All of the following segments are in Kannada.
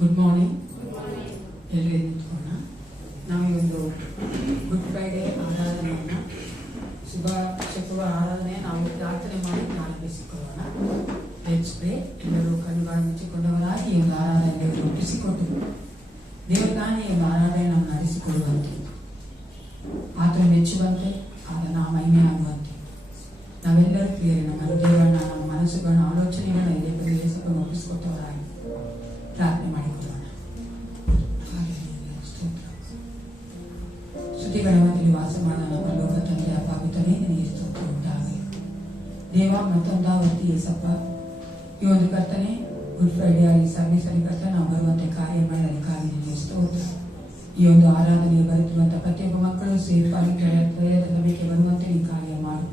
ಗುಡ್ ಮಾರ್ನಿಂಗ್ ಎಲ್ಲರೂ ನಿಂತ್ಕೋಣ. ನಾವೀಗೊಂದು ಗುಡ್ ಫ್ರೈಡೇ ಆರಾಧನೆಯನ್ನು ಶುಭ ಆರಾಧನೆ ನಾವು ಪ್ರಾರ್ಥನೆ ಮಾಡಿ ಆರಂಭಿಸಿಕೊಳ್ಳೋಣ. Let's pray. ಎಲ್ಲರೂ ಕಣ್ಣುಗಳನ್ನು ಮುಚ್ಚಿಕೊಂಡವರಾಗಿ ಈ ಒಂದು ಆರಾಧನೆಯನ್ನು ರೂಪಿಸಿಕೊಟ್ಟು ದೇವರಿಗಾಗಿ ಈ ಒಂದು ಆರಾಧನೆ ನಮ್ಮನ್ನು ನಡೆಸಿಕೊಳ್ಳುವಂತೆ, ಆತನ ಮೆಚ್ಚುವಂತೆ, ಆತನ ಮಹಿಮೆ ಆಗುವಂತೆ ನಾವೆಲ್ಲರೂ ಪ್ರಿಯರೇ ನಮ್ಮ ಹೃದಯಗಳನ್ನ, ನಮ್ಮ ಮನಸ್ಸುಗಳನ್ನ, ಆಲೋಚನೆಗಳನ್ನ ದೇವರಿಗೆ ಯೇಸುವನ್ನು ಒಪ್ಪಿಸಿಕೊಟ್ಟವರಾಗಿ ಪ್ರಾರ್ಥನೆ ಮಾಡಿಕೊಳ್ಳೋಣ. ಸ್ತುತಿಗಣಮದಲ್ಲಿ ವಾಸ ಮಾಡ ನಮ್ಮ ಲೋಕ ತಂದೆ ಅಪ್ಪಾಗುತ್ತಾನೆ ನಿನಗೆ ಸ್ತೋತ್ರ ಉಂಟಾಗಲಿ. ದೇವ ಮತ್ತೊಂದಾವರ್ತಿ ಏಸಪ್ಪ, ಈ ಒಂದು ಕರ್ತನೆ ಗುಡ್ ಫ್ರೈಡೇ ಆಗಿ ಸರ್ವಿಸಲ್ಲಿ ಕರ್ತ ನಾವು ಬರುವಂತೆ ಕಾರ್ಯ ಮಾಡಲಿಕ್ಕಾಗಿ ನಿನಗೆ ಸ್ತೋತ್ರ. ಈ ಒಂದು ಆರಾಧನೆಗೆ ಬರುತ್ತಿರುವಂಥ ಪ್ರತಿಯೊಬ್ಬ ಮಕ್ಕಳು ಸೇಫಾಗಿ ನಂಬಿಕೆ ಬರುವಂತೆ ನೀನು ಕಾರ್ಯ ಮಾಡು.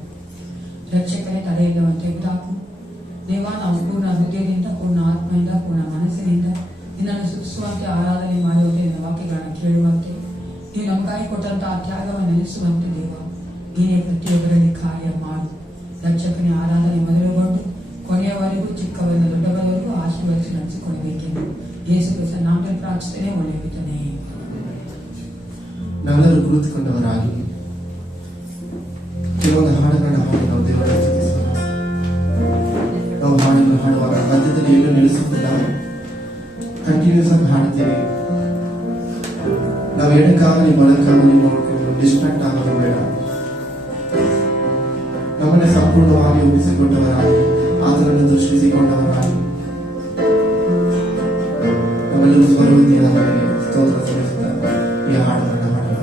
ರಕ್ಷಕರೇ ತಡೆಯಿಲ್ಲವಂತೆ ಉದಾಕು ದೇವ, ನಾವು ಪೂರ್ಣ ಹೃದಯದಿಂದ, ಪೂರ್ಣ ಆತ್ಮದಿಂದ, ಪೂರ್ಣ ಮನಸ್ಸಿನಿಂದ ನಿನ್ನನ್ನು ಸ್ತುತಿಸುವಂತೆ, ಆರಾಧನೆ ಮಾಡುವಂತೆ, ನಿನ್ನ ವಾಕ್ಯಗಳನ್ನು ಕೇಳುವಂತೆ, ನೀವು ನಮಗಾಗಿ ಕೊಟ್ಟಂತಹ ತ್ಯಾಗವನ್ನು ನೆಲೆಸುವಂತೆ ದೇವ ನೀನೇ ಪ್ರತಿಯೊಬ್ಬರಲ್ಲಿ ಕಾರ್ಯ ಮಾಡು. ರಕ್ಷಕನೇ ಆರಾಧನೆ ಮೊದಲುಗೊಂಡು ಕೊನೆಯವರೆಗೂ, ಚಿಕ್ಕವರಿಂದ ದೊಡ್ಡವರೆಗೂ ಆಶೀರ್ವದಿಸಿ ನಡೆಸಿಕೊಳ್ಳಬೇಕೆಂದು ಯೇಸು ಕ್ರಿಸ್ತನ ನಾಮದಲ್ಲಿ ಪ್ರಾರ್ಥಿಸುತ್ತೇನೆ. ಒಳ್ಳೆಯ ಬಿತ್ತನೆ. ನಾವೆಲ್ಲರೂ ಕುಳಿತುಕೊಂಡವರಾಗಿ ಕೆಲವೊಂದು ಹಾಡುಗಳನ್ನ ಹಾಡಿ ನಾವು ದೇವರ ಸ್ತುತಿಸೋಣ. ನಾವು ಹಾಡುಗಳನ್ನು ಹಾಡುವಾಗ ಮಧ್ಯದಲ್ಲಿ ಎಲ್ಲೂ ನಿಲ್ಲಿಸುತ್ತಿಲ್ಲ, ಕಂಟಿನ್ಯೂಸ್ ಆಗಿ ಹಾಡ್ತೀವಿ. ನಾವು ಎಡಕ್ಕಾಗಲಿ ಬಲಕ್ಕಾಗಲಿ ನೋಡ್ಕೊಂಡು ಡಿಸ್ಟ್ರಾಕ್ಟ್ ಆಗೋದು ಬೇಡ. ನಮ್ಮನ್ನೇ ಸಂಪೂರ್ಣವಾಗಿ ಒಪ್ಪಿಸಿಕೊಂಡವರಾಗಿ, ಆತನನ್ನು ದೃಷ್ಟಿಸಿಕೊಂಡವರಾಗಿ ನಾವೆಲ್ಲರೂ ಸ್ವರವತಿಯಾದ ಸ್ತೋತ್ರ ಸಲ್ಲಿಸುತ್ತಾ ಈ ಹಾಡುಗಳನ್ನು ಹಾಡೋಣ.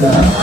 Yes.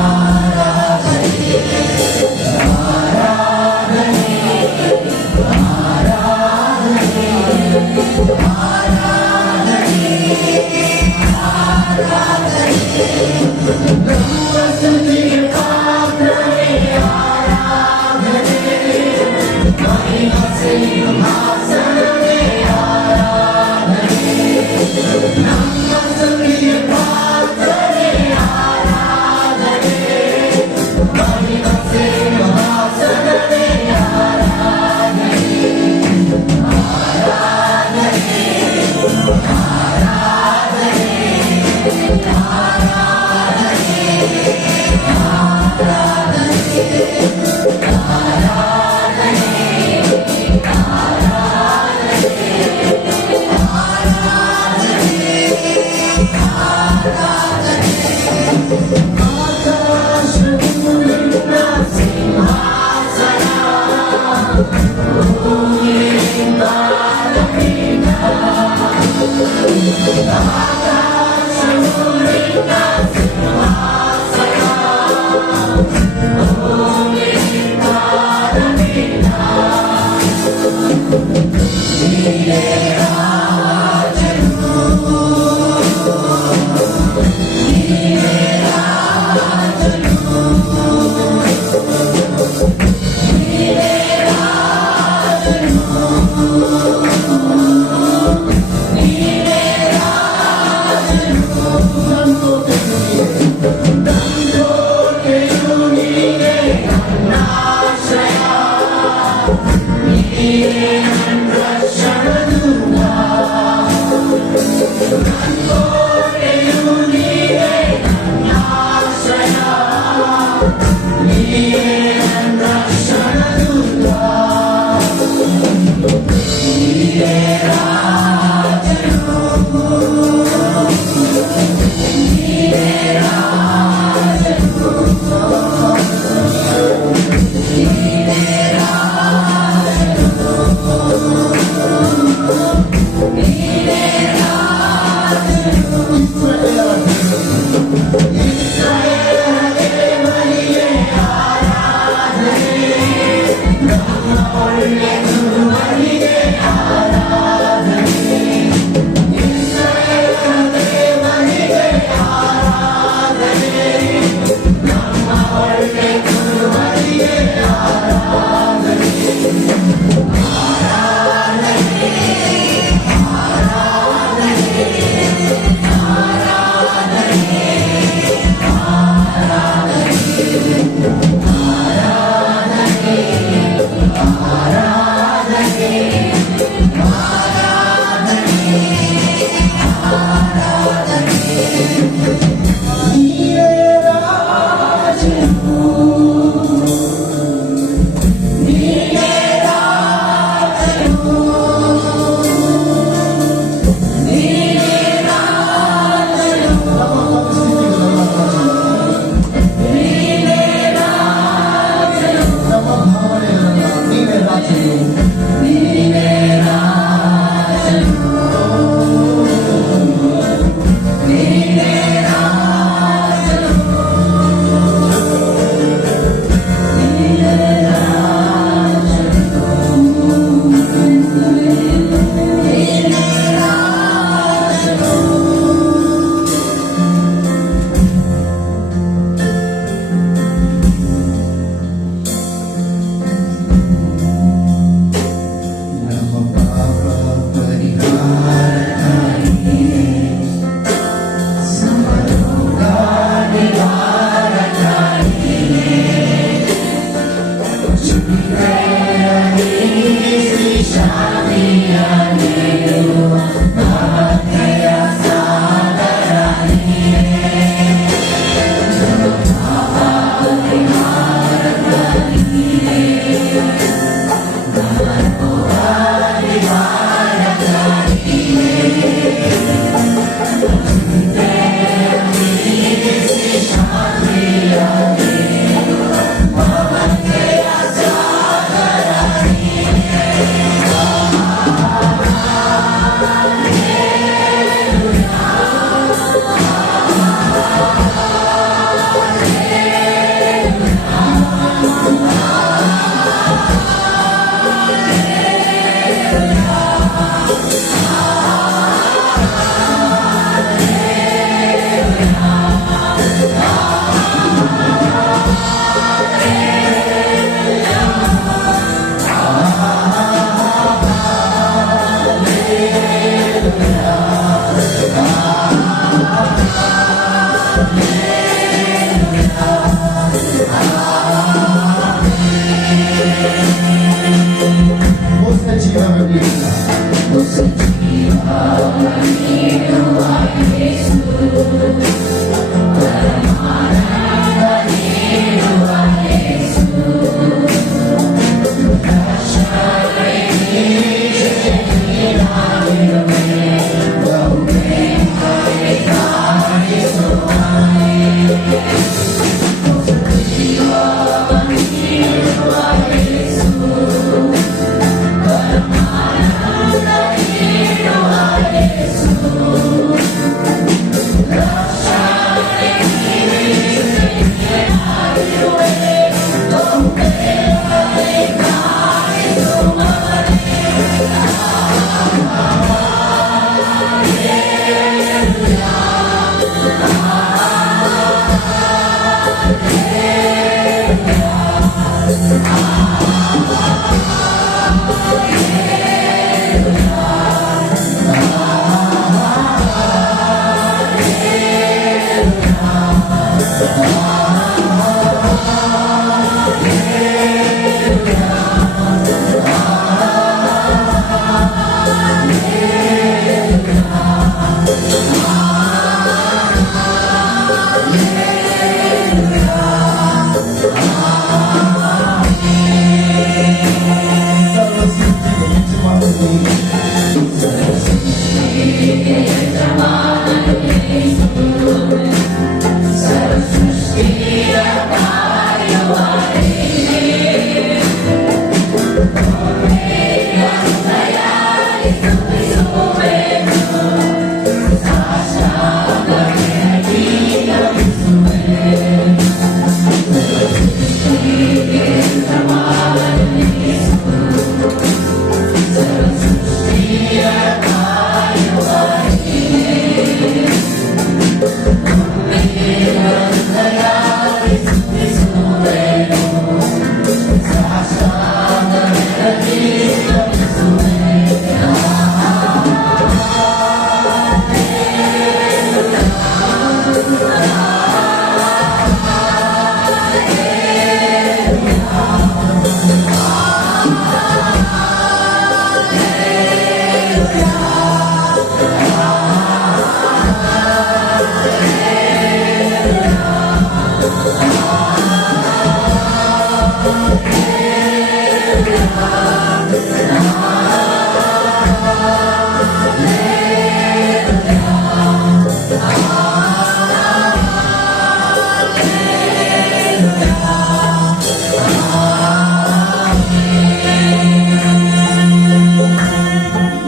ಆರಾಧನೆ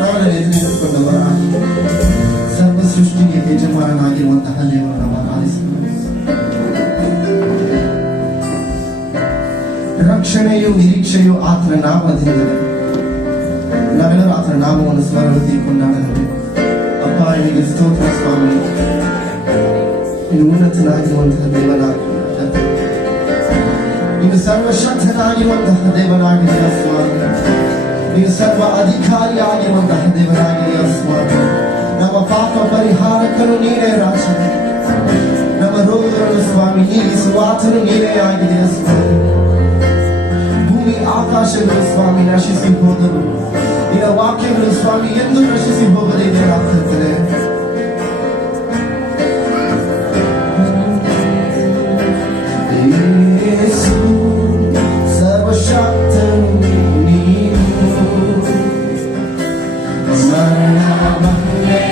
ನಾವೆಲ್ಲ ಎದುರಿಸಿಕೊಂಡವರಾಗಿ ಸರ್ವ ಸೃಷ್ಟಿಗೆ ಯಜಮಾನನಾಗಿರುವಂತಹ ದೇವರು ನಮ್ಮ ಆಲಿಸಿಕೊಳ್ಳಿ. ರಕ್ಷಣೆಯು ನಿರೀಕ್ಷೆಯು ಆತನ ನಾಮದಿಂದಲೇ ನಾವೆಲ್ಲರೂ ಆತನ ನಾಮವನ್ನು ಸ್ವರವೃತ್ತಿ ಕೊಂಡಾಡಬೇಕು. ಅಪ್ಪ ನಿನಗೆ ಸ್ತೋತ್ರ ಸ್ವಾಮಿ, ನೀನು ಉನ್ನತನಾಗಿರುವಂತಹ ದೇವನಾಗಿರುವಂತಹ, ನೀನು ಸರ್ವಶಕ್ತನಾಗಿರುವಂತಹ ದೇವನಾಗಿದೆಯ ಸ್ವಾಮಿ, ನೀನು ಸರ್ವ ಅಧಿಕಾರಿಯಾಗಿರುವಂತಹ ದೇವನಾಗಿದೆಯ ಸ್ವಾಮಿ. ನಮ್ಮ ಪಾಪ ಪರಿಹಾರಕನು ನೀನೇ ರಾಜನೇ, ನಮ್ಮ ರೋಗಗಳನ್ನು ಸ್ವಾಮಿ ನೀಗಿಸುವಾತನು ನೀನೇ ಆಗಿದೆಯ ಸ್ವಾಮಿ. ಭೂಮಿ ಆಕಾಶಗಳು ಸ್ವಾಮಿ ನಶಿಸಿ ಹೋದರು, ನಿನ್ನ ವಾಕ್ಯಗಳು ಸ್ವಾಮಿ ಎಂದು ನಶಿಸಿ ಹೋಗದೇ ಇದ್ದೇನೆ. ಯೇಸು ಸರ್ವಶಕ್ತನು ನೀನು, ಮರಣವನ್ನೇ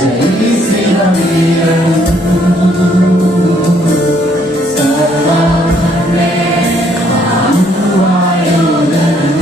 ಜಯಿಸಿದ ವೀರನು, ಸರ್ವವನ್ನೇ ಆಳುವ ಯೋಧನು.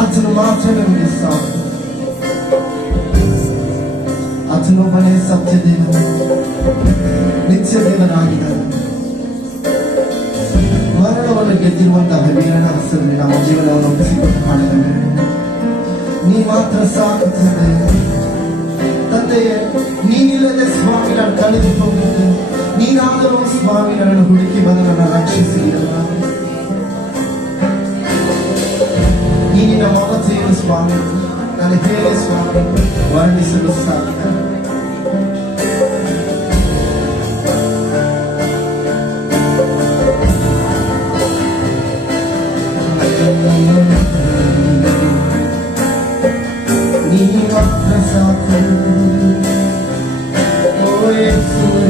ಆತನು ಮಾತ್ರವೇ ನಮಗೆ ಸಾಕು. ಆತನೊಬ್ಬನೇ ಸತ್ಯ ದೇವರು, ನಿತ್ಯ ದೇವನಾಗಿದ್ದಾನೆ. ಮರಣವನ್ನು ಗೆದ್ದಿರುವಂತಹ ವೀರನ ಹೆಸರಲ್ಲಿ ನಮ್ಮ ಜೀವನವನ್ನು ಒಪ್ಪಿಸಿಕೊಂಡು ಮಾಡಿದ್ದೇವೆ. ನೀ ಮಾತ್ರ ಸಾಕು ತಂದೆಯೇ. ನೀನಿಲ್ಲದೆ ಸ್ವಾಮಿ ನಾನು ಕಳೆದು ಹೋಗಿದ್ದೆ. ನೀನಾದರೂ ಸ್ವಾಮಿ ನನ್ನನ್ನು ಹುಡುಕಿ ಬಂದು ನನ್ನ ರಕ್ಷಿಸಿಲ್ಲ. ನೀನಿನ ಮಮತೆಯನ್ನು ಸ್ವಾಮಿ ನಾನು ಹೇಳಿ ಸ್ವಾಮಿ ವರ್ಣಿಸಲು ಸಾಧ್ಯ. ನೀ ಮಾತ್ರ ಸಾಕು ಓ ಯೇಸುವೇ.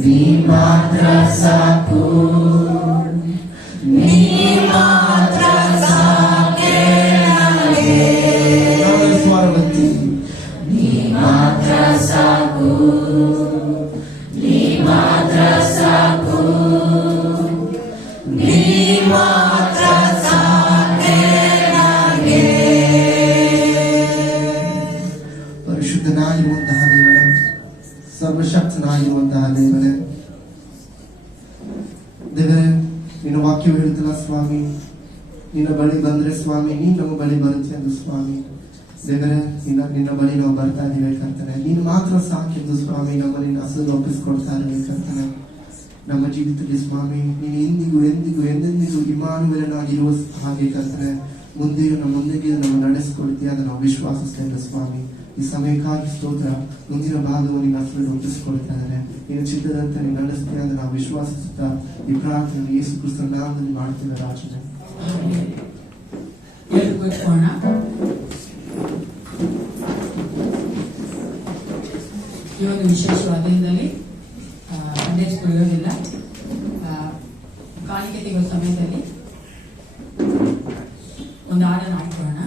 ನೀ ಮಾತ್ರ ಸಾಕು, ನೀ ಮಾತ್ರ ಸಾಕೆ ನನಗೆ. ಸ್ವರವತ್ತಿ ನೀ ಮಾತ್ರ ಸಾಕು, ನೀ ಮಾತ್ರ ಸಾಕು, ನೀ ಮಾತ್ರ ಸಾಕೆ ನನಗೆ. ಪರಿಶುದ್ಧನಾಗಿರುವಂತಹ ದೇವರೇ, ಸರ್ವಶಕ್ತನಾಗಿರುವಂತಹ ದೇವರೇ, ದೇವರೇ ನಿನ್ನ ವಾಕ್ಯವು ಹೇಳುತ್ತಲ್ಲ ಸ್ವಾಮಿ, ನಿನ್ನ ಬಳಿ ಬಂದ್ರೆ ಸ್ವಾಮಿ ನೀನು ನಮ್ಮ ಬಳಿ ಬರುತ್ತೆ ಎಂದು ಸ್ವಾಮಿ. ದೇವರೇ ನಿನ್ನ ಬಳಿ ನಾವು ಬರ್ತಾ ಇದ್ದೀವಿ ಕರ್ತನೆ, ನೀನು ಮಾತ್ರ ಸಾಕೆಂದು ಸ್ವಾಮಿ ನಮ್ಮ ನಿನ್ನ ಹಸಿರು ಒಪ್ಪಿಸ್ಕೊಡ್ತಾ ಇದ್ದೀವಿ ಕರ್ತನೆ. ನಮ್ಮ ಜೀವಿತದಲ್ಲಿ ಸ್ವಾಮಿ ನೀನು ಎಂದಿಗೂ ಎಂದಿಗೂ ಎಂದೆಂದಿಗೂ ಇಮ್ಮಾನುವೇಲನಾಗಿರುವ ಹಾಗೆ ಕರ್ತನೆ ಮುಂದೆಯೂ ನಮ್ಮೊಂದಿಗೆ ನಮ್ಮ ನಡೆಸಿಕೊಡ್ತೀಯ ಅಂತ ನಾವು ವಿಶ್ವಾಸಿಸ್ತೇವೆ ಸ್ವಾಮಿ. ಈ ಸಮಯಕ್ಕಾಗಿ ಸ್ತೋತ್ರ. ಮುಂದಿನ ಭಾಗವನ್ನು ನಿನ್ನ ಹಸಿರು ಒಪ್ಪಿಸಿಕೊಡ್ತಾ ಇದ್ದಾರೆ, ನೀನು ಚಿತ್ತದಂತೆ ನೀನು ನಡೆಸ್ತೀಯ ಅಂತ ನಾವು ವಿಶ್ವಾಸಿಸುತ್ತಾ ಈ ಪ್ರಾರ್ಥನೆ ಯೇಸು ಕ್ರಿಸ್ತನ ನಾಮದಲ್ಲಿ ಮಾಡ್ತೇವೆ ರಾಜನೇ. ಈ ಒಂದು ವಿಶೇಷವಾದ ದಿನದಲ್ಲಿ ಸಂಡೇ ಸ್ಕೂಲ್ ಇರೋದಿಲ್ಲ. ಕಾಣಿಕೆ ತೆಗೆಯುವ ಸಮಯದಲ್ಲಿ ಒಂದು ಹಾಡನ್ನು ಹಾಡ್ಕೊಳ್ಳೋಣ.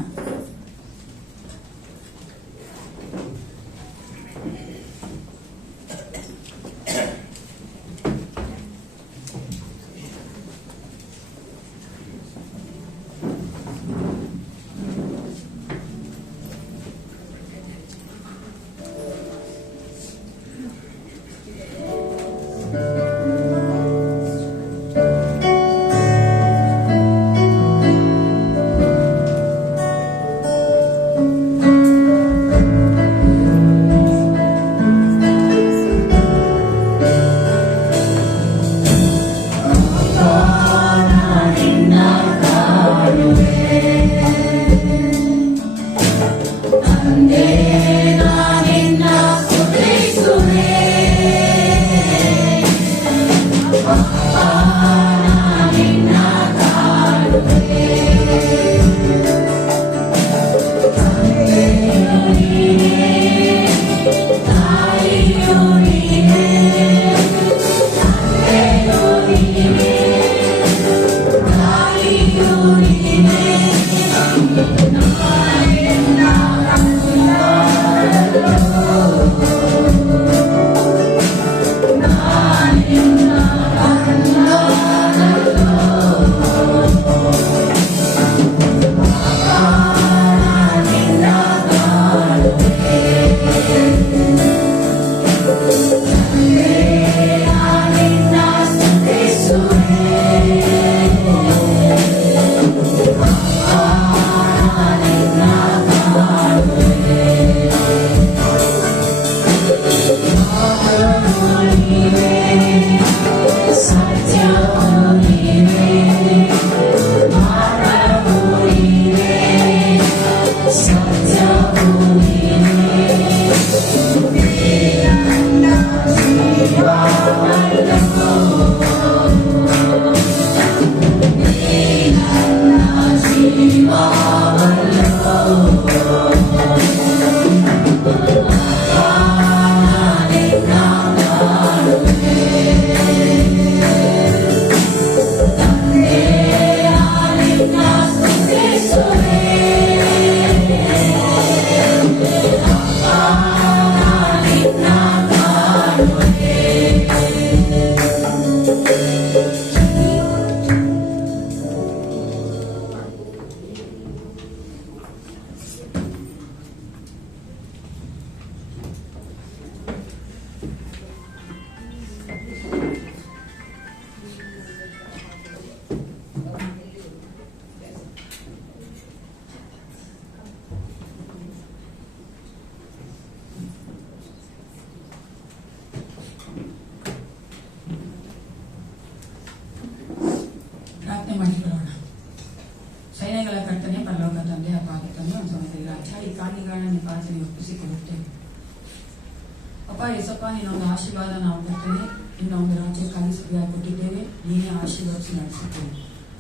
ಅಪ್ಪ ಯೇಸಪ್ಪ ನಿನ್ನೊಂದು ಆಶೀರ್ವಾದ ನಾವು ಕೊಡ್ತೇವೆ, ನಿನ್ನ ಒಂದು ರಾಜ್ಯಕ್ಕಾಗಿ ಸರಿಯಾಗಿ ಕೊಟ್ಟಿದ್ದೇವೆ, ನೀನೇ ಆಶೀರ್ವದಿಸಿ ನಡೆಸುತ್ತೇವೆ.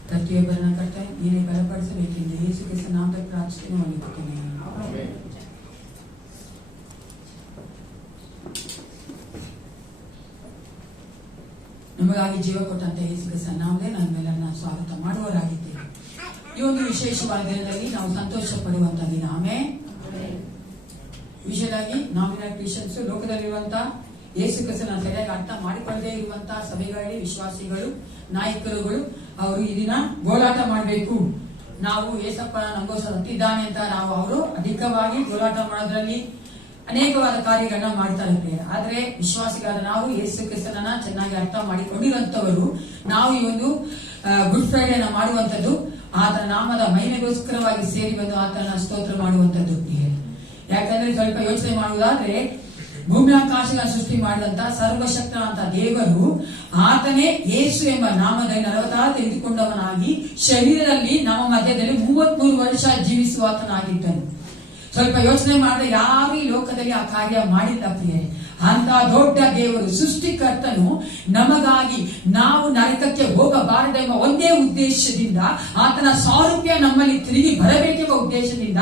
ಪ್ರತಿಯೊಬ್ಬರನ್ನ ಕರ್ತನೆ ನೀನೇ ಬಲಪಡಿಸಬೇಕೆಂದು ಯೇಸು ಕ್ರಿಸ್ತನ ನಾಮದಲ್ಲಿ ಪ್ರಾರ್ಥನೆ ಮಾಡಿಕೊಡ್ತೇನೆ. ನಮಗಾಗಿ ಜೀವ ಕೊಟ್ಟಂತ ಯೇಸು ಕ್ರಿಸ್ತನ ನಾಮದಲ್ಲಿ ನಮ್ಮೆಲ್ಲರನ್ನ ಸ್ವಾಗತ ಮಾಡುವವರಾಗಿದ್ದೇವೆ. ಈ ಒಂದು ವಿಶೇಷವಾದ ದಿನದಲ್ಲಿ ನಾವು ಸಂತೋಷ ಪಡುವಂತ ದಿನ. ಆಮೆನ್. ವಿಶೇಷವಾಗಿ ನಾಮಿನಲ್ ಕ್ರಿಶ್ಚಿಯನ್ಸ್, ಲೋಕದಲ್ಲಿರುವಂತಹ ಯೇಸು ಕ್ರಿಸ್ತನ ಸರಿಯಾಗಿ ಅರ್ಥ ಮಾಡಿಕೊಳ್ಳದೇ ಇರುವಂತಹ ಸಭೆಗಳಲ್ಲಿ ವಿಶ್ವಾಸಿಗಳು, ನಾಯಕರುಗಳು ಅವರು ಈ ದಿನ ಗೋಳಾಟ ಮಾಡಬೇಕು. ನಾವು ಯೇಸಪ್ಪ ನಮಗೋಸ್ಕರ ಸತ್ತಿದ್ದಾನೆ ಅಂತ ನಾವು ಅವರು ಅಧಿಕವಾಗಿ ಗೋಳಾಟ ಮಾಡೋದ್ರಲ್ಲಿ ಅನೇಕವಾದ ಕಾರ್ಯಗಳನ್ನ ಮಾಡ್ತಾರೆ. ಆದ್ರೆ ವಿಶ್ವಾಸಿಗಳಾದ ನಾವು ಯೇಸು ಕ್ರಿಸ್ತನನ್ನ ಚೆನ್ನಾಗಿ ಅರ್ಥ ಮಾಡಿಕೊಂಡಿರುವಂತವರು ನಾವು ಈ ಒಂದು ಗುಡ್ ಫ್ರೈಡೇನ ಮಾಡುವಂತದ್ದು ಆತನ ನಾಮದ ಮಹಿಮೆಗೋಸ್ಕರವಾಗಿ ಸೇರಿ ಬಂದು ಆತನ ಸ್ತೋತ್ರ ಮಾಡುವಂತದ್ದು. ಯಾಕಂದ್ರೆ ಸ್ವಲ್ಪ ಯೋಚನೆ ಮಾಡುವುದಾದ್ರೆ ಭೂಮಿ ಆಕಾಶಗಳ ಸೃಷ್ಟಿ ಮಾಡಿದಂತ ಸರ್ವಶಕ್ತನಾದ ದೇವರು ಆತನೇ ಯೇಸು ಎಂಬ ನಾಮದಲ್ಲಿ 46 ತೆಗೆದುಕೊಂಡವನಾಗಿ ಶರೀರದಲ್ಲಿ ನಮ್ಮ ಮಧ್ಯದಲ್ಲಿ 33 ವರ್ಷ ಜೀವಿಸುವಾತನಾಗಿದ್ದನು. ಸ್ವಲ್ಪ ಯೋಚನೆ ಮಾಡಿದ್ರೆ ಯಾರು ಈ ಲೋಕದಲ್ಲಿ ಆ ಕಾರ್ಯ ಮಾಡಿಲ್ಲ ಪ್ರಿಯರೇ. ಅಂತ ದೊಡ್ಡ ದೇವರು ಸೃಷ್ಟಿಕರ್ತನು ನಮಗಾಗಿ ನಾವು ನರಕಕ್ಕೆ ಹೋಗಬಾರದೆಂಬ ಒಂದೇ ಉದ್ದೇಶದಿಂದ, ಆತನ ಸಾರೂಪ್ಯ ನಮ್ಮಲ್ಲಿ ತಿರುಗಿ ಬರಬೇಕೆಂಬ ಉದ್ದೇಶದಿಂದ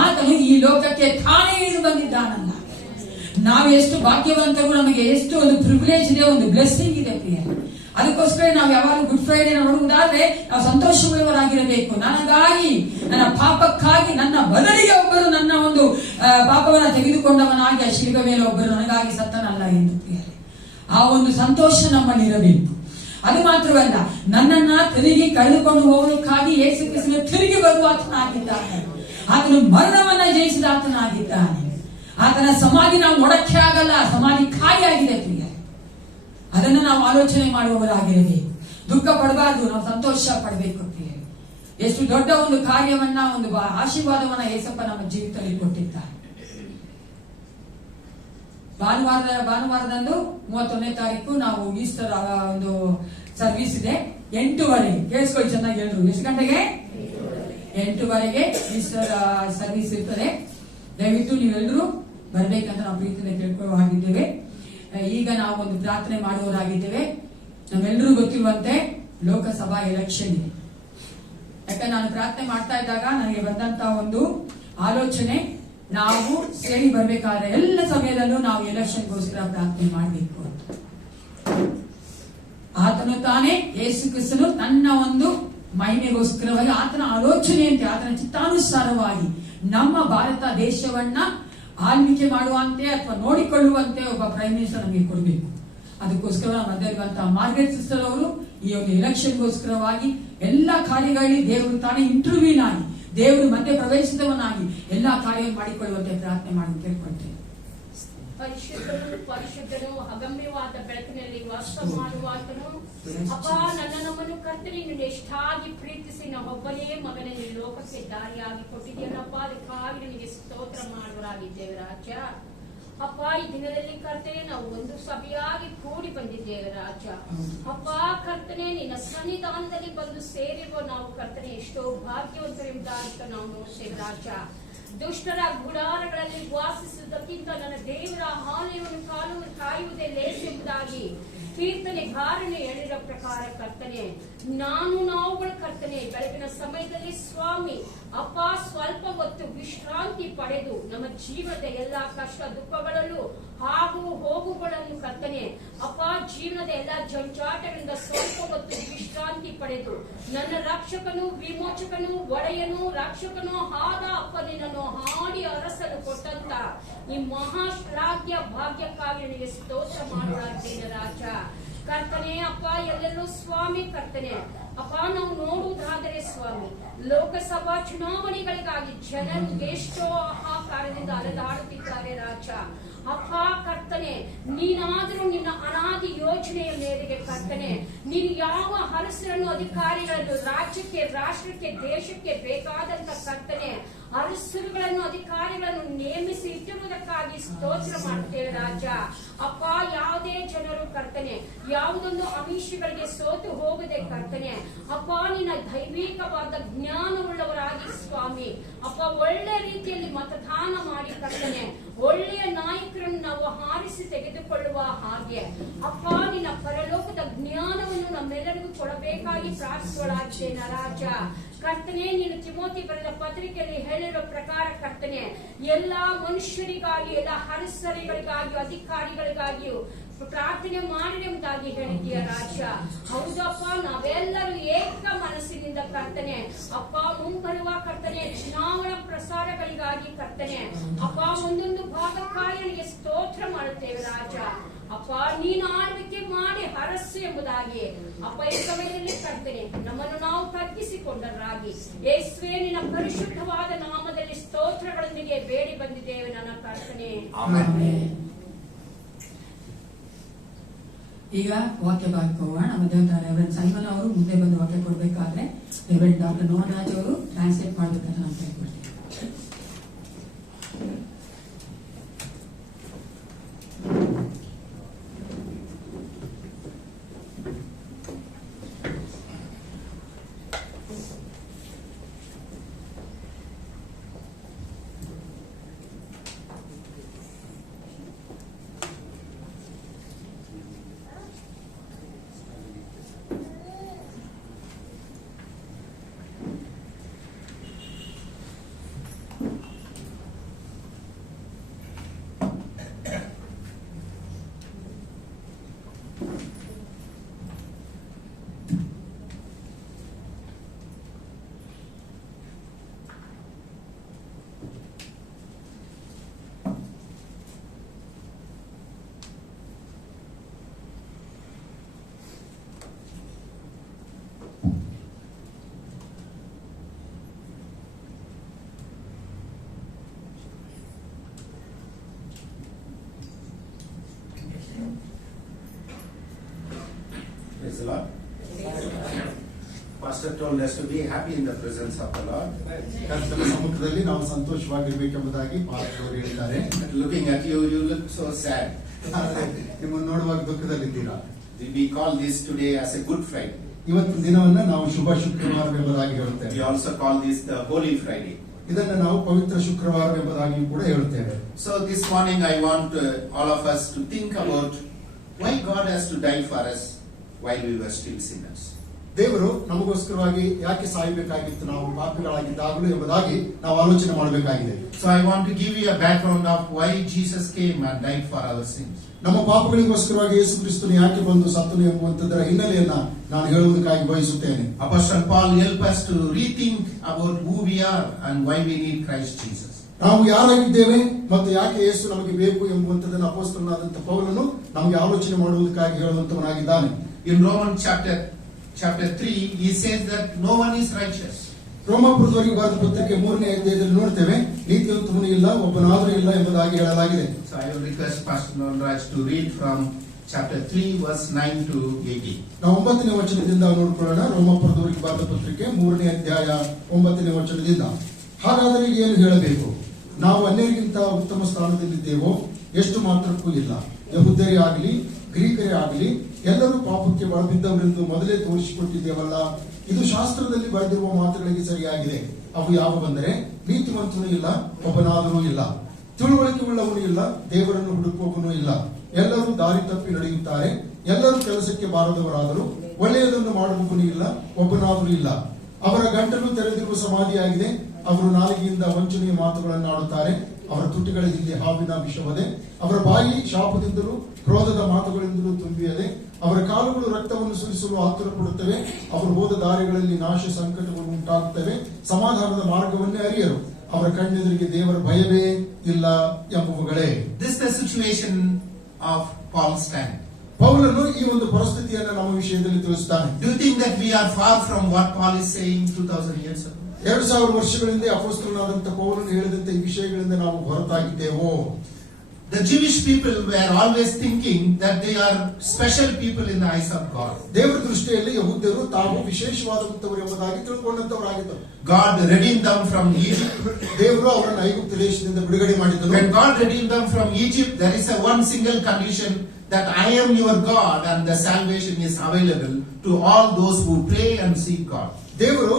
ಆತನು ಈ ಲೋಕಕ್ಕೆ ತಾನೇ ಇಳಿದು ಬಂದಿದ್ದಾನಲ್ಲ. ನಾವು ಎಷ್ಟು ಭಾಗ್ಯವಂತರು, ನಮಗೆ ಎಷ್ಟು ಒಂದು ಪ್ರಿವಿಲೇಜ್ ಇದೆ, ಒಂದು ಬ್ಲೆಸ್ಸಿಂಗ್ ಇದೆ ಪ್ರಿಯರೇ. ಅದಕ್ಕೋಸ್ಕರ ನಾವು ಯಾವಾಗ ಗುಡ್ ಫ್ರೈಡೇ ನೋಡುವುದಾದ್ರೆ ನಾವು ಸಂತೋಷವುಳ್ಳವರಾಗಿರಬೇಕು. ನನಗಾಗಿ, ನನ್ನ ಪಾಪಕ್ಕಾಗಿ ನನ್ನ ಬದಲಿಗೆ ಒಬ್ಬರು ನನ್ನ ಒಂದು ಪಾಪವನ್ನ ತೆಗೆದುಕೊಂಡವನಾಗಿ ಆ ಶಿಲುಬೆ ಮೇಲೆ ಒಬ್ಬರು ನನಗಾಗಿ ಸತ್ತನಲ್ಲ ಎಂದು ಪ್ರಿಯರೇ. ಆ ಒಂದು ಸಂತೋಷ ನಮ್ಮಲ್ಲಿ ಇರಬೇಕು. ಅದು ಮಾತ್ರವಲ್ಲ, ನನ್ನನ್ನ ತಿರುಗಿ ಕಳೆದುಕೊಂಡು ಹೋಗೋದಕ್ಕಾಗಿ ಯೇಸು ಕ್ರಿಸ್ತನು ತಿರುಗಿ ಬರುವ ಆತನಾಗಿದ್ದಾನೆ. ಆತನು ಮರಣವನ್ನ ಜಯಿಸಿದ ಆತನಾಗಿದ್ದಾನೆ. ಆತನ ಸಮಾಧಿ ನಾವು ನೋಡಕ್ಕೆ ಆಗಲ್ಲ, ಸಮಾಧಿ ಖಾಲಿಯಾಗಿದೆ ಪ್ರಿಯ. ಅದನ್ನ ನಾವು ಆಲೋಚನೆ ಮಾಡುವವರಾಗಿರಬೇಕು. ದುಃಖ ಪಡಬಾರ್ದು, ನಾವು ಸಂತೋಷ ಪಡಬೇಕು ಪ್ರಿಯ. ಎಷ್ಟು ದೊಡ್ಡ ಒಂದು ಕಾರ್ಯವನ್ನ, ಒಂದು ಆಶೀರ್ವಾದವನ್ನ ಯೇಸಪ್ಪ ನಮ್ಮ ಜೀವಿತದಲ್ಲಿ ಕೊಟ್ಟಿದ್ದಾರೆ. ಭಾನುವಾರದಂದು 31ನೇ ತಾರೀಕು ನಾವು ಈಸ್ಟರ್ ಒಂದು ಸರ್ವಿಸ್ ಇದೆ. 8:15 ಕೇಳಿಸ್ಕೊಳ್ಳಿ ಚೆನ್ನಾಗಿ ಹೇಳಿದ್ರು. ಎಷ್ಟು ಗಂಟೆಗೆ? 8:15 ಈಸ್ಟರ್ ಸರ್ವಿಸ್ ಇರ್ತದೆ. ದಯವಿಟ್ಟು ನೀವೆಲ್ಲರೂ ಬರ್ಬೇಕಂತ ನಾವು ಪ್ರೀತಿಯಿಂದ ಕೇಳ್ಕೊಳ್ಳೋ ಹಾಗಿದ್ದೇವೆ. ಈಗ ನಾವು ಒಂದು ಪ್ರಾರ್ಥನೆ ಮಾಡುವವರಾಗಿದ್ದೇವೆ. ನಮ್ಮೆಲ್ಲರೂ ಗೊತ್ತಿರುವಂತೆ ಲೋಕಸಭಾ ಎಲೆಕ್ಷನ್ ಇದೆ. ಯಾಕಂದ್ರೆ ನಾನು ಪ್ರಾರ್ಥನೆ ಮಾಡ್ತಾ ಇದ್ದಾಗ ನನಗೆ ಬಂದಂತ ಒಂದು ಆಲೋಚನೆ, ನಾವು ಸೇರಿ ಬರ್ಬೇಕಾದ್ರೆ ಎಲ್ಲ ಸಮಯದಲ್ಲೂ ನಾವು ಎಲೆಕ್ಷನ್ಗೋಸ್ಕರ ಪ್ರಾರ್ಥನೆ ಮಾಡಬೇಕು ಅಂತ. ಆತನು ತಾನೇ ಯೇಸು ಕ್ರಿಸ್ತನು ತನ್ನ ಒಂದು ಮಹಿಮೆಗೋಸ್ಕರವಾಗಿ ಆತನ ಆಲೋಚನೆಯಂತೆ, ಆತನ ಚಿತ್ತಾನುಸಾರವಾಗಿ ನಮ್ಮ ಭಾರತ ದೇಶವನ್ನ ಆಳ್ವಿಕೆ ಮಾಡುವಂತೆ ಅಥವಾ ನೋಡಿಕೊಳ್ಳುವಂತೆ ಒಬ್ಬ ಪ್ರೈಮ್ ಮಿನಿಸ್ಟರ್ ನಮಗೆ ಕೊಡಬೇಕು. ಅದಕ್ಕೋಸ್ಕರ ಮಧ್ಯಲ್ಲಿರುವಂತಹ ಮಾರ್ಗರೆಟ್ ಸಿಸ್ಟರ್ ಅವರು ಈ ಒಂದು ಎಲೆಕ್ಷನ್ಗೋಸ್ಕರವಾಗಿ ಎಲ್ಲಾ ಕಾರ್ಯಗಳಲ್ಲಿ ದೇವರು ತಾನೇ ಇಂಟರ್ವ್ಯೂನ್ ಆಗಿ, ದೇವರು ಮಧ್ಯೆ ಪ್ರವೇಶಿಸಿದವನಾಗಿ ಎಲ್ಲಾ ಕಾರ್ಯವನ್ನು ಮಾಡಿಕೊಳ್ಳುವಂತೆ ಪ್ರಾರ್ಥನೆ ಮಾಡಿ ಕೇಳ್ಕೊಳ್ತೇನೆ. ಪರಿಶುದ್ಧನು ಅಗಮ್ಯವಾದ ಬೆಳಕಿನಲ್ಲಿ ವಾಸ ಮಾಡುವಾತನು, ಅಪ್ಪ ನನ್ನ ನಮ್ಮನ್ನು ಕರ್ತನೆ ನಿನ್ನ ಎಷ್ಟಾಗಿ ಪ್ರೀತಿಸಿ ನಮ್ಮೊಬ್ಬನೇ ಮಗನಲ್ಲಿ ಲೋಕಕ್ಕೆ ದಾರಿಯಾಗಿ ಕೊಟ್ಟಿದ್ದೇನಪ್ಪ. ಅದಕ್ಕಾಗಿ ನಿನಗೆ ಸ್ತೋತ್ರ ಮಾಡುವರಾಗಿದ್ದೇವೆ ರಾಜ. ಅಪ್ಪ ಈ ದಿನದಲ್ಲಿ ಕರ್ತನೆ ನಾವು ಒಂದು ಸಭೆಯಾಗಿ ಕೂಡಿ ಬಂದಿದ್ದೇವೆ ರಾಜ. ಅಪ್ಪ ಕರ್ತನೆ ನಿನ್ನ ಸನ್ನಿಧಾನದಲ್ಲಿ ಬಂದು ಸೇರಿರುವ ನಾವು ಕರ್ತನೆ ಎಷ್ಟೋ ಭಾಗ್ಯವಂತರೆಂಬುದಾಗಿ ನಾವು ನೋಡ್ತೇವೆ ರಾಜ. ದುಷ್ಟರ ಗುಡಾರಗಳಲ್ಲಿ ವಾಸಿಸುವುದಕ್ಕಿಂತ ನನ್ನ ದೇವರ ಆಲಯವನ್ನು ಕಾಯುವುದೇ ಲೇಸೆಂಬುದಾಗಿ ಕೀರ್ತನೆಗಾರನೇ ಹೇಳಿರೋ ಪ್ರಕಾರ ಕರ್ತನೆ ನಾವುಗಳ ಕರ್ತನೆ ಬೆಳಗಿನ ಸಮಯದಲ್ಲಿ ಸ್ವಾಮಿ ಅಪ್ಪ ಸ್ವಲ್ಪ ಹೊತ್ತು ವಿಶ್ರಾಂತಿ ಪಡೆದು ನಮ್ಮ ಜೀವನದ ಎಲ್ಲಾ ಕಷ್ಟ ದುಃಖಗಳಲ್ಲೂ ಹಾಗೂ ಹೋಗುಗಳನ್ನು ಕರ್ತನೆ ಅಪ್ಪ ಜೀವನದ ಎಲ್ಲಾ ಜಂಜಾಟಗಳಿಂದ ಸ್ವಲ್ಪ ಹೊತ್ತು ವಿಶ್ರಾಂತಿ ಪಡೆದು ನನ್ನ ರಕ್ಷಕನು, ವಿಮೋಚಕನು, ಒಡೆಯನು, ರಕ್ಷಕನು ಆದ ಅಪ್ಪ ನಿನ್ನನ್ನು ಹಾಡಿ ಅರಸಲು ಕೊಟ್ಟಂತ ಈ ಮಹಾಶ್ಲಾಘ್ಯ ಭಾಗ್ಯಕ್ಕಾಗಿ ನನಗೆ ಸ್ತೋತ್ರ ಮಾಡುತ್ತೇನೆ ರಾಜ. ಕರ್ತನೆ ಅಪ್ಪ ಎಲ್ಲೆಲ್ಲೂ ಸ್ವಾಮಿ ಕರ್ತನೆ ಅಪ್ಪ ನಾವು ನೋಡುವುದಾದರೆ ಸ್ವಾಮಿ ಲೋಕಸಭಾ ಚುನಾವಣೆಗಳಿಗಾಗಿ ಜನರು ಎಷ್ಟೋ ಹಾಹಾಕಾರದಿಂದ ಅಲೆದಾಡುತ್ತಿದ್ದಾರೆ ರಾಜ. ಅಪ್ಪ ಕರ್ತನೆ ನೀನಾದರೂ ನಿನ್ನ ಅನಾದಿ ಯೋಜನೆಯ ಮೇರೆಗೆ ಕರ್ತನೆ ನೀನು ಯಾವ ಅರಸರನ್ನು, ಅಧಿಕಾರಿಗಳನ್ನು ರಾಜ್ಯಕ್ಕೆ, ರಾಷ್ಟ್ರಕ್ಕೆ, ದೇಶಕ್ಕೆ ಬೇಕಾದಂತ ಕರ್ತನೆ ಅರಸರುಗಳನ್ನು, ಅಧಿಕಾರಿಗಳನ್ನು ನೇಮಿಸಿ ಇಟ್ಟಿರುವುದಕ್ಕಾಗಿ ಸ್ತೋತ್ರ ಮಾಡ್ತೇವೆ ರಾಜ. ಅಪ್ಪ ಯಾವುದೇ ಜನರು ಕರ್ತನೆ ಯಾವುದೊಂದು ಅಮಿಷಗಳಿಗೆ ಸೋತು ಹೋಗದೆ ಕರ್ತನೆ ಅಪ್ಪ ನಿನ್ನ ದೈವಿಕವಾದ ಜ್ಞಾನವುಳ್ಳವರಾಗಿ ಸ್ವಾಮಿ ಅಪ್ಪ ಒಳ್ಳೆ ರೀತಿಯಲ್ಲಿ ಮತದಾನ ಮಾಡಿ ಕರ್ತನೆ ಒಳ್ಳೆಯ ನಾಯಕರನ್ನು ನಾವು ಆರಿಸಿ ತೆಗೆದುಕೊಳ್ಳುವ ಹಾಗೆ ಅಪ್ಪ ನಿನ್ನ ಪರಲೋಕದ ಜ್ಞಾನವನ್ನು ನಮ್ಮೆಲ್ಲರಿಗೂ ಕೊಡಬೇಕಾಗಿ ಪ್ರಾರ್ಥಿಸಲಾಗಿದ್ದೇನೆ ರಾಜ. ಕರ್ತನೆ ನೀನು ತಿಮೋತಿ ಬರೆದ ಪತ್ರಿಕೆಯಲ್ಲಿ ಹೇಳಿರೋ ಪ್ರಕಾರ ಕರ್ತನೆ ಎಲ್ಲಾ ಮನುಷ್ಯರಿಗಾಗಿ, ಎಲ್ಲಾ ಅರಸರಿಗಳಿಗಾಗಿ, ಅಧಿಕಾರಿಗಳಿಗಾಗಿ ಕಾರ್ಯಗಳಿಗಾಗಿಯೂ ಪ್ರಾರ್ಥನೆ ಮಾಡಿರಿ ಎಂಬುದಾಗಿ ಹೇಳಿದ್ದೀಯ ರಾಜ. ಹೌದಪ್ಪ, ನಾವೆಲ್ಲರೂ ಏಕ ಮನಸ್ಸಿನಿಂದ ಕರ್ತನೆ ಅಪ್ಪ ಮುಂಬರುವ ಕರ್ತನೆ ಚುನಾವಣಾ ಪ್ರಸಾರಗಳಿಗಾಗಿ ಕರ್ತನೆ ಅಪ್ಪ ಒಂದೊಂದು ಭಾಗಕ್ಕಾಗಿ ನನಗೆ ಸ್ತೋತ್ರ ಮಾಡುತ್ತೇವೆ ರಾಜ. ಅಪ್ಪ ನೀನು ಆಳ್ವಿಕೆ ಮಾಡಿ ಹರಸ್ಸು ಎಂಬುದಾಗಿ ಅಪ್ಪ ಈ ಸಮಯದಲ್ಲಿ ಕರ್ತನೆ ನಮ್ಮನ್ನು ನಾವು ತಗ್ಗಿಸಿಕೊಂಡರಾಗಿ ಯೇಸುವೇ ನಿನ್ನ ಪರಿಶುದ್ಧವಾದ ನಾಮದಲ್ಲಿ ಸ್ತೋತ್ರಗಳೊಂದಿಗೆ ಬೇಡಿ ಬಂದಿದ್ದೇವೆ ನನ್ನ ಕರ್ತನೆ. ಈಗ ವಾಕ್ಯ ಭಾಗಕ್ಕೆ ಹೋಗೋಣ. ನಮ್ಮ ದೇವರ ರೆವರೆಂಡ್ ಸೈಮನ್ ಅವರು ಮುಂದೆ ಬಂದು ವಾಕ್ಯ ಕೊಡಬೇಕಾದ್ರೆ ರೆವರೆಂಡ್ ಡಾಕ್ಟರ್ ಮೋಹನ್ ರಾಜ್ ಅವರು ಟ್ರಾನ್ಸ್ಲೇಟ್ ಮಾಡಬೇಕಂತ ನಾವು ಕೇಳ್ಕೊಳ್ತೀವಿ. Praise the Lord. Pastor told us to be happy in the presence of the Lord. ಕರ್ತನ ಸಮ್ಮುಖದಲ್ಲಿ ನಾವು ಸಂತೋಷವಾಗಿರಬೇಕೆಂಬುದಾಗಿ ಪಾಸ್ಟರ್ ಹೇಳಿದ್ದಾರೆ. Looking at you, you look so sad. ನಿಮ್ಮನ್ನು ನೋಡುವಾಗ ದುಃಖದಲ್ಲಿದ್ದೀರಾ. We call this today as a Good Friday. ಇವತ್ತು ದಿನವನ್ನ ನಾವು ಶುಭ ಶುಕ್ರವಾರವೆಂಬುದಾಗಿ ಹೇಳುತ್ತೇವೆ. We also call this the Holy Friday. ಇದನ್ನು ನಾವು ಪವಿತ್ರ ಶುಕ್ರವಾರವೆಂಬುದಾಗಿಯೂ ಕೂಡ ಹೇಳುತ್ತೇವೆ. So this morning I want all of us to think about why God has to die for us while we were still sinners. ದೇವರು ನಮಗೋಸ್ಕರವಾಗಿ ಯಾಕೆ ಸಾಯಬೇಕಾಗಿತ್ತು ನಾವು ಪಾಪಿಗಳಾಗಿದ್ದಾಗಲೂ ಎಂಬುದಾಗಿ ನಾವು ಆಲೋಚನೆ ಮಾಡಬೇಕಾಗಿದೆ. So I want to give you a background of why Jesus came and died for our sins. ನಮ್ಮ ಪಾಪಗಳಿಗೋಸ್ಕರವಾಗಿ ಯೇಸು ಕ್ರಿಸ್ತನು ಯಾಕೆ ಬಂದು ಸತ್ತನು ಎಂಬುವಂತದರ ಹಿನ್ನೆಲೆಯನ್ನ ನಾನು ಹೇಳುವುದಕ್ಕಾಗಿ ಬಯಸುತ್ತೇನೆ. Apostle Paul help us to rethink about who we are and why we need Christ Jesus. ನಾವು ಯಾರಾಗಿದ್ದೇವೆ ಮತ್ತು ಯಾಕೆ ಯೇಸು ನಮಗೆ ಬೇಕು ಎಂಬುವಂತದನ್ನು ಅಪೊಸ್ತಲನಾದಂಥ ಪೌಲನು ನಮಗೆ ಆಲೋಚನೆ ಮಾಡುವುದಕ್ಕಾಗಿ ಹೇಳುವಂತವನಾಗಿದ್ದಾನೆ. In Romans chapter 3, he says that no one is righteous. ರೋಮಾಪುರದವರಿಗೆ ಬರೆದ ಪತ್ರಿಕೆ 3ನೇ ಅಧ್ಯಾಯದಲ್ಲಿ ನೋಡ್ತೇವೆ, ನೀತಿವಂತನು ಇಲ್ಲ, ಒಬ್ಬನಾದರೂ ಇಲ್ಲ ಎಂಬುದಾಗಿ ಹೇಳಲಾಗಿದೆ. So I will request Pastor Nonraj to read from chapter 3 verse 9 to 18. ನಾವು 9ನೇ ವಚನದಿಂದ ನೋಡಿಕೊಳ್ಳೋಣ. ರೋಮಾಪುರದವರಿಗೆ ಬರೆದ ಪತ್ರಿಕೆ 3ನೇ ಅಧ್ಯಾಯ 9ನೇ ವಚನದಿಂದ. ಹಾಗಾದರೆ ಏನು ಹೇಳಬೇಕು? ನಾವು ಅನ್ಯರಿಗಿಂತ ಉತ್ತಮ ಸ್ಥಾನದಲ್ಲಿದ್ದೇವೋ? ಎಷ್ಟು ಮಾತ್ರಕ್ಕೂ ಇಲ್ಲ. ಯಹೂದ್ಯರೇ ಆಗಲಿ ಗ್ರೀಕರೇ ಆಗಲಿ ಎಲ್ಲರೂ ಪಾಪಕ್ಕೆ ಒಳಬಿದ್ದವರೆಂದು ಮೊದಲೇ ತೋರಿಸಿಕೊಟ್ಟಿದ್ದೇವಲ್ಲ. ಇದು ಶಾಸ್ತ್ರದಲ್ಲಿ ಬರೆದಿರುವ ಮಾತುಗಳಿಗೆ ಸರಿಯಾಗಿದೆ. ಅವು ಯಾವುವೆಂದರೆ, ನೀತಿವಂತನೂ ಇಲ್ಲ, ಒಬ್ಬನಾದರೂ ಇಲ್ಲ, ತಿಳುವಳಿಕೆ ಉಳ್ಳವನು ಇಲ್ಲ, ದೇವರನ್ನು ಹುಡುಕುವವನು ಇಲ್ಲ, ಎಲ್ಲರೂ ದಾರಿ ತಪ್ಪಿ ನಡೆಯುತ್ತಾರೆ, ಎಲ್ಲರೂ ಕೆಲಸಕ್ಕೆ ಬಾರದವರಾದರೂ, ಒಳ್ಳೆಯದನ್ನು ಮಾಡುವವನು ಇಲ್ಲ, ಒಬ್ಬನಾದರೂ ಇಲ್ಲ. ಅವರ ಗಂಟಲು ತೆರೆದಿರುವ ಸಮಾಧಿಯಾಗಿದೆ. ಅವರು ನಾಲಿಗೆಯಿಂದ ವಂಚನೆಯ ಮಾತುಗಳನ್ನು ಆಡುತ್ತಾರೆ. ಅವರ ತುಟಿಗಳ ಹಿಂದೆ ಹಾವಿನ ವಿಷವದೆ. ಅವರ ಬಾಯಿ ಶಾಪದಿಂದಲೂ ಕ್ರೋಧದ ಮಾತುಗಳಿಂದಲೂ ತುಂಬಿಯದೆ. ಅವರ ಕಾಲುಗಳು ರಕ್ತವನ್ನು ಸುರಿಸಲು ಆತುರ ಪಡುತ್ತವೆ. ಅವರು ಹೋದ ದಾರಿಗಳಲ್ಲಿ ನಾಶ ಸಂಕಟಗಳು ಉಂಟಾಗುತ್ತವೆ. ಸಮಾಧಾನದ ಮಾರ್ಗವನ್ನೇ ಅರಿಯರು. ಅವರ ಕಣ್ಣೆದುರಿಗೆ ದೇವರ ಭಯವೇ ಇಲ್ಲ ಎಂಬುವುಗಳೇ. This is the situation of Paul's time. ಪೌಲನು ಈ ಒಂದು ಪರಿಸ್ಥಿತಿಯನ್ನು ನಮ್ಮ ವಿಷಯದಲ್ಲಿ ತಿಳಿಸುತ್ತಾನೆ. Do you think that we are far from what Paul is saying 2000 years ago? 2000 ವರ್ಷಗಳಿಂದ ಅಪೊಸ್ತಲನಾದಂಥ ಪೌಲನು ಹೇಳಿದಂತೆ ಈ ವಿಷಯಗಳಿಂದ ನಾವು ಹೊರತಾಗಿದ್ದೇವೋ? The Jewish people were always thinking that they are special people in the eyes of God. ದೇವರ ದೃಷ್ಟಿಯಲ್ಲಿ ಯಹೂದ್ಯರು ತಾವು ವಿಶೇಷವಾದಂತವರು ಎಂಬುದಾಗಿ ತಿಳ್ಕೊಂಡಂತವರಾಗಿದ್ದರು. God redeemed them from Egypt. ದೇವರು ಅವರನ್ನು ಐಗುಪ್ತ ದೇಶದಿಂದ ಬಿಡುಗಡೆ ಮಾಡಿದರು. When God redeemed them from Egypt, there is a one single condition, that I am your God and the salvation is available to all those who pray and seek God. ದೇವರು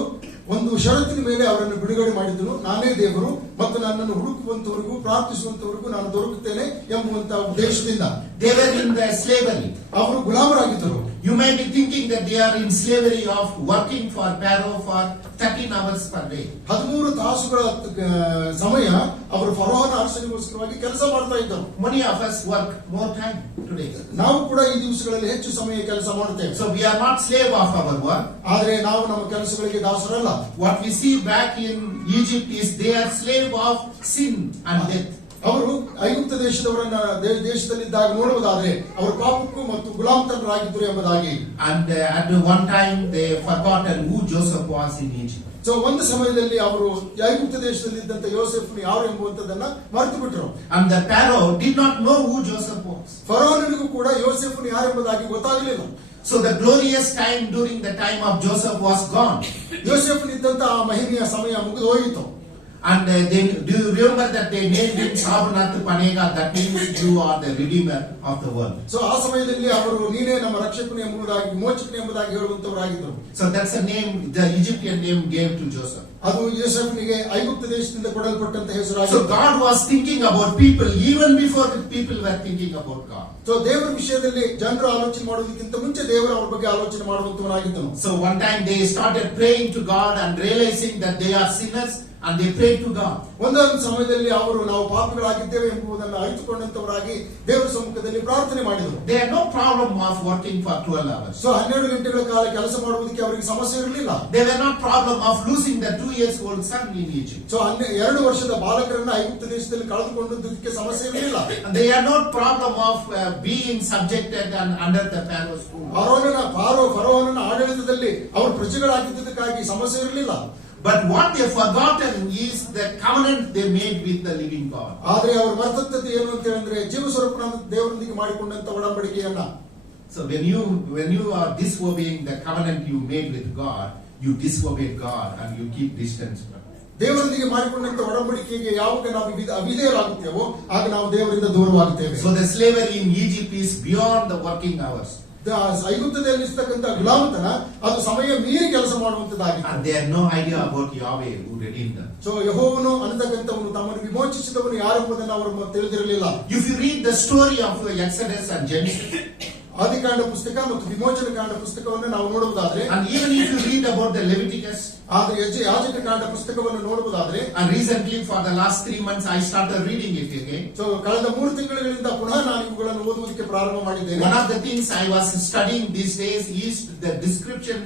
ಒಂದು ಷರತ್ತಿನ ಮೇಲೆ ಅವರನ್ನು ಬಿಡುಗಡೆ ಮಾಡಿದನು. ನಾನೇ ದೇವರು ಮತ್ತು ನನ್ನನ್ನು ಹುಡುಕುವಂತವರಿಗೂ ಪ್ರಾರ್ಥಿಸುವಂತವರಿಗೂ ನಾನು ದೊರಕುತ್ತೇನೆ ಎಂಬುವಂತಹ ಉದ್ದೇಶದಿಂದ. They were in the slavery. ಅವರು ಗುಲಾಮರಾಗಿದ್ದರು. You may be thinking that they are in slavery of working for Pharaoh for 13 hours per day. 13 ತಾಸುಗಳ ಸಮಯ ಅವರು ಫರೋಹನ ಅರಸನಿಗೋಸ್ಕರವಾಗಿ ಕೆಲಸ ಮಾಡ್ತಾ ಇದ್ದರು. Many of us work more time today. ನಾವು ಕೂಡ ಈ ದಿವಸಗಳಲ್ಲಿ ಹೆಚ್ಚು ಸಮಯ ಕೆಲಸ ಮಾಡುತ್ತೇವೆ. So we are not slave of our work. ಆದರೆ ನಾವು ನಮ್ಮ ಕೆಲಸಗಳಿಗೆ ದಾಸರಲ್ಲ. What we see back in Egypt is they are slave of sin and death. ಅವರು ಐಗುಪ್ತ ದೇಶದವರನ್ನ ದೇಶದಲ್ಲಿದ್ದಾಗ ನೋಡುವುದಾದ್ರೆ ಅವರು ಪಾಪಕ್ಕೂ ಮತ್ತು ಗುಲಾಮತನರಾಗಿದ್ದರು ಎಂಬುದಾಗಿ. And at one time they forgotten who Joseph was in Egypt. So ಒಂದು ಸಮಯದಲ್ಲಿ ಅವರು ಐಗುಪ್ತ ದೇಶದಲ್ಲಿದ್ದಂತ ಯೋಸೆಫ್ನು ಯಾರು ಎಂಬುವಂತದನ್ನ ಮರೆತು ಬಿಟ್ಟರು. And the Pharaoh did not know who Joseph was. ಫರೋಹನಿಗೂ ಕೂಡ ಯೋಸೆಫ್ನು ಯಾರು ಎಂಬುದಾಗಿ ಗೊತ್ತಾಗಲಿಲ್ಲ. So the glorious time during the time of Joseph was gone. ಯೋಸೆಫ್ನಿದ್ದಂತ ಆ ಮಹಿಮೆಯ ಸಮಯ ಮುಗಿದು ಹೋಯಿತು. And do you remember that they named him Sarvanath Panega, that means you are the redeemer of the world. So ಆ ಸಮಯದಲ್ಲಿ ಅವರು ನೀನೇ ನಮ್ಮ ರಕ್ಷಕನು ಎಂಬುದಾಗಿ ವಿಮೋಚಕನು ಎಂಬುದಾಗಿ ಹೇಳುವಂತವರಾಗಿದ್ದರು. So that's a name the Egyptian name gave to Joseph. ಅದು ಯೋಸೆಫ್ನಿಗೆ ಐಗುಪ್ತ ದೇಶದಿಂದ ಕೊಡಲ್ಪಟ್ಟಂತ ಹೆಸರಾಗಿತ್ತು. So God was thinking about people even before the people were thinking about God. So ದೇವರ ವಿಷಯದಲ್ಲಿ ಜನರು ಆಲೋಚನೆ ಮಾಡೋದಕ್ಕಿಂತ ಮುಂಚೆ ದೇವರು ಅವ್ರ ಬಗ್ಗೆ ಆಲೋಚನೆ ಮಾಡುವಂತವನಾಗಿದ್ದನು. So one time they started praying to God and realizing that they are sinners and they prayed to God. ಒಂದೊಂದು ಸಮಯದಲ್ಲಿ ಅವರು ನಾವು ಪಾಪಿಗಳಾಗಿದ್ದೇವೆ ಎಂಬುದನ್ನು ಅರಿತುಕೊಂಡಂತವರಾಗಿ ದೇವರ ಸಮ್ಮುಖದಲ್ಲಿ ಪ್ರಾರ್ಥನೆ ಮಾಡಿದರು. They had no problem of working for 12 hours. So 12 ಗಂಟೆಗಳ ಕಾಲ ಕೆಲಸ ಮಾಡುವುದಕ್ಕೆ ಅವರಿಗೆ ಸಮಸ್ಯೆ ಇರಲಿಲ್ಲ. They were not problem of losing the 2 years old son in Egypt. So 2 ವರ್ಷದ ಬಾಲಕರನ್ನ ಐಗುಪ್ತ ದೇಶದಲ್ಲಿ ಕಳೆದುಕೊಂಡದಕ್ಕೆ ಸಮಸ್ಯೆ ಇರಲಿಲ್ಲ. And they had no problem of being subjected and under the Pharaoh's rule. ಫರೋಹನ ಆಡಳಿತದಲ್ಲಿ ಅವರು ಪ್ರಜೆಗಳಾಗಿದ್ದಕ್ಕಾಗಿ ಸಮಸ್ಯೆ ಇರಲಿಲ್ಲ. But what they forgotten is the covenant they made with the living God. ಆದ್ರೆ ಅವರು ಮರೆತದ್ದು ಏನು ಅಂತ ಹೇಳಿದ್ರೆ ಜೀವಸ್ವರೂಪನಾದ ದೇವರೊಂದಿಗೆ ಮಾಡಿಕೊಂಡಂತ ಒಡಂಬಡಿಕೆಯನ್ನ. So when you are disobeying the covenant you made with God, you disobey God and you keep distance from Him. ದೇವರೊಂದಿಗೆ ಮಾಡಿಕೊಂಡಂತ ಒಡಂಬಡಿಕೆಗೆ ಯಾವಾಗ ನಾವು ಅವಿಧೇಯರಾಗುತ್ತೇವೋ ಆಗ ನಾವು ದೇವರಿಂದ ದೂರವಾಗುತ್ತೇವೆ. So the slavery in Egypt is beyond the working hours. ಐಗುಪ್ತದಲ್ಲಿರ್ತಕ್ಕಂಥ ಗುಲಾಮತನ ಅದು ಸಮಯ ಮೀರಿ ಕೆಲಸ ಮಾಡುವಂತದ್ದಾಗಿತ್ತು. And they had no idea about Yahweh who redeemed them. So ಯೆಹೋವನು ಅನ್ನತಕ್ಕಂಥವನು ತಮ್ಮನ್ನು ವಿಮೋಚಿಸಿದವನು ಯಾರೆಂಬುದನ್ನು ಅವರು ತಿಳಿದಿರಲಿಲ್ಲ. If you read the story of Exodus and Genesis, ಆದಿಕಾಂಡ ಪುಸ್ತಕ ಮತ್ತು ವಿಮೋಚನ ಕಾಂಡ ಪುಸ್ತಕವನ್ನು ನಾವು ನೋಡುವುದಾದ್ರೆ, and even if you read about the Leviticus, ಆದ್ರೆ ಯಾಜಕ ಕಾಂಡ ಪುಸ್ತಕವನ್ನು ನೋಡುವುದಾದ್ರೆ, and recently for the last 3 months I started reading it again. So ಕಳೆದ 3 ತಿಂಗಳಿಂದ ಪುನಃ ನಾನು ಇವುಗಳನ್ನು ಓದುವುದಕ್ಕೆ ಪ್ರಾರಂಭ ಮಾಡಿದ್ದೇನೆ. One of the things I was studying these days is the description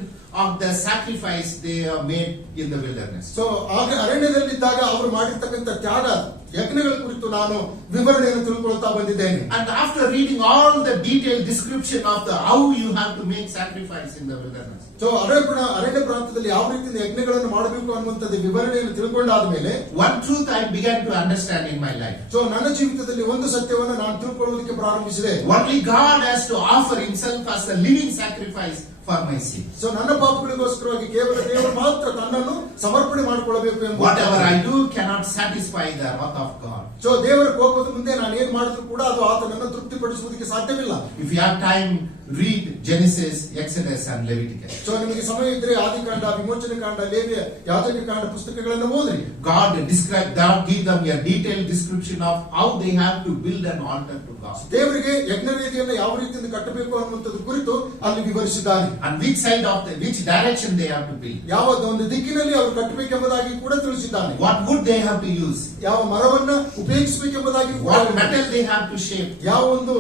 of the sacrifice they have made in the wilderness. So ಆಗ ಅರಣ್ಯದಲ್ಲಿದ್ದಾಗ ಅವರು ಮಾಡಿರ್ತಕ್ಕಂಥ ತ್ಯಾಗ ಯಜ್ಞಗಳ ಕುರಿತು ನಾನು ವಿವರಣೆಯನ್ನು ತಿಳ್ಕೊಳ್ತಾ ಬಂದಿದ್ದೇನೆ. And after reading all the detailed description of the how you have to make sacrifice in the wilderness, so ಅರಣ್ಯ ಪ್ರಾಂತದಲ್ಲಿ ಯಾವ ರೀತಿಯ ಯಜ್ಞಗಳನ್ನು ಮಾಡಬೇಕು ಅನ್ನುವಂಥದ್ದು ವಿವರಣೆಯನ್ನು ತಿಳ್ಕೊಂಡಾದ ಮೇಲೆ one truth I began to understand in my life. So ನನ್ನ ಜೀವಿತದಲ್ಲಿ ಒಂದು ಸತ್ಯವನ್ನು ನಾನು ತಿಳ್ಕೊಳ್ಳುವುದಕ್ಕೆ ಪ್ರಾರಂಭಿಸಿದೆ. Only God has to offer Himself as a living sacrifice for my sin. So ನನ್ನ ಪಾಪಗಳಿಗೋಸ್ಕರವಾಗಿ ಕೇವಲ ದೇವರು ಮಾತ್ರ ತನ್ನನ್ನು ಸಮರ್ಪಣೆ ಮಾಡಿಕೊಳ್ಳಬೇಕು ಎಂಬ Whatever I do cannot satisfy the wrath of God. So ದೇವರ ಕೋಪದ ಮುಂದೆ ನಾನು ಏನ್ ಮಾಡಿದ್ರು ಕೂಡ ಅದು ಆತನನ್ನು ತೃಪ್ತಿಪಡಿಸುವುದಕ್ಕೆ ಸಾಧ್ಯವಿಲ್ಲ. If you have time, read Genesis, Exodus and Leviticus. So ನಿಮಗೆ ಸಮಯ ಇದ್ರೆ ಆದಿಕಾಂಡ, ವಿಮೋಚನ ಕಾಂಡ, ಲೇವಿಯ, ಯಾಜಕ ಕಾಂಡ ಪುಸ್ತಕಗಳನ್ನು ಓದ್ರಿ. God give them a detailed description of how they have to build an altar to God. ದೇವರಿಗೆ ಯಜ್ಞವೇದಿಯನ್ನು ಯಾವ ರೀತಿಯಿಂದ ಕಟ್ಟಬೇಕು ಅನ್ನುವಂಥದ್ದು ಕುರಿತು ಅಲ್ಲಿ ವಿವರಿಸಿದ್ದಾನೆ. And which direction they have to build. ಯಾವ ಒಂದು ದಿಕ್ಕಿನಲ್ಲಿ ಅವರು ಕಟ್ಟಬೇಕೆಂಬುದಾಗಿ ಕೂಡ ತಿಳಿಸಿದ್ದಾನೆ. What wood they have to use. ಯಾವ ಮರವನ್ನ ಉಪಯೋಗಿಸಬೇಕೆಂಬುದಾಗಿ, What metal they have to shape. ಯಾವ ಒಂದು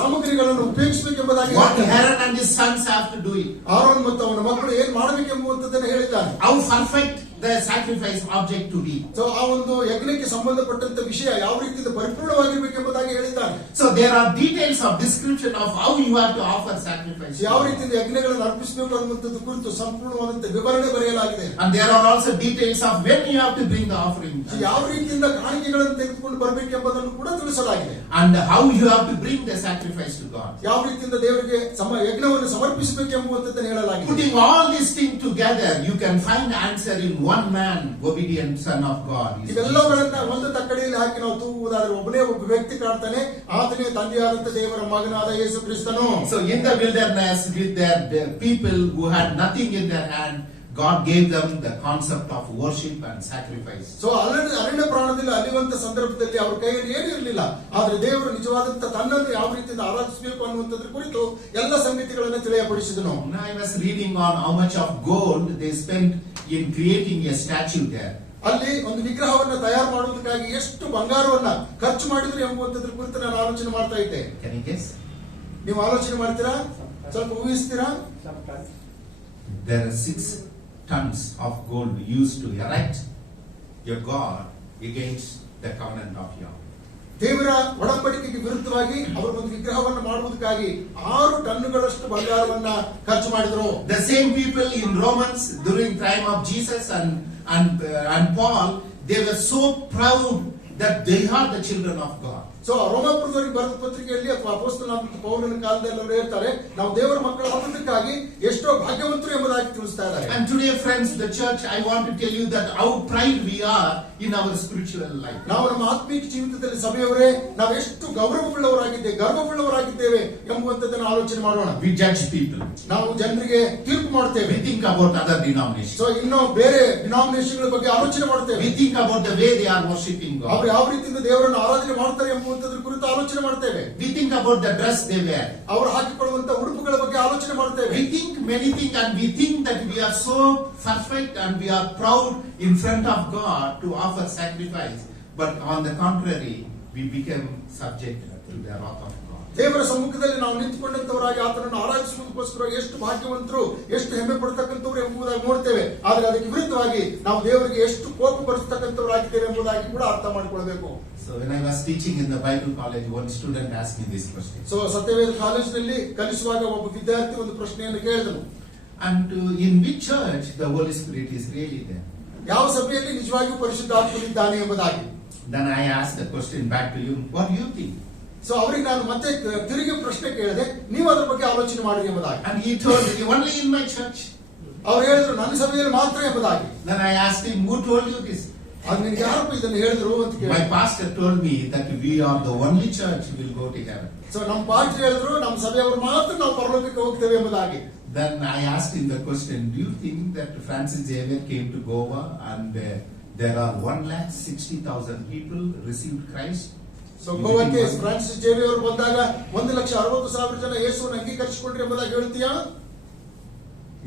ಸಾಮಗ್ರಿಗಳನ್ನು ಉಪಯೋಗಿಸಬೇಕೆಂಬುದಾಗಿ, What Aaron and his sons have to do it. Aaron ಮತ್ತು ಅವನ ಮಕ್ಕಳು ಏನ್ ಮಾಡಬೇಕೆಂಬುವಂತದ್ದನ್ನು ಹೇಳಿದ್ದಾನೆ. How perfect the sacrifice object to be. So ಆ ಒಂದು ಯಜ್ಞಕ್ಕೆ ಸಂಬಂಧಪಟ್ಟಂತ ವಿಷಯ ಯಾವ ರೀತಿಯಿಂದ ಪರಿಪೂರ್ಣವಾಗಿರಬೇಕೆಂಬುದಾಗಿ ಹೇಳಿದ್ದಾನೆ. So there are details of description of how you have to offer sacrifice. ಯಾವ ರೀತಿಯಿಂದ ಯಜ್ಞಗಳನ್ನು ಅರ್ಪಿಸಬೇಕು ಅನ್ನುವಂಥದ್ದು ಕುರಿತು ಸಂಪೂರ್ಣವಾದಂತ ವಿವರಣೆ ಬರೆಯಲಾಗಿದೆ. And there are also details of when you have to bring the offering. ಯಾವ ರೀತಿಯಿಂದ ಕಾಣಿಕೆಗಳನ್ನು ತೆಗೆದುಕೊಂಡು ಬರಬೇಕೆಂಬುದನ್ನು ಕೂಡ ತಿಳಿಸಲಾಗಿದೆ. And how you have to bring the sacrifice to God. ಯಾವ ರೀತಿಯಿಂದ ದೇವರಿಗೆ ಯಜ್ಞವನ್ನು ಸಮರ್ಪಿಸಬೇಕೆಂಬುವಂತದ್ದನ್ನು ಹೇಳಲಾಗಿದೆ. Putting all these things together, you can find answer in one man, obedient son of God. ಇವೆಲ್ಲಗಳನ್ನ ಒಂದು ತಕ್ಕಡಿಯಲ್ಲಿ ಹಾಕಿ ನಾವು ತೂಗುವುದಾದ್ರೆ ಒಬ್ಬ ವ್ಯಕ್ತಿ ಕಾಡ್ತಾನೆ, ಆತನೇ ತಂದೆಯಾದಂತ ದೇವರ ಮಗನಾದ ಯೇಸು ಕ್ರಿಸ್ತನು. So in the wilderness with their people who had nothing in their hand, God gave them the concept of worship and sacrifice. So ಅರಣ್ಯ ಪ್ರಾಣದಲ್ಲಿ ಅಲಿಯುವಂತ ಸಂದರ್ಭದಲ್ಲಿ ಅವ್ರ ಕೈಯಲ್ಲಿ ಏನೂ ಇರಲಿಲ್ಲ, ಆದ್ರೆ ದೇವರು ನಿಜವಾದಂತ ತನ್ನನ್ನು ಯಾವ ರೀತಿಯಿಂದ ಆರಾಧಿಸಬೇಕು ಅನ್ನುವಂಥದ್ರ ಕುರಿತು ಎಲ್ಲ ಸಂಗತಿಗಳನ್ನು ತಿಳಿಯಪಡಿಸಿದನು. I was reading on how much of gold they spent in creating a statue there. ಅಲ್ಲಿ ಒಂದು ವಿಗ್ರಹವನ್ನ ತಯಾರು ಮಾಡುವುದಕ್ಕಾಗಿ ಎಷ್ಟು ಬಂಗಾರವನ್ನ ಖರ್ಚು ಮಾಡಿದ್ರು ಎಂಬುವಂತದ್ರ ಕುರಿತು ನಾನು ಆಲೋಚನೆ ಮಾಡ್ತಾ ಇದ್ದೆ. Can you guess? ನೀವು ಆಲೋಚನೆ ಮಾಡ್ತೀರಾ? ಸ್ವಲ್ಪ ಊಹಿಸ್ತೀರಾ? There are 6 tons of gold used to erect your God against the covenant of Yahweh. ದೇವರ ಒಡಂಬಡಿಕೆಗೆ ವಿರುದ್ಧವಾಗಿ ಅವರು ಒಂದು ವಿಗ್ರಹವನ್ನು ಮಾಡುವುದಕ್ಕಾಗಿ 6 ಟನ್ನುಗಳಷ್ಟು ಬಂಗಾರವನ್ನ ಖರ್ಚು ಮಾಡಿದರು. The same people in Romans during time of Jesus and Paul, they were so proud that they are the children of God. So ರೋಮಾಪುರದವರಿಗೆ ಬರೆದ ಪತ್ರಿಕೆಯಲ್ಲಿ ಅಥವಾ ಅಪೊಸ್ತಲನಾದ ಪೌಲನ ಕಾಲದಲ್ಲಿ ಅವರು ಹೇಳ್ತಾರೆ, ನಾವು ದೇವರ ಮಕ್ಕಳಾಗುವುದಕ್ಕಾಗಿ ಎಷ್ಟೋ ಭಾಗ್ಯವಂತರು ಎಂಬುದಾಗಿ ತಿಳಿಸ್ತಾ ಇದ್ದಾರೆ. And today, friends, the church, I want to tell you that how proud we are in our spiritual life. ನಾವು ನಮ್ಮ ಆತ್ಮಿಕ ಜೀವಿತದಲ್ಲಿ ಸಭೆಯವರೇ ನಾವು ಎಷ್ಟು ಗರ್ವವುಳ್ಳವರಾಗಿದ್ದೇವೆ ಎಂಬುವಂತದ್ದನ್ನು ಆಲೋಚನೆ ಮಾಡೋಣ. We judge people. ನಾವು ಜನರಿಗೆ ತೀರ್ಪು ಮಾಡ್ತೇವೆ. We think about other denominations. So ಇನ್ನು ಬೇರೆ ಡಿನಾಮಿನೇಷನ್ಗಳ ಬಗ್ಗೆ ಆಲೋಚನೆ ಮಾಡ್ತೇವೆ. We think about the way they are worshiping God. ಅವರು ಯಾವ ರೀತಿಯಿಂದ ದೇವರನ್ನು ಆರಾಧನೆ ಮಾಡ್ತಾರೆ ಎಂಬುವಂತದ್ರ ಕುರಿತು ಆಲೋಚನೆ ಮಾಡ್ತೇವೆ. We think about the dress they wear. ಅವರು ಹಾಕಿಕೊಳ್ಳುವಂತ ಉಡುಪುಗಳ ಬಗ್ಗೆ ಆಲೋಚನೆ ಮಾಡ್ತೇವೆ. We think many things, and we think that we are so perfect and we are proud in front of God to offer sacrifice. But on the contrary, we become subject to the wrath of God. ದೇವರ ಸಮ್ಮುಖದಲ್ಲಿ ನಾವು ನಿಂತುಕೊಂಡಂತವರಾಗಿ ಆತನನ್ನು ಆರಾಧಿಸುವುದಕ್ಕೋಸ್ಕರ ಎಷ್ಟು ಭಾಗ್ಯವಂತರು, ಎಷ್ಟು ಹೆಮ್ಮೆ ಪಡ್ತಕ್ಕಂಥವ್ರು ಎಂಬುದಾಗಿ ನೋಡ್ತೇವೆ. ಆದ್ರೆ ಅದಕ್ಕೆ ವಿರುದ್ಧವಾಗಿ ನಾವು ದೇವರಿಗೆ ಎಷ್ಟು ಕೋಪ ಬರೆಸ್ತಕ್ಕಂಥವರಾಗಿದ್ದೇವೆ ಎಂಬುದಾಗಿ ಕೂಡ ಅರ್ಥ ಮಾಡಿಕೊಳ್ಬೇಕು. So when I was teaching in the Bible college, one student asked me this question. So ಸತ್ಯವೇದ ಕಾಲೇಜಿನಲ್ಲಿ ಕಲಿಸುವಾಗ ಒಬ್ಬ ವಿದ್ಯಾರ್ಥಿ ಒಂದು ಪ್ರಶ್ನೆಯನ್ನು ಕೇಳಿದನು. And in which church the Holy Spirit is really there? ಯಾವ ಸಭೆಯಲ್ಲಿ ನಿಜವಾಗಿಯೂ ಪರಿಶುದ್ಧಾತ್ಮನಿದ್ದಾನೆ ಎಂಬುದಾಗಿ. Then I asked the question back to you. What do you think? So ಅವರಿಗೆ ನಾನು ಮತ್ತೆ ತಿರುಗಿ ಪ್ರಶ್ನೆ ಕೇಳಿದೆ, ನೀವು ಅದರ ಬಗ್ಗೆ ಆಲೋಚನೆ ಮಾಡಿ ಎಂಬುದಾಗಿ. And he told me, only in my church. ಅವ್ರು ಹೇಳಿದ್ರು ನನ್ನ ಸಭೆಯಲ್ಲಿ ಮಾತ್ರ ಎಂಬುದಾಗಿ. Then I asked him, who told you this? ಅದು ನಿನಗೆ ಯಾರಪ್ಪ ಇದನ್ನು ಹೇಳಿದ್ರು ಅಂತ My ಕೇಳಿದೆ. pastor told me that we are the only church who will go to heaven. So ನಮ್ಮ ಪಾಸ್ಟರ್ ಹೇಳಿದ್ರು ನಮ್ಮ ಸಭೆಯವರು ಮಾತ್ರ ನಾವು ಪರಲೋಕಕ್ಕೆ ಹೋಗ್ತೇವೆ ಎಂಬುದಾಗಿ. Then I asked him the question, do you think that Francis Xavier came to Goa and there are 1,60,000 people received Christ? So ಗೋವಾಕ್ಕೆ ಫ್ರಾನ್ಸಿಸ್ ಜೇವಿಯರ್ ಅವರು ಬಂದಾಗ 1,60,000 ಜನ ಯೇಸುವನ್ನು ಅಂಗೀಕರಿಸಿಕೊಂಡ್ರು ಎಂಬುದಾಗಿ ಹೇಳ್ತೀಯಾ?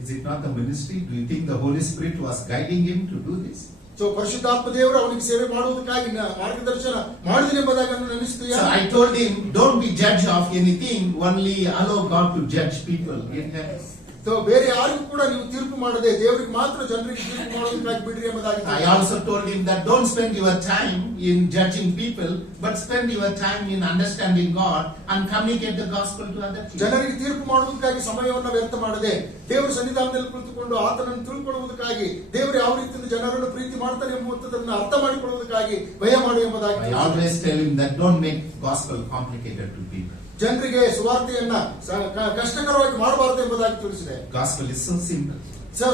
Is it not the ministry? Do you think the Holy Spirit was guiding him to do this? So ಪರಿಶುದ್ಧಾತ್ಮ ದೇವರು ಅವನಿಗೆ ಸೇವೆ ಮಾಡುವುದಕ್ಕಾಗಿ ಮಾರ್ಗದರ್ಶನ ಮಾಡಿದನು ಎಂಬುದಾಗಿ ನೆನೆಸ್ತೀಯಾ? So I told him, don't be judge of anything, only allow God to judge people in heaven. So ಬೇರೆ ಯಾರಿಗೂ ಕೂಡ ನೀವು ತೀರ್ಪು ಮಾಡದೆ ದೇವರಿಗೆ ಮಾತ್ರ ಜನರಿಗೆ ತೀರ್ಪು ಮಾಡೋದಕ್ಕಾಗಿ ಬಿಡ್ರಿ ಎಂಬುದಾಗಿ. I also told him that don't spend your time in judging people, but spend your time in understanding God and communicate the gospel to other people. ಜನರಿಗೆ ತೀರ್ಪು ಮಾಡುವುದಕ್ಕಾಗಿ ಸಮಯವನ್ನು ವ್ಯರ್ಥ ಮಾಡದೆ ದೇವರ ಸನ್ನಿಧಾನದಲ್ಲಿ ಕುಳಿತುಕೊಂಡು ಆತನನ್ನು ತಿಳ್ಕೊಳ್ಳುವುದಕ್ಕಾಗಿ ದೇವರು ಯಾವ ರೀತಿಯಿಂದ ಜನರನ್ನು ಪ್ರೀತಿ ಮಾಡ್ತಾನೆ ಎಂಬುದನ್ನು ಅರ್ಥ ಮಾಡಿಕೊಳ್ಳುವುದಕ್ಕಾಗಿ ಭಯ ಮಾಡು ಎಂಬುದಾಗಿ. I always tell him that don't make gospel complicated to people. ಜನರಿಗೆ ಸುವಾರ್ತೆಯನ್ನ ಕಷ್ಟಕರವಾಗಿ ಮಾಡಬಾರದು ಎಂಬುದಾಗಿ ತಿಳಿಸಿದೆ. Gospel is so simple,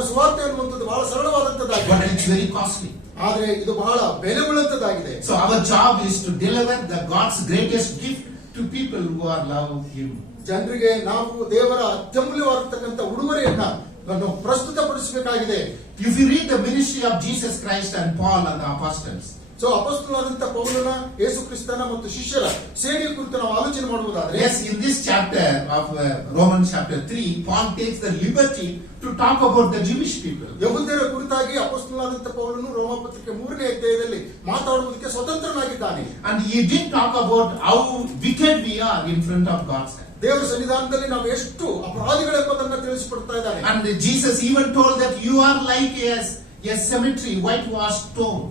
ಸುವಾರ್ತೆ ಅನ್ನುವಂಥದ್ದು ಬಹಳ ಸರಳವಾದಂತದ್ದಾಗಿದೆ, but it's very costly. ಆದ್ರೆ ಇದು ಬಹಳ ಬೆಲೆ ಉಳ್ಳಂತದ್ದಾಗಿದೆ. So our job is to deliver the God's greatest gift to people who are love Him. ಜನರಿಗೆ ನಾವು ದೇವರ ಅತ್ಯಮೂಲ್ಯವಾಗಿರ್ತಕ್ಕಂಥ ಉಡುಗೊರೆಯನ್ನ ಪ್ರಸ್ತುತಪಡಿಸಬೇಕಾಗಿದೆ. If you read the ministry of Jesus Christ and Paul and the apostles, so ಅಪೊಸ್ತಲನಾದಂತ ಪೌಲನ, ಯೇಸು ಕ್ರಿಸ್ತನ ಮತ್ತು ಶಿಷ್ಯರ ಸೇವೆಯ ಕುರಿತು ನಾವು ಆಲೋಚನೆ ಮಾಡುವುದಾದ್ರೆ, yes, in this chapter of Romans chapter 3, Paul takes the liberty to talk about the Jewish people. ಯಹೂದ್ಯರ ಕುರಿತಾಗಿ ಅಪೊಸ್ತಲನಾದಂತ ಪೌಲನು ರೋಮಪತ್ರಿಕೆ 3ನೇ ಅಧ್ಯಾಯದಲ್ಲಿ ಮಾತಾಡುವುದಕ್ಕೆ ಸ್ವತಂತ್ರನಾಗಿದ್ದಾನೆ. And he did talk about how wicked we are in front of God's hand. ದೇವರ ಸನ್ನಿಧಾನದಲ್ಲಿ ನಾವು ಎಷ್ಟು ಅಪರಾಧಿಗಳೆಂಬುದನ್ನು ತಿಳಿಸಿಕೊಡ್ತಾ ಇದ್ದಾನೆ. And Jesus even told that you are like a cemetery, whitewashed stone.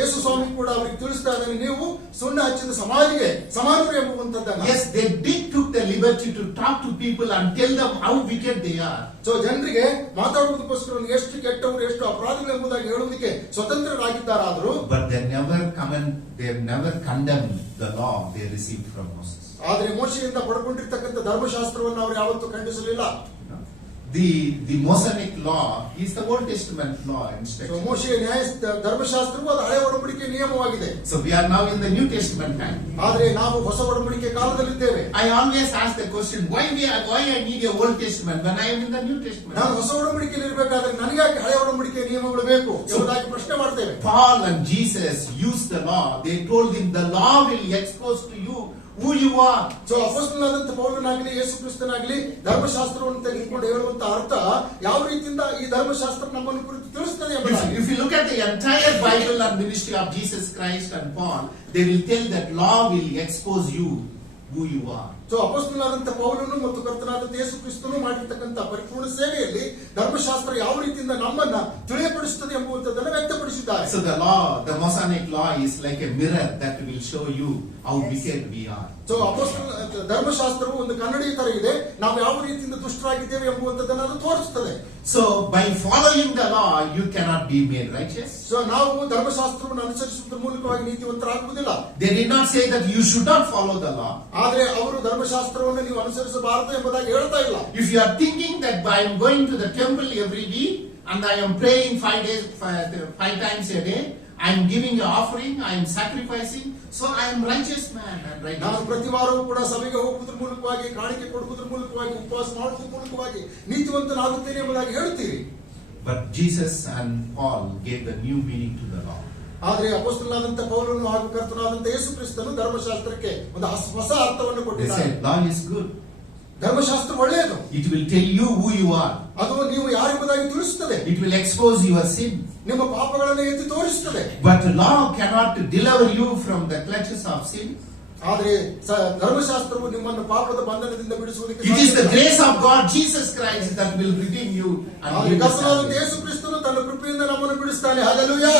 ಯೇಸು ಸ್ವಾಮಿ ಕೂಡ ಅವರಿಗೆ ತಿಳಿಸ್ತಾ ಇದ್ದಾನೆ, ನೀವು ಸುಣ್ಣ ಹಚ್ಚಿದ ಸಮಾಧಿಗೆ ಸಮಾನರು ಎಂಬುವಂತದ್ದನ್ನ. Yes, they did took the liberty to talk to people and tell them how wicked they are. So ಜನರಿಗೆ ಮಾತಾಡುವುದಕ್ಕೋಸ್ಕರ ಎಷ್ಟು ಕೆಟ್ಟವರು, ಎಷ್ಟು ಅಪರಾಧಿಗಳು ಎಂಬುದಾಗಿ ಹೇಳುವುದಕ್ಕೆ ಸ್ವತಂತ್ರರಾಗಿದ್ದಾರಾದರೂ, But they never condemned the law they received from Moses. ಆದರೆ ಮೋಶೆಯಿಂದ ಪಡ್ಕೊಂಡಿರ್ತಕ್ಕಂಥ ಧರ್ಮಶಾಸ್ತ್ರವನ್ನು ಅವರು ಯಾವತ್ತೂ ಖಂಡಿಸಲಿಲ್ಲ. the Mosaic law is the Old Testament law So, instruction. ಮೋಶೆಯ ಧರ್ಮಶಾಸ್ತ್ರವು ಅದು ಹಳೆ ಒಡಂಬಡಿಕೆ ನಿಯಮವಾಗಿದೆ. So we are now in the New Testament time. ಆದ್ರೆ ನಾವು ಹೊಸ ಒಡಂಬಡಿಕೆ ಕಾಲದಲ್ಲಿದ್ದೇವೆ. I always ask the question, why I need a Old Testament when I am in the New Testament? ನಾನು ಹೊಸ ಒಡಂಬಡಿಕೆಯಲ್ಲಿ ಇರಬೇಕಾದ್ರೆ ನನಗಾಗಿ ಹಳೆ ಒಡಂಬಡಿಕೆ ನಿಯಮಗಳು ಬೇಕು ಎಂಬುದಾಗಿ ಪ್ರಶ್ನೆ ಮಾಡ್ತೇವೆ. Paul and Jesus used the law. They told him the law will expose to you who you are. So ಅಪೊಸ್ತಲನಾದಂತ ಪೌಲನಾಗಲಿ ಯೇಸು ಕ್ರಿಸ್ತನಾಗಲಿ ಧರ್ಮಶಾಸ್ತ್ರವನ್ನು ತೆಗೆದುಕೊಂಡು ಹೇಳುವಂತ ಅರ್ಥ ಯಾವ ರೀತಿಯಿಂದ ಈ ಧರ್ಮಶಾಸ್ತ್ರ ನಮ್ಮನ್ನು ಕುರಿತು ತಿಳಿಸುತ್ತದೆ ಎಂಬುದಾಗಿ. If you look at the entire Bible and ministry of Jesus Christ and Paul, they will tell that law will expose you who you are. So ಅಪೊಸ್ತಲನಾದಂತ ಪೌಲನು ಮತ್ತು ಕರ್ತನಾದಂತ ಯೇಸು ಕ್ರಿಸ್ತನು ಮಾಡಿರ್ತಕ್ಕಂಥ ಪರಿಪೂರ್ಣ ಸೇವೆಯಲ್ಲಿ ಧರ್ಮಶಾಸ್ತ್ರ ಯಾವ ರೀತಿಯಿಂದ ನಮ್ಮನ್ನ ತಿಳಿಯಪಡಿಸುತ್ತದೆ ಎಂಬುದನ್ನು ವ್ಯಕ್ತಪಡಿಸಿದ್ದಾರೆ. So the law, the Mosaic law is like a mirror that will show you how wicked we are. So ಧರ್ಮಶಾಸ್ತ್ರವು ಒಂದು ಕನ್ನಡಿ ತರ ಇದೆ, ನಾವು ಯಾವ ರೀತಿಯಿಂದ ದುಷ್ಟರಾಗಿದ್ದೇವೆ ಎಂಬುದನ್ನು ಅದು ತೋರಿಸುತ್ತದೆ. So by following the law, you cannot be made righteous. So ನಾವು ಧರ್ಮಶಾಸ್ತ್ರವನ್ನು ಅನುಸರಿಸುವುದರ ಮೂಲಕವಾಗಿ ನೀತಿವಂತರಾಗುವುದಿಲ್ಲ. They did not say that you should not follow the law. ಆದ್ರೆ ಅವರು ಧರ್ಮಶಾಸ್ತ್ರವನ್ನು ನೀವು ಅನುಸರಿಸಬಾರದು ಎಂಬುದಾಗಿ ಹೇಳ್ತಾ ಇಲ್ಲ. If you are thinking that I am going to the temple every week and I am praying 5 times a day, I am giving an offering, I am sacrificing, so I am righteous man and ನಾನು righteous. ಪ್ರತಿ ವಾರವೂ ಕೂಡ ಸಭೆಗೆ ಹೋಗುವುದರ ಮೂಲಕವಾಗಿ, ಕಾಣಿಕೆ ಕೊಡುವುದರ ಮೂಲಕವಾಗಿ, ಉಪವಾಸ ಮಾಡುವುದರ ಮೂಲಕವಾಗಿ ನೀತಿವಂತನಾಗುತ್ತೇನೆ ಎಂಬುದಾಗಿ ಹೇಳ್ತೀರಿ. But Jesus and Paul gave the new meaning to the law. ಆದ್ರೆ ಅಪೊಸ್ತಲನಾದಂತ ಪೌಲನು ಹಾಗೂ ಕರ್ತನಾದಂತ ಯೇಸು ಕ್ರಿಸ್ತನು ಧರ್ಮಶಾಸ್ತ್ರಕ್ಕೆ ಒಂದು ಹೊಸ ಅರ್ಥವನ್ನು They ಕೊಟ್ಟಿದ್ದಾರೆ. said law is good. ಧರ್ಮಶಾಸ್ತ್ರ ಒಳ್ಳೆಯದು, It will tell you who you are. ಅದು ನೀವು ಯಾರೆಂಬುದಾಗಿ ತಿಳಿಸುತ್ತದೆ, It will expose your sin. ನಿಮ್ಮ ಪಾಪಗಳನ್ನು ಎತ್ತಿ ತೋರಿಸುತ್ತದೆ. But law cannot deliver you from the clutches of sin. ಆದ್ರೆ ಧರ್ಮಶಾಸ್ತ್ರವು ನಿಮ್ಮನ್ನು ಪಾಪದ ಬಂಧನದಿಂದ ಬಿಡಿಸುವುದಕ್ಕೆ It is the ಸಾಧ್ಯವಿಲ್ಲ. grace of God, Jesus Christ, that will redeem you and ಆದ್ರೆ give you ಕರ್ತನಾದಂತ salvation. ಯೇಸು ಕ್ರಿಸ್ತನು ತನ್ನ ಕೃಪೆಯಿಂದ ನಮ್ಮನ್ನು ಬಿಡಿಸ್ತಾನೆ. Hallelujah.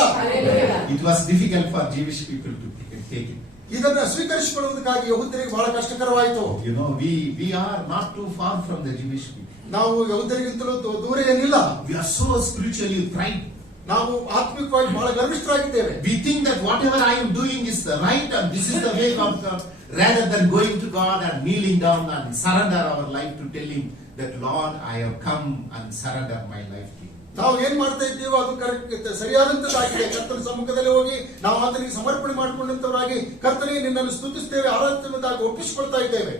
It was difficult for Jewish people to take it. ಇದನ್ನ ಸ್ವೀಕರಿಸಿಕೊಳ್ಳುವುದಕ್ಕಾಗಿ ಯಹೂದ್ಯರಿಗೆ ಬಹಳ ಕಷ್ಟಕರವಾಯಿತು. You know, we are not too far from the Jewish people. ನಾವು ಯಹೂದ್ಯರಿಗಿಂತಲೂ ದೂರ ಏನಿಲ್ಲ. We are so spiritually pride. ನಾವು ಆತ್ಮಿಕವಾಗಿ ಬಹಳ ಗರ್ವಿಷ್ಠರಾಗಿದ್ದೇವೆ. We think that whatever I am doing is the right and this is the way of God, rather than going to God and kneeling down and surrender our life to tell Him that Lord, I have come and surrender my life to you. ನಾವು ಏನ್ ಮಾಡ್ತಾ ಇದ್ದೀವೋ ಅದು ಸರಿಯಾದಂತದ್ದಾಗಿದೆ. ಕರ್ತನ ಸಮ್ಮುಖದಲ್ಲಿ ಹೋಗಿ ನಾವು ಆತನಿಗೆ ಸಮರ್ಪಣೆ ಮಾಡಿಕೊಂಡಂತವರಾಗಿ ಕರ್ತನಿಗೆ ನಿನ್ನನ್ನು ಸ್ತುತಿಸ್ತೇವೆ, ಆರಾಧನೆಯಾಗಿ ಒಪ್ಪಿಸಿಕೊಳ್ತಾ ಇದ್ದೇವೆ.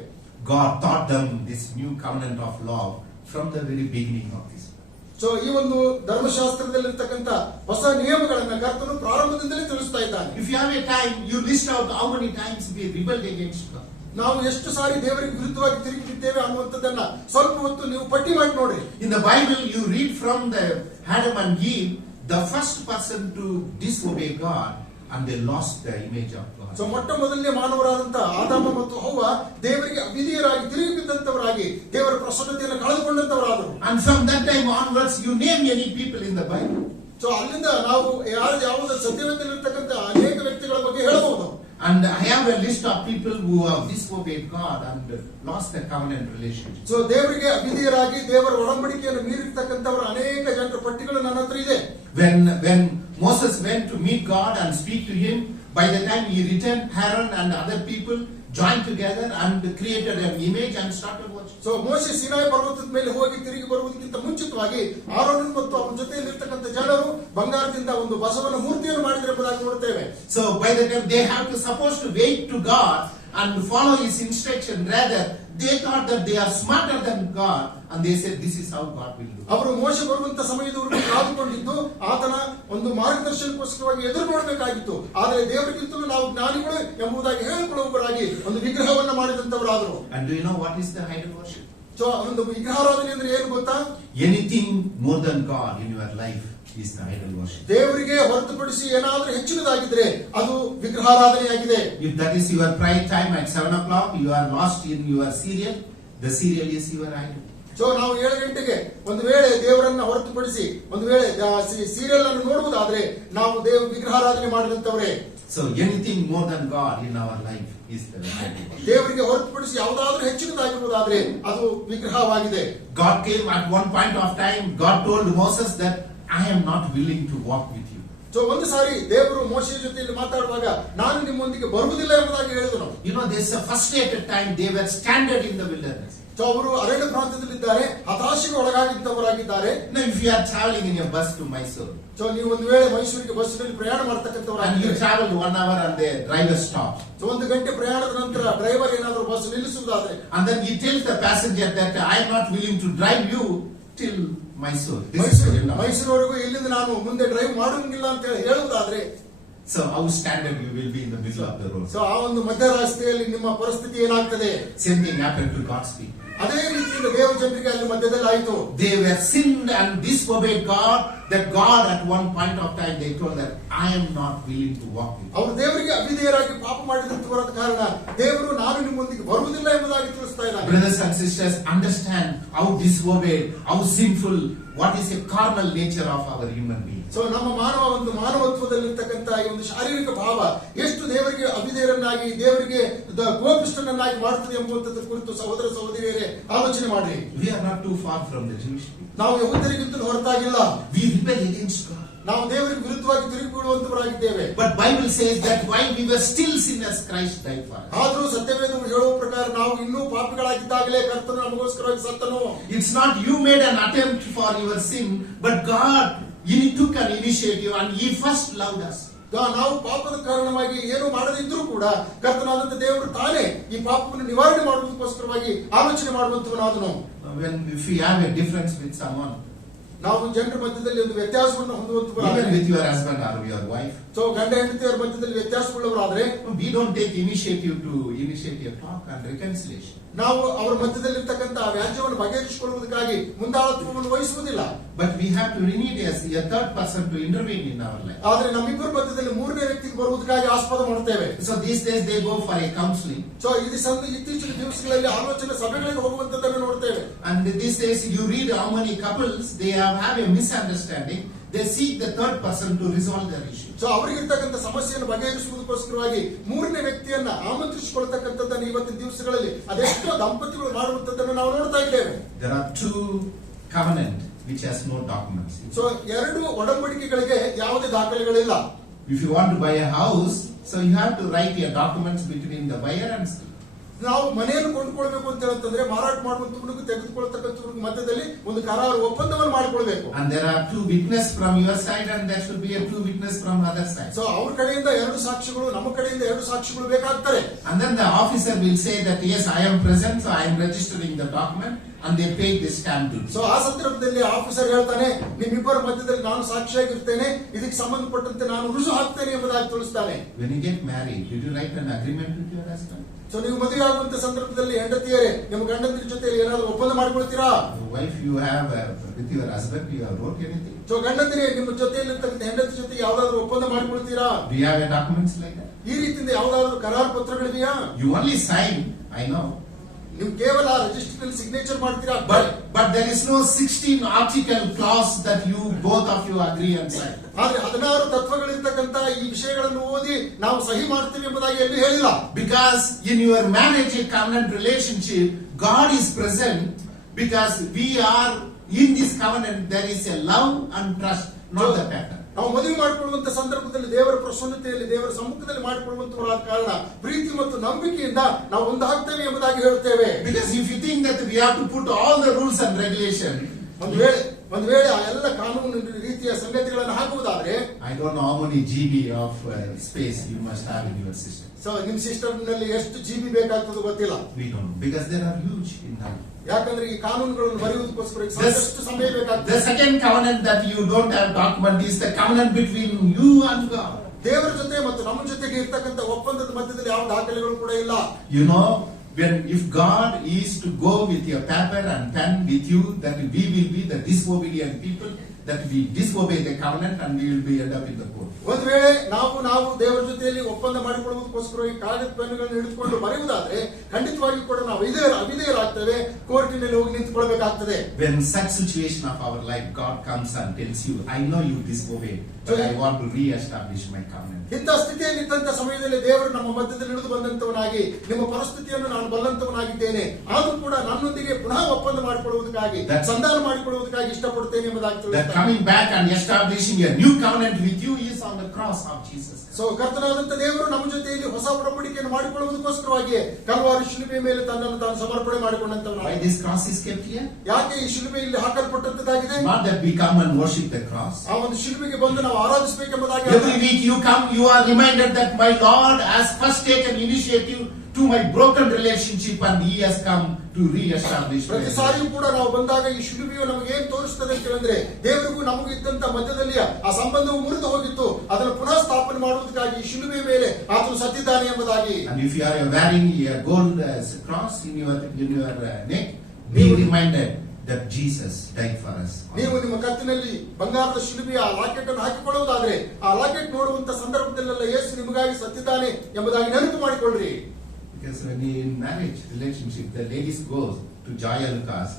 God taught them this new covenant of love from the very beginning of this. So ಈ ಒಂದು ಧರ್ಮಶಾಸ್ತ್ರದಲ್ಲಿರ್ತಕ್ಕಂಥ ಹೊಸ ನಿಯಮಗಳನ್ನ ಕರ್ತನು ಪ್ರಾರಂಭದಿಂದಲೇ ತಿಳಿಸ್ತಾ ಇದ್ದಾನೆ. If you have a time, you list out how many times we rebelled against God. ನಾವು ಎಷ್ಟು ಸಾರಿ ದೇವರಿಗೆ ವಿರುದ್ಧವಾಗಿ ತಿರುಗಿದ್ದೇವೆ ಅನ್ನುವಂಥದ್ದನ್ನ ಸ್ವಲ್ಪ ಹೊತ್ತು ನೀವು ಪಟ್ಟಿ ಮಾಡಿ ನೋಡಿ. In the Bible, you read from the Adam and Eve, the first person to disobey God, and they lost the image of God. So ಮೊಟ್ಟ ಮೊದಲನೇ ಮಾನವರಾದಂತಹ ಆದಾಮ ಮತ್ತು ಹವ್ವ ದೇವರಿಗೆ ಅವಿಧೇಯರಾಗಿ ತಿರುಗಿ ಬಿದ್ದಂತವರಾಗಿ ದೇವರ ಪ್ರಸನ್ನತೆಯನ್ನು ಕಳೆದುಕೊಂಡಂತವರಾದರು. And from that time onwards, you name any people in the Bible. So ಅಲ್ಲಿಂದ ನಾವು ಯಾವುದೇ ಸತ್ಯವೇದಲ್ಲಿರ್ತಕ್ಕಂಥ ಅನೇಕ ವ್ಯಕ್ತಿಗಳ ಬಗ್ಗೆ ಹೇಳಬಹುದು. And I have a list of people who have disobeyed God and lost the covenant relationship. So ದೇವರಿಗೆ ಅವಿಧೇಯರಾಗಿ ದೇವರ ಒಡಂಬಡಿಕೆಯನ್ನು ಮೀರಿರ್ತಕ್ಕಂಥವರ ಅನೇಕ ಜನರ ಪಟ್ಟಿಗಳು ನನ್ನ ಹತ್ರ ಇದೆ. When Moses went to meet God and speak to him, by the time he returned, Aaron and other people joined together and created an image and started worship. So ಮೋಶೆ ಸೀನಾಯಿ ಪರ್ವತದ ಮೇಲೆ ಹೋಗಿ ತಿರುಗಿ ಬರುವುದಕ್ಕಿಂತ ಮುಂಚಿತವಾಗಿ ಆರೋನ್ ಮತ್ತು ಅವನ ಜೊತೆಯಲ್ಲಿರ್ತಕ್ಕಂಥ ಜನರು ಬಂಗಾರದಿಂದ ಒಂದು ಬಸವನ ಮೂರ್ತಿಯನ್ನು ಮಾಡಿದರೆ ಎಂಬುದಾಗಿ ನೋಡುತ್ತೇವೆ. So by the time they have to supposed to wait to God and follow His instruction, rather they thought that they are smarter than God, and they said this is how God will do. ಅವರು ಮೋಶೆ ಬರುವಂತ ಸಮಯದವರೆಗೂ ಕಾದುಕೊಂಡಿದ್ದು ಆತನ ಒಂದು ಮಾರ್ಗದರ್ಶನಕ್ಕೋಸ್ಕರವಾಗಿ ಎದುರು ನೋಡಬೇಕಾಗಿತ್ತು. ಆದರೆ ದೇವರಿಗಿಂತಲೂ ನಾವು ಜ್ಞಾನಿಗಳು ಎಂಬುದಾಗಿ ಹೇಳಿಕೊಳ್ಳುವವರಾಗಿ ಒಂದು ವಿಗ್ರಹವನ್ನ ಮಾಡಿದಂತವರಾದರು. And do you know what is the idol worship? So ಒಂದು ವಿಗ್ರಹಾರಾಧನೆ ಅಂದ್ರೆ ಏನು ಗೊತ್ತಾ? Anything more than God in your life is the idol worship. ದೇವರಿಗೆ ಹೊರತುಪಡಿಸಿ ಏನಾದ್ರೂ ಹೆಚ್ಚಿನದಾಗಿದ್ರೆ ಅದು ವಿಗ್ರಹಾರಾಧನೆಯಾಗಿದೆ. If that is your prayer time at 7 o'clock, you are lost in your serial. The serial is your idol. So ನಾವು 7 ಗಂಟೆಗೆ ಒಂದು ವೇಳೆ ದೇವರನ್ನ ಹೊರತುಪಡಿಸಿ ಒಂದು ವೇಳೆ ಸೀರಿಯಲ್ ಅನ್ನು ನೋಡುವುದಾದ್ರೆ ನಾವು ವಿಗ್ರಹಾರಾಧನೆ ಮಾಡಿದಂತವರೇ. So anything more than God in our life is the idol. ದೇವರಿಗೆ ಹೊರತುಪಡಿಸಿ ಯಾವುದಾದ್ರೂ ಹೆಚ್ಚಿನದಾಗಿರುವುದಾದ್ರೆ ಅದು ವಿಗ್ರಹವಾಗಿದೆ. God came at one point of time. God told Moses that I am not willing to walk with you. So ಒಂದು ಸಾರಿ ದೇವರು ಮೋಶೆಯ ಜೊತೆಯಲ್ಲಿ ಮಾತಾಡುವಾಗ ನಾನು ನಿಮ್ಮೊಂದಿಗೆ ಬರುವುದಿಲ್ಲ ಎಂಬುದಾಗಿ ಹೇಳಿದನು. You know, there's a frustrated time. They were stranded in the wilderness. ಅವರು ಅರಣ್ಯ ಪ್ರಾಂತ್ಯದಲ್ಲಿದ್ದಾರೆ, ಹತಾಶೆಗೆ ಒಳಗಾಗಿದ್ದವರಾಗಿದ್ದಾರೆ. Now, if you are traveling in a bus to Mysore, ನೀವು ಒಂದು ವೇಳೆ ಮೈಸೂರಿಗೆ ಬಸ್ನಲ್ಲಿ ಪ್ರಯಾಣ and you ಮಾಡ್ತಕ್ಕಂಥವರಾಗಿದ್ದಾರೆ, travel 1 hour and the driver stops, ಒಂದು ಗಂಟೆ ಪ್ರಯಾಣದ ನಂತರ ಡ್ರೈವರ್ ಏನಾದರೂ bus ನಿಲ್ಲಿಸುವುದಾದ್ರೆ, and then he tells the passenger that I am not willing to drive you till Mysore. This is very long. ಮೈಸೂರವರೆಗೂ ಇಲ್ಲಿಂದ ನಾನು ಮುಂದೆ ಡ್ರೈವ್ ಮಾಡುವಂಗಿಲ್ಲ ಅಂತ ಹೇಳುವುದಾದ್ರೆ, So how standard you will be in the middle of the road. So ಆ ಒಂದು ಮಧ್ಯ ರಸ್ತೆಯಲ್ಲಿ ನಿಮ್ಮ ಪರಿಸ್ಥಿತಿ ಏನಾಗ್ತದೆ? Same thing happened to God's people. ಅದೇ ರೀತಿಯಿಂದ ದೇವ ಜನರಿಗೆ ಅಲ್ಲಿ ಮಧ್ಯದಲ್ಲಿ ಆಯಿತು. They were sinned and disobeyed God. That God at one point of time they told that I am not willing to walk with you. ಅವರು ದೇವರಿಗೆ ಅವಿಧೇಯರಾಗಿ ಪಾಪ ಮಾಡಿದಂತವರಾದ ಕಾರಣ ದೇವರು ನಾನು ನಿಮ್ಮೊಂದಿಗೆ ಬರುವುದಿಲ್ಲ ಎಂಬುದಾಗಿ ತಿಳಿಸ್ತಾ ಇದ್ದಾರೆ. Brothers and sisters, understand how disobeyed, how sinful, what is a carnal nature of our human being. So ನಮ್ಮ ಒಂದು ಮಾನವತ್ವದಲ್ಲಿರ್ತಕ್ಕಂಥ ಈ ಒಂದು ಶಾರೀರಿಕ ಭಾವ ಎಷ್ಟು ದೇವರಿಗೆ ಅವಿಧೇಯರನ್ನಾಗಿ, ದೇವರಿಗೆ ಕೋಪಿಷ್ಠನನ್ನಾಗಿ ಮಾಡುತ್ತದೆ ಎಂಬುವಂಥದ್ರ ಕುರಿತು ಸಹೋದರ ಸಹೋದರಿಯರೇ ಆಲೋಚನೆ ಮಾಡಿ. We are not too far from the Jewish people. ನಾವು ಯಹೂದ್ಯರಿಗಿಂತಲೂ ಹೊರತಾಗಿಲ್ಲ. We rebel against God. ನಾವು ದೇವರಿಗೆ ವಿರುದ್ಧವಾಗಿ ತಿರುಗಿ ಬೀಳುವಂತವರಾಗಿದ್ದೇವೆ. But Bible says that while we were still sinners, Christ died for us. ಆದರೂ ಸತ್ಯವೇದವು ಹೇಳುವ ಪ್ರಕಾರ ನಾವು ಇನ್ನೂ ಪಾಪಿಗಳಾಗಿದ್ದಾಗಲೇ ಕರ್ತನು ನಮಗೋಸ್ಕರವಾಗಿ ಸತ್ತನು. It's not you made an attempt for your sin, but God took an initiative and He first loved us. ನಾವು ಪಾಪದ ಕಾರಣವಾಗಿ ಏನು ಮಾಡದಿದ್ರೂ ಕೂಡ ಕರ್ತನಾದಂತ ದೇವರು ತಾನೇ ಈ ಪಾಪವನ್ನು ನಿವಾರಣೆ ಮಾಡುವುದಕ್ಕೋಸ್ಕರವಾಗಿ ಆಲೋಚನೆ ಮಾಡುವಂತವನಾದನು. If we have a difference with someone, ನಾವು ಜನರ ಮಧ್ಯದಲ್ಲಿ ಒಂದು ವ್ಯತ್ಯಾಸವನ್ನು ಹೊಂದುವಂತವರಾದರೆ, even with your husband or your wife, so ಗಂಡ ಹೆಂಡತಿಯರ ಮಧ್ಯದಲ್ಲಿ ವ್ಯತ್ಯಾಸವುಳ್ಳವರಾದ್ರೆ, we don't take initiative to initiate a talk and reconciliation. ನಾವು ಅವರ ಮಧ್ಯದಲ್ಲಿರ್ತಕ್ಕಂಥ ವ್ಯಾಜ್ಯವನ್ನು ಬಗೆಹರಿಸಿಕೊಳ್ಳುವುದಕ್ಕಾಗಿ ಮುಂದಾಳತ್ವವನ್ನು ವಹಿಸುವುದಿಲ್ಲ. But we have to need a third person to intervene in our life. ಆದ್ರೆ ನಮ್ಮಿಬ್ಬರ ಮಧ್ಯದಲ್ಲಿ ಮೂರನೇ ವ್ಯಕ್ತಿಗೆ ಬರುವುದಕ್ಕಾಗಿ ಆಸ್ಪದ ಮಾಡ್ತೇವೆ. So these days they go for a counseling. So ಇತ್ತೀಚಿನ ದಿವಸಗಳಲ್ಲಿ ಆಲೋಚನೆ ಸಭೆಗಳಿಗೆ ಹೋಗುವಂತದ್ದನ್ನು ನೋಡ್ತೇವೆ. And these days you read how many couples they have a misunderstanding. They seek the third person to resolve their issue. So ಅವರಿಗಿರ್ತಕ್ಕಂಥ ಸಮಸ್ಯೆಯನ್ನು ಬಗೆಹರಿಸುವುದಕ್ಕೋಸ್ಕರವಾಗಿ ಮೂರನೇ ವ್ಯಕ್ತಿಯನ್ನ ಆಮಂತ್ರಿಸಿಕೊಳ್ತಕ್ಕಂಥದ್ದನ್ನು ಇವತ್ತಿನ ದಿವಸಗಳಲ್ಲಿ ಅದೆಷ್ಟೋ ದಂಪತಿಗಳು ಮಾಡುವಂತದ್ದನ್ನು ನಾವು ನೋಡ್ತಾ ಇದ್ದೇವೆ. There are two covenant which has no documents. So ಎರಡು ಒಡಂಬಡಿಕೆಗಳಿಗೆ ಯಾವುದೇ ದಾಖಲೆಗಳಿಲ್ಲ. If you want to buy a house, so you have to write a documents between the buyer and seller. ನಾವು ಮನೆಯನ್ನು ಕೊಂಡುಕೊಳ್ಬೇಕು ಅಂತ ಹೇಳುತ್ತಂದ್ರೆ ಮಾರಾಟ ಮಾಡುವಂತವನಿಗೂ ತೆಗೆದುಕೊಳ್ತಕ್ಕಂಥವ್ರಿಗೆ ಮಧ್ಯದಲ್ಲಿ ಒಂದು ಕರಾರು ಒಪ್ಪಂದವನ್ನು ಮಾಡಿಕೊಳ್ಬೇಕು. And there are two witnesses from your side and there should be a two witnesses from other side. So ಅವ್ರ ಕಡೆಯಿಂದ ಎರಡು ಸಾಕ್ಷಿಗಳು, ನಮ್ಮ ಕಡೆಯಿಂದ ಎರಡು ಸಾಕ್ಷಿಗಳು ಬೇಕಾಗ್ತಾರೆ. And then the officer will say that yes, I am present, so I am registering the document, and they pay this stamp duty. So ಆ ಸಂದರ್ಭದಲ್ಲಿ ಆಫೀಸರ್ ಹೇಳ್ತಾನೆ, ನಿಮ್ಮಿಬ್ಬರ ಮಧ್ಯದಲ್ಲಿ ನಾನು ಸಾಕ್ಷಿಯಾಗಿರ್ತೇನೆ, ಇದಕ್ಕೆ ಸಂಬಂಧಪಟ್ಟಂತೆ ನಾನು ರುಜು ಹಾಕ್ತೇನೆ ಎಂಬುದಾಗಿ ತಿಳಿಸ್ತಾನೆ. When you get married, did you write an agreement with your husband? So ನೀವು ಮದುವೆ ಆಗುವಂತ ಸಂದರ್ಭದಲ್ಲಿ ಹೆಂಡತಿಯರೇ ನಿಮ್ಮ ಗಂಡಂದಿರ ಜೊತೆ ಏನಾದ್ರು ಒಪ್ಪಂದ ಮಾಡಿಕೊಳ್ತೀರಾ? Wife, you have with your husband, you have wrote anything? So ಗಂಡಂದಿರೇ ನಿಮ್ಮ ಜೊತೆಯಲ್ಲಿರ್ತಕ್ಕಂಥ ಹೆಂಡತಿ ಜೊತೆ ಯಾವ್ದಾದ್ರು ಒಪ್ಪಂದ ಮಾಡಿಕೊಳ್ತೀರಾ? Do you have a documents like that? ಈ ರೀತಿಯಿಂದ ಯಾವ್ದಾದ್ರು ಕರಾರು ಪತ್ರಗಳಿದೆಯಾ? You only sign, I know. ನೀವು ಕೇವಲ ರಿಜಿಸ್ಟರ್ ನಲ್ಲಿ ಸಿಗ್ನೇಚರ್ ಮಾಡ್ತೀರಾ? But there is no 16 article clause that you both of you agree and sign. ಆದ್ರೆ 16 ತತ್ವಗಳಿರ್ತಕ್ಕಂಥ ಈ ವಿಷಯಗಳನ್ನು ಓದಿ ನಾವು ಸಹಿ ಮಾಡ್ತೀವಿ ಎಂಬುದಾಗಿ ಎಲ್ಲಿ ಹೇಳಿಲ್ಲ. Because in your marriage covenant relationship, God is present because we are in this covenant. There is a love and trust, not the pattern. ನಾವು ಮದುವೆ ಮಾಡಿಕೊಳ್ಳುವಂತ ಸಂದರ್ಭದಲ್ಲಿ ದೇವರ ಪ್ರಸನ್ನತೆಯಲ್ಲಿ ದೇವರ ಸಮ್ಮುಖದಲ್ಲಿ ಮಾಡಿಕೊಳ್ಳುವಂತವರಾದ ಕಾರಣ ಪ್ರೀತಿ ಮತ್ತು ನಂಬಿಕೆಯಿಂದ ನಾವು ಒಂದಾಗ್ತೇವೆ ಎಂಬುದಾಗಿ ಹೇಳುತ್ತೇವೆ. Because if you think that we have to put all the rules and regulation, ಒಂದು ವೇಳೆ ಆ ಎಲ್ಲ ಕಾನೂನು ರೀತಿಯ ಸಂಗತಿಗಳನ್ನು ಹಾಕುವುದಾದ್ರೆ, I don't know how many GB of space you must have in your system. So ನಿಮ್ ಸಿಸ್ಟಮ್ ನಲ್ಲಿ ಎಷ್ಟು GB ಬೇಕಾಗ್ತದೆ ಗೊತ್ತಿಲ್ಲ. We don't know because there are huge in that. ಯಾಕಂದ್ರೆ ಈ ಕಾನೂನುಗಳನ್ನು ಬರೆಯುವುದಕ್ಕೋಸ್ಕರ ಸಾಕಷ್ಟು ಸಮಯ ಬೇಕಾಗ್ತದೆ. The second covenant that you don't have document is the covenant between you and God. ದೇವರ ಜೊತೆ ಮತ್ತು ನಮ್ಮ ಜೊತೆಗೆ ಇರ್ತಕ್ಕಂಥ ಒಪ್ಪಂದದ ಮಧ್ಯದಲ್ಲಿ ಯಾವ ದಾಖಲೆಗಳು ಕೂಡ ಇಲ್ಲ. You know, if God is to go with your paper and pen with you, that we will be the disobedient people, that we disobey the covenant and we will be end up in the court. ಒಂದು ವೇಳೆ ನಾವು ದೇವರ ಜೊತೆಯಲ್ಲಿ ಒಪ್ಪಂದ ಮಾಡಿಕೊಳ್ಳುವುದಕ್ಕೋಸ್ಕರ ಈ ಕಾಗದ ಪೆನ್ನುಗಳನ್ನು ಹಿಡಿದುಕೊಂಡು ಬರೆಯುವುದಾದ್ರೆ ಖಂಡಿತವಾಗಿಯೂ ಕೂಡ ನಾವು ಅವಿಧೇಯರಾಗ್ತೇವೆ, ಕೋರ್ಟಿನಲ್ಲಿ ಹೋಗಿ ನಿಂತುಕೊಳ್ಬೇಕಾಗ್ತದೆ. When such situation of our life, God comes and tells you, I know you disobeyed, but I want to re-establish my covenant. ಇಂಥ ಸ್ಥಿತಿಯಲ್ಲಿದ್ದಂತ ಸಮಯದಲ್ಲಿ ದೇವರು ನಮ್ಮ ಮಧ್ಯದಲ್ಲಿ ಇಳಿದು ಬಂದಂತವನಾಗಿ ನಿಮ್ಮ ಪರಿಸ್ಥಿತಿಯನ್ನು ನಾನು ಬಲ್ಲಂತವನಾಗಿದ್ದೇನೆ, ಆದ್ರೂ ಕೂಡ ನನ್ನೊಂದಿಗೆ ಪುನಃ ಒಪ್ಪಂದ ಮಾಡಿಕೊಳ್ಳುವುದಕ್ಕಾಗಿ ಸಂಧಾನ ಮಾಡಿಕೊಳ್ಳುವುದಕ್ಕಾಗಿ ಇಷ್ಟಪಡುತ್ತೇನೆ ಎಂಬುದಾಗಿ That ತಿಳಿಸುತ್ತಾನೆ. coming back and establishing a new covenant with you is on the cross of Jesus. So ಕರ್ತನಾದಂತ ದೇವರು ನಮ್ಮ ಜೊತೆಯಲ್ಲಿ ಹೊಸ ಒಡಂಬಡಿಕೆಯನ್ನು ಮಾಡಿಕೊಳ್ಳುವುದಕ್ಕೋಸ್ಕರವಾಗಿ ಕಲ್ವಾರಿ ಶಿಲುಬೆಯ ಮೇಲೆ ತನ್ನನ್ನು ತಾನು ಸಮರ್ಪಣೆ ಮಾಡಿಕೊಂಡಂತವನಾಗಿ. Why this cross is kept here? ಯಾಕೆ ಈ ಶಿಲುಬೆಯಲ್ಲಿ ಹಾಕಲ್ಪಟ್ಟಂತದಾಗಿದೆ? Not that we come and worship the cross. ಆ ಒಂದು ಶಿಲುಬೆಗೆ ಬಂದು ನಾವು ಆರಾಧಿಸಬೇಕೆಂಬುದಾಗಿ. Every week you come, you are reminded that my Lord has first taken initiative to my broken relationship and He has come to re-establish. ಪ್ರತಿ ಸಾರಿಯೂ ಕೂಡ ನಾವು ಬಂದಾಗ ಈ ಶಿಲುಬೆಯು ನಮಗೆ ಏನ್ ತೋರಿಸ್ತದೆ ಅಂತ ಹೇಳಿದ್ರೆ, ದೇವರಿಗೂ ನಮಗೂ ಇದ್ದಂತ ಮಧ್ಯದಲ್ಲಿ ಆ ಸಂಬಂಧವು ಮುರಿದು ಹೋಗಿತ್ತು, ಅದನ್ನು ಪುನಃ ಸ್ಥಾಪನೆ ಮಾಡುವುದಕ್ಕಾಗಿ ಈ ಶಿಲುಬೆಯ ಮೇಲೆ ಆತನು ಸತ್ತಿದ್ದಾನೆ ಎಂಬುದಾಗಿ. And if you are wearing a gold cross in your neck, be reminded that Jesus died for us. ನೀವು ನಿಮ್ಮ ಕತ್ತಿನಲ್ಲಿ ಬಂಗಾರದ ಶಿಲುಬೆಯ ಲಾಕೆಟ್ ಅನ್ನು ಹಾಕಿಕೊಳ್ಳುವುದಾದ್ರೆ ಆ ಲಾಕೆಟ್ ನೋಡುವಂತ ಸಂದರ್ಭದಲ್ಲೆಲ್ಲ ಯೇಸು ನಿಮಗಾಗಿ ಸತ್ತಿದ್ದಾನೆ ಎಂಬುದಾಗಿ ನೆನಪು ಮಾಡಿಕೊಳ್ಳ್ರಿ. Because when in marriage relationship, the ladies goes to Joya Lucas,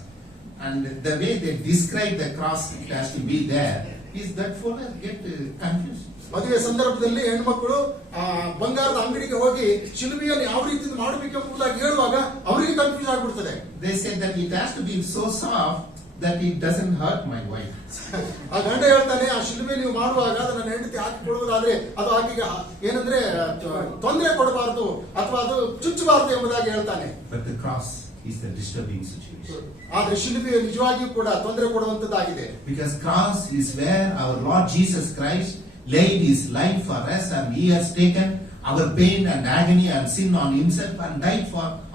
and the way they describe the cross it has to be there, is that fellows get confused. ಮದುವೆ ಸಂದರ್ಭದಲ್ಲಿ ಹೆಣ್ಮಕ್ಳು ಆ ಬಂಗಾರದ ಅಂಗಡಿಗೆ ಹೋಗಿ ಶಿಲುಬೆಯನ್ನು ಯಾವ ರೀತಿ ಮಾಡಬೇಕೆಂಬುದಾಗಿ ಹೇಳುವಾಗ ಅವರಿಗೆ ಕನ್ಫ್ಯೂಸ್ ಆಗ್ಬಿಡ್ತದೆ. They said that it has to be so soft that it doesn't hurt my wife. ಆ ಗಂಡ ಹೇಳ್ತಾನೆ, ಆ ಶಿಲುಬೆ ನೀವು ಮಾಡುವಾಗ ಅದನ್ನ ಹೆಂಡತಿ ಹಾಕಿಕೊಳ್ಳುವುದಾದ್ರೆ ಅದು ಆಕೆಗೆ ಏನಂದ್ರೆ ತೊಂದರೆ ಕೊಡಬಾರದು ಅಥವಾ ಅದು ಚುಚ್ಚಬಾರದು ಎಂಬುದಾಗಿ ಹೇಳ್ತಾನೆ. But the cross is the disturbing situation. ಆದ್ರೆ ಶಿಲುಬೆಯು ನಿಜವಾಗಿಯೂ ಕೂಡ ತೊಂದರೆ ಕೊಡುವಂತದ್ದಾಗಿದೆ. Because cross is where our Lord Jesus Christ laid His life for us, and He has taken our pain and agony and sin on Himself and died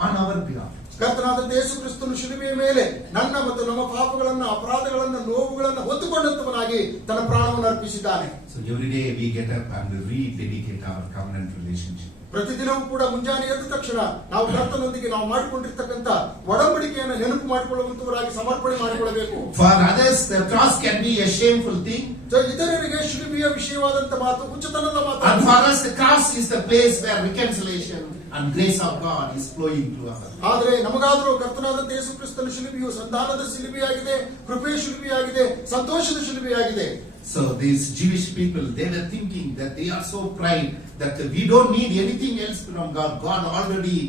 on our behalf. ಕರ್ತನಾದಂತ ಯೇಸು ಕ್ರಿಸ್ತನು ಶಿಲುಬೆಯ ಮೇಲೆ ನನ್ನ ಮತ್ತು ನಮ್ಮ ಪಾಪಗಳನ್ನ, ಅಪರಾಧಗಳನ್ನ, ನೋವುಗಳನ್ನ ಹೊತ್ತುಕೊಂಡಂತವನಾಗಿ ತನ್ನ ಪ್ರಾಣವನ್ನು ಅರ್ಪಿಸಿದ್ದಾನೆ. So every day we get up and rededicate our covenant relationship. ಪ್ರತಿದಿನವೂ ಕೂಡ ಮುಂಜಾನೆ ಎದ್ದ ತಕ್ಷಣ ನಾವು ಕರ್ತನೊಂದಿಗೆ ನಾವು ಮಾಡಿಕೊಂಡಿರ್ತಕ್ಕಂಥ ಒಡಂಬಡಿಕೆಯನ್ನು ನೆನಪು ಮಾಡಿಕೊಳ್ಳುವಂತವರಾಗಿ ಸಮರ್ಪಣೆ ಮಾಡಿಕೊಳ್ಳಬೇಕು. For others, the cross can be a shameful thing. ಇತರರಿಗೆ ಶಿಲುಬೆಯ ವಿಷಯವಾದಂತ ಮಾತು ಹುಚ್ಚುತನದ ಮಾತು. And for us, the cross is the place where reconciliation and grace of God is flowing to us. ಆದ್ರೆ ನಮಗಾದರೂ ಕರ್ತನಾದಂತ ಯೇಸು ಕ್ರಿಸ್ತನ ಶಿಲುಬೆಯು ಸಂಧಾನದ ಶಿಲುಬೆಯಾಗಿದೆ, ಕೃಪೆಯ ಶಿಲುಬೆಯಾಗಿದೆ, ಸಂತೋಷದ ಶಿಲುಬೆಯಾಗಿದೆ. So these Jewish people, they were thinking that they are so proud that we don't need anything else from God. God already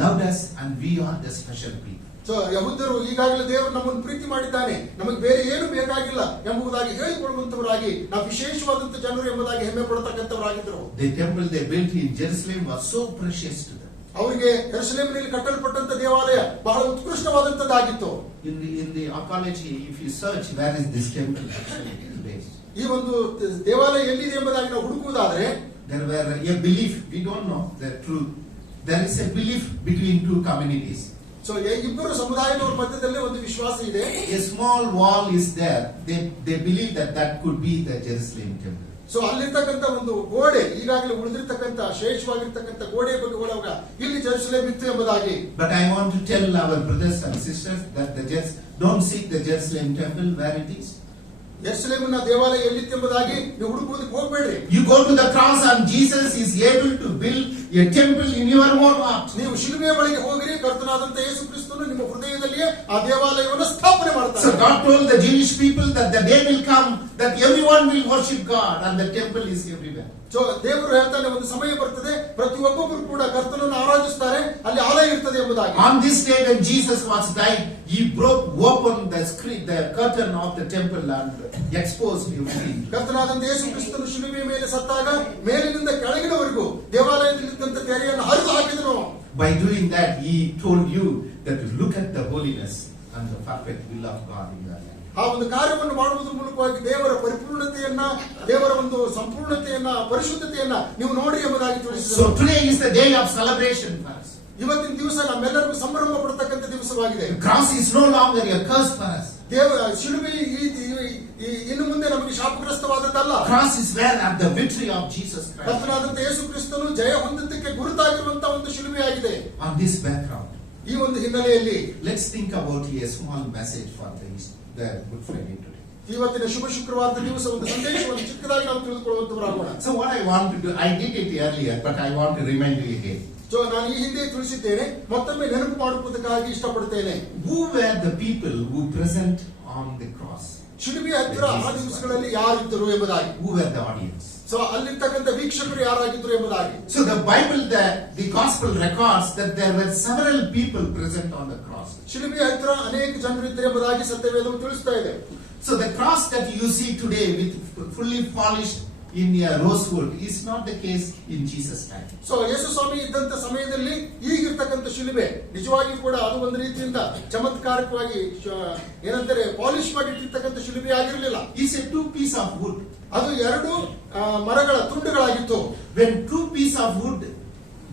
loved us and we are the special people. So ಯಹೂದ್ಯರು ಈಗಾಗಲೇ ದೇವರು ನಮ್ಮನ್ನು ಪ್ರೀತಿ ಮಾಡಿದ್ದಾನೆ, ನಮಗೆ ಬೇರೆ ಏನು ಬೇಕಾಗಿಲ್ಲ ಎಂಬುದಾಗಿ ಹೇಳಿಕೊಳ್ಳುವಂತವರಾಗಿ ನಾವು ವಿಶೇಷವಾದಂತ ಜನರು ಎಂಬುದಾಗಿ ಹೆಮ್ಮೆ ಪಡತಕ್ಕಂಥವರಾಗಿದ್ದರು. The temple they built in Jerusalem was so precious to them. ಅವರಿಗೆ ಯೆರೂಸಲೇಮಿನಲ್ಲಿ ಕಟ್ಟಲ್ಪಟ್ಟಂತ ದೇವಾಲಯ ಬಹಳ ಉತ್ಕೃಷ್ಟವಾದಂತದ್ದಾಗಿತ್ತು. In the archaeology, if you search where is this temple actually placed, ಈ ಒಂದು ದೇವಾಲಯ ಎಲ್ಲಿದೆ ಎಂಬುದಾಗಿ ನಾವು ಹುಡುಕುವುದಾದ್ರೆ there were a belief, we don't know the truth, there is a belief between two communities. So ಇಬ್ಬರು ಸಮುದಾಯದವರ ಮಧ್ಯದಲ್ಲಿ ಒಂದು ವಿಶ್ವಾಸ ಇದೆ. A small wall is there, they believe that could be the Jerusalem temple. So ಅಲ್ಲಿರ್ತಕ್ಕಂಥ ಒಂದು ಗೋಡೆ, ಈಗಾಗಲೇ ಉಳಿದಿರ್ತಕ್ಕಂಥ ಶೇಷವಾಗಿರ್ತಕ್ಕಂಥ ಗೋಡೆಯ ಬಗ್ಗೆ ಹೇಳುವಾಗ ಇಲ್ಲಿ ಜೆರುಸಲೇಮ್ ಇತ್ತು ಎಂಬುದಾಗಿ. But I want to tell our brothers and sisters that don't seek the Jerusalem temple where it is. ಯೆರೂಸಲೇಮಿನ ದೇವಾಲಯ ಎಲ್ಲಿತ್ತು ಎಂಬುದಾಗಿ ನೀವು ಹುಡುಕುವುದಕ್ಕೆ ಹೋಗಬೇಡ್ರಿ. You go to the cross and Jesus is able to build a temple in your own heart. ನೀವು ಶಿಲುಬೆಯ ಬಳಿಗೆ ಹೋಗಿರಿ, ಕರ್ತನಾದಂತ ಯೇಸು ಕ್ರಿಸ್ತನು ನಿಮ್ಮ ಹೃದಯದಲ್ಲಿಯೇ ಆ ದೇವಾಲಯವನ್ನು ಸ್ಥಾಪನೆ ಮಾಡ್ತಾನೆ. So God told the Jewish people that the day will come that everyone will worship God and the temple is everywhere. So ದೇವರು ಹೇಳ್ತಾನೆ, ಒಂದು ಸಮಯ ಬರ್ತದೆ ಪ್ರತಿಯೊಬ್ಬೊಬ್ಬರು ಕೂಡ ಕರ್ತನನ್ನು ಆರಾಧಿಸ್ತಾರೆ, ಅಲ್ಲಿ ಆಲಯ ಇರ್ತದೆ ಎಂಬುದಾಗಿ. On this day when Jesus was died, He broke open the curtain of the temple and exposed everything. ಕರ್ತನಾದಂತ ಯೇಸು ಕ್ರಿಸ್ತನು ಶಿಲುಬೆಯ ಮೇಲೆ ಸತ್ತಾಗ ಮೇಲಿನಿಂದ ಕೆಳಗಿನವರೆಗೂ ದೇವಾಲಯದಲ್ಲಿದ್ದಂತ ತೆರೆಯನ್ನು ಹರಿದು ಹಾಕಿದನು. By doing that, He told you that to look at the holiness and the perfect will of God in your life. ಆ ಒಂದು ಕಾರ್ಯವನ್ನು ಮಾಡುವುದರ ಮೂಲಕವಾಗಿ ದೇವರ ಪರಿಪೂರ್ಣತೆಯನ್ನ, ದೇವರ ಒಂದು ಸಂಪೂರ್ಣತೆಯನ್ನ, ಪರಿಶುದ್ಧತೆಯನ್ನ ನೀವು ನೋಡಿ ಎಂಬುದಾಗಿ ತಿಳಿಸಿದರು. So today is the day of celebration for us. ಇವತ್ತಿನ ದಿವಸ ನಮ್ಮೆಲ್ಲರಿಗೂ ಸಂಭ್ರಮ ಪಡತಕ್ಕಂಥ ದಿವಸವಾಗಿದೆ. The cross is no longer a curse for us. ದೇವರ ಶಿಲುಬೆ ಇನ್ನು ಮುಂದೆ ನಮಗೆ ಶಾಪಗ್ರಸ್ತವಾದದ್ದಲ್ಲ. Cross is where at the victory of Jesus Christ. ಕರ್ತನಾದಂತ ಯೇಸು ಕ್ರಿಸ್ತನು ಜಯ ಹೊಂದಿದ್ದಕ್ಕೆ ಗುರುತಾಗಿರುವಂತಹ ಒಂದು ಶಿಲುಬೆಯಾಗಿದೆ. On this background, ಈ ಒಂದು ಹಿನ್ನೆಲೆಯಲ್ಲಿ let's think about a small message for the Good Friday today. ಇವತ್ತಿನ ಶುಭ ಶುಕ್ರವಾರದ ದಿವಸ ಒಂದು ಸಂದೇಶವನ್ನು ಚಿಕ್ಕದಾಗಿ ನಾವು ತಿಳಿದುಕೊಳ್ಳುವಂತವರಾಗೋಣ. So what I want to do, I did it earlier, but I want to remind you again. So ನಾನು ಈ ಹಿಂದೆ ತಿಳಿಸಿದ್ದೇನೆ, ಮತ್ತೊಮ್ಮೆ ನೆನಪು ಮಾಡುವುದಕ್ಕಾಗಿ ಇಷ್ಟಪಡುತ್ತೇನೆ. Who were the people who present on the cross? ಶಿಲುಬೆಯ ಹತ್ತಿರ ಆ ದಿವಸಗಳಲ್ಲಿ ಯಾರಿದ್ದರು ಎಂಬುದಾಗಿ. Who were the audience? So ಅಲ್ಲಿರ್ತಕ್ಕಂಥ ವೀಕ್ಷಕರು ಯಾರಾಗಿದ್ರು ಎಂಬುದಾಗಿ. So the Bible, the gospel records that there were several people present on the cross. ಶಿಲುಬೆಯ ಹತ್ತಿರ ಅನೇಕ ಜನರು ಇದ್ದರು ಎಂಬುದಾಗಿ ಸತ್ಯವೇದವು ತಿಳಿಸ್ತಾ ಇದೆ. So the cross that you see today with fully polished in a rosewood is not the case in Jesus' time. So ಯೇಸು ಸ್ವಾಮಿ ಇದ್ದಂತ ಸಮಯದಲ್ಲಿ ಈಗಿರ್ತಕ್ಕಂಥ ಶಿಲುಬೆ ನಿಜವಾಗಿ ಕೂಡ ಅದು ಒಂದು ರೀತಿಯಿಂದ ಚಮತ್ಕಾರಕವಾಗಿ ಏನಂತಾರೆ ಪಾಲಿಶ್ ಮಾಡಿ ಇಟ್ಟಿರ್ತಕ್ಕಂಥ ಶಿಲುಬೆ ಆಗಿರಲಿಲ್ಲ. It's a two piece of wood. ಅದು ಎರಡು ಮರಗಳ ತುಂಡುಗಳಾಗಿತ್ತು. When two piece of wood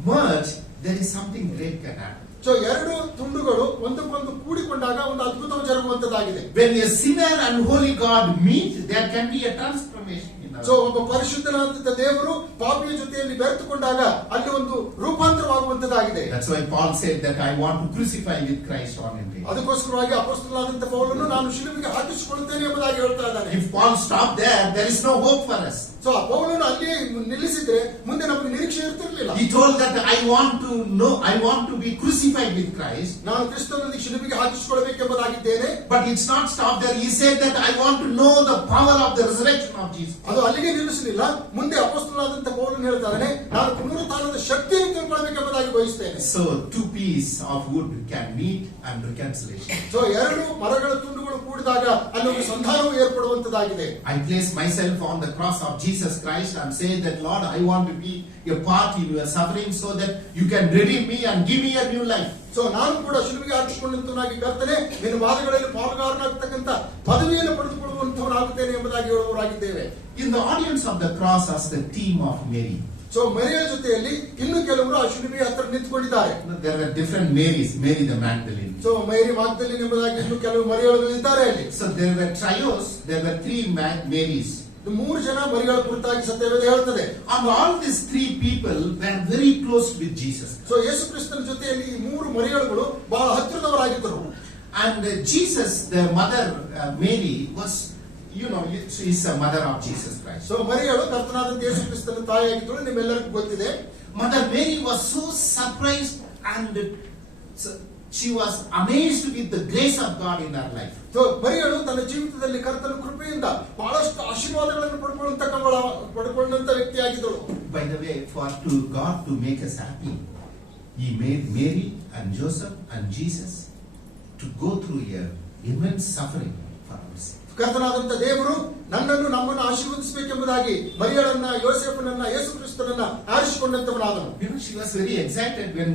merge, there is something great can happen. So ಎರಡು ತುಂಡುಗಳು ಒಂದಕ್ಕೊಂದು ಕೂಡಿಕೊಂಡಾಗ ಒಂದು ಅದ್ಭುತವು ಜರುಗುವಂತದ್ದಾಗಿದೆ. When a sinner and holy God meet, there can be a transformation. So ಒಬ್ಬ ಪರಿಶುದ್ಧನಾದಂತ ದೇವರು ಪಾಪಿಯ ಜೊತೆಯಲ್ಲಿ ಬೆರೆತುಕೊಂಡಾಗ ಅಲ್ಲಿ ಒಂದು ರೂಪಾಂತರವಾಗುವಂತದ್ದಾಗಿದೆ. That's why Paul said that I want to crucify with Christ on a day. ಅದಕ್ಕೋಸ್ಕರವಾಗಿ ಅಪೊಸ್ತಲನಾದಂತ ಪೌಲನು ನಾನು ಶಿಲುಬೆಗೆ ಹಾಕಿಸಿಕೊಳ್ಳುತ್ತೇನೆ ಎಂಬುದಾಗಿ ಹೇಳ್ತಾ ಇದ್ದಾನೆ. If Paul stopped there is no hope for us. So ಆ ಪೌಲನು ಅಲ್ಲಿಯೇ ನಿಲ್ಲಿಸಿದ್ರೆ ಮುಂದೆ ನಮಗೆ ನಿರೀಕ್ಷೆ ಇರ್ತಿರ್ಲಿಲ್ಲ. He told that I want to be crucified with Christ. ನಾನು ಕ್ರಿಸ್ತನಲ್ಲಿ ಶಿಲುಬೆಗೆ ಹಾಕಿಸಿಕೊಳ್ಳಬೇಕೆಂಬುದಾಗಿದ್ದೇನೆ. But it's not stopped there. He said that I want to know the power of the resurrection of Jesus. ಅದು ಅಲ್ಲಿಗೆ ನಿಲ್ಲಿಸಲಿಲ್ಲ. ಮುಂದೆ ಅಪೊಸ್ತಲನಾದಂತ ಪೌಲನು ಹೇಳ್ತಾನೆ ನಾನು ಪುನರುತ್ಥಾನದ ಶಕ್ತಿಯನ್ನು ತಿಳ್ಕೊಳ್ಳಬೇಕೆಂಬುದಾಗಿ ಬಯಸ್ತೇನೆ. So two pieces of wood can meet and reconciliation. So ಎರಡು ಮರಗಳ ತುಂಡುಗಳು ಕೂಡಿದಾಗ ಅಲ್ಲಿ ಒಂದು ಸಂಧಾನವು ಏರ್ಪಡುವಂತದ್ದಾಗಿದೆ. I place myself on the cross of Jesus Christ and say that Lord, I want to be a part in your suffering so that you can redeem me and give me a new life. So ನಾನು ಕೂಡ ಶಿಲುಬೆಗೆ ಹಾಕಿಸಿಕೊಂಡಂತವನಾಗಿ ಕರ್ತನೆ ನಿನ್ನ ವಾದಗಳಲ್ಲಿ ಪಾಲುಗಾರನಾಗತಕ್ಕಂಥ ಪದವಿಯನ್ನು ಪಡೆದುಕೊಳ್ಳುವಂತವನಾಗುತ್ತೇನೆ ಎಂಬುದಾಗಿ ಹೇಳುವವರಾಗಿದ್ದೇವೆ. In the audience of the cross as the team of Mary. So ಮರಿಯ ಜೊತೆಯಲ್ಲಿ ಇನ್ನು ಕೆಲವರು ಆ ಶಿಲುಬೆಯ ಹತ್ತಿರ ನಿಂತುಕೊಂಡಿದ್ದಾರೆ. There were different Marys. Mary the Magdalene. So Mary Magdalene ಎಂಬುದಾಗಿ ಇನ್ನು ಕೆಲವು ಮರಿಯಳು ಇದ್ದಾರೆ ಅಲ್ಲಿ. So there were trios. There were three Marys. ಮೂರು ಜನ ಮರಿಗಳ ಕುರಿತಾಗಿ ಸತ್ಯವೇದ ಹೇಳ್ತದೆ. And all these three people were very close with Jesus. So ಯೇಸು ಕ್ರಿಸ್ತನ ಜೊತೆಯಲ್ಲಿ ಈ ಮೂರು ಮರಿಗಳು ಬಹಳ ಹತ್ತಿರದವರಾಗಿದ್ದರು. And Jesus, the mother Mary, was, she is a mother of Jesus Christ. So ಮರಿಯಳು ಕರ್ತನಾದ ಯೇಸು ಕ್ರಿಸ್ತನ ತಾಯಿಯಾಗಿದ್ದಳು, ನಿಮ್ಮೆಲ್ಲರಿಗೂ ಗೊತ್ತಿದೆ. Mother Mary was so surprised and she was amazed with the grace of God in her life. So ಮರಿಯಳು ತನ್ನ ಜೀವಿತದಲ್ಲಿ ಕರ್ತನ ಕೃಪೆಯಿಂದ ಬಹಳಷ್ಟು ಆಶೀರ್ವಾದಗಳನ್ನು ಪಡ್ಕೊಂಡಂತ ವ್ಯಕ್ತಿಯಾಗಿದ್ದಳು. By the way, for God to make us happy, He made Mary and Joseph and Jesus to go through a immense suffering for our sake. ಕರ್ತನಾದಂತ ದೇವರು ನಮ್ಮನ್ನು ಆಶೀರ್ವದಿಸಬೇಕೆಂಬುದಾಗಿ ಮರಿಯಳನ್ನ, ಯೋಸೇಫನನ್ನ, ಯೇಸು ಕ್ರಿಸ್ತನನ್ನ ಆರಿಸಿಕೊಂಡಂತವನಾದನು. She was very excited when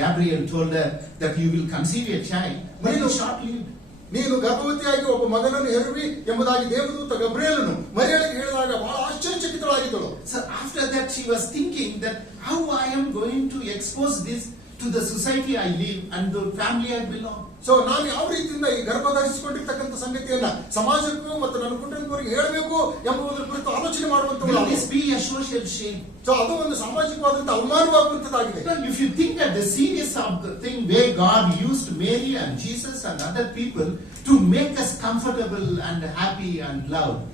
Gabriel told her that you will conceive a child. Very short-lived. ನೀನು ಗರ್ಭವತಿಯಾಗಿ ಒಬ್ಬ ಮಗನನ್ನು ಹೆರುವಿ ಎಂಬುದಾಗಿ ದೇವದೂತ ಗಬ್ರಿಯೇಲನು ಮರಿಯಳಿಗೆ ಹೇಳಿದಾಗ ಬಹಳ ಆಶ್ಚರ್ಯಚಕಿತಳಾಗಿದ್ದಳು. So after that she was thinking that how I am going to expose this to the society I live and the family I belong. So ನಾನು ಯಾವ ರೀತಿಯಿಂದ ಈ ಗರ್ಭ ಧರಿಸಿಕೊಂಡಿರ್ತಕ್ಕಂಥ ಸಂಗತಿಯನ್ನ ಸಮಾಜಕ್ಕೂ ಮತ್ತು ನನ್ನ ಕುಟುಂಬದವರಿಗೆ ಹೇಳಬೇಕು ಎಂಬುದರ ಕುರಿತು ಆಲೋಚನೆ ಮಾಡುವಂತವಳು. Will this be a social shame? So ಅದು ಒಂದು ಸಾಮಾಜಿಕವಾದಂತಹ ಅವಮಾನವಾಗುವಂತದ್ದಾಗಿದೆ. If you think at the serious of the thing where God used Mary and Jesus and other people to make us comfortable and happy and loved,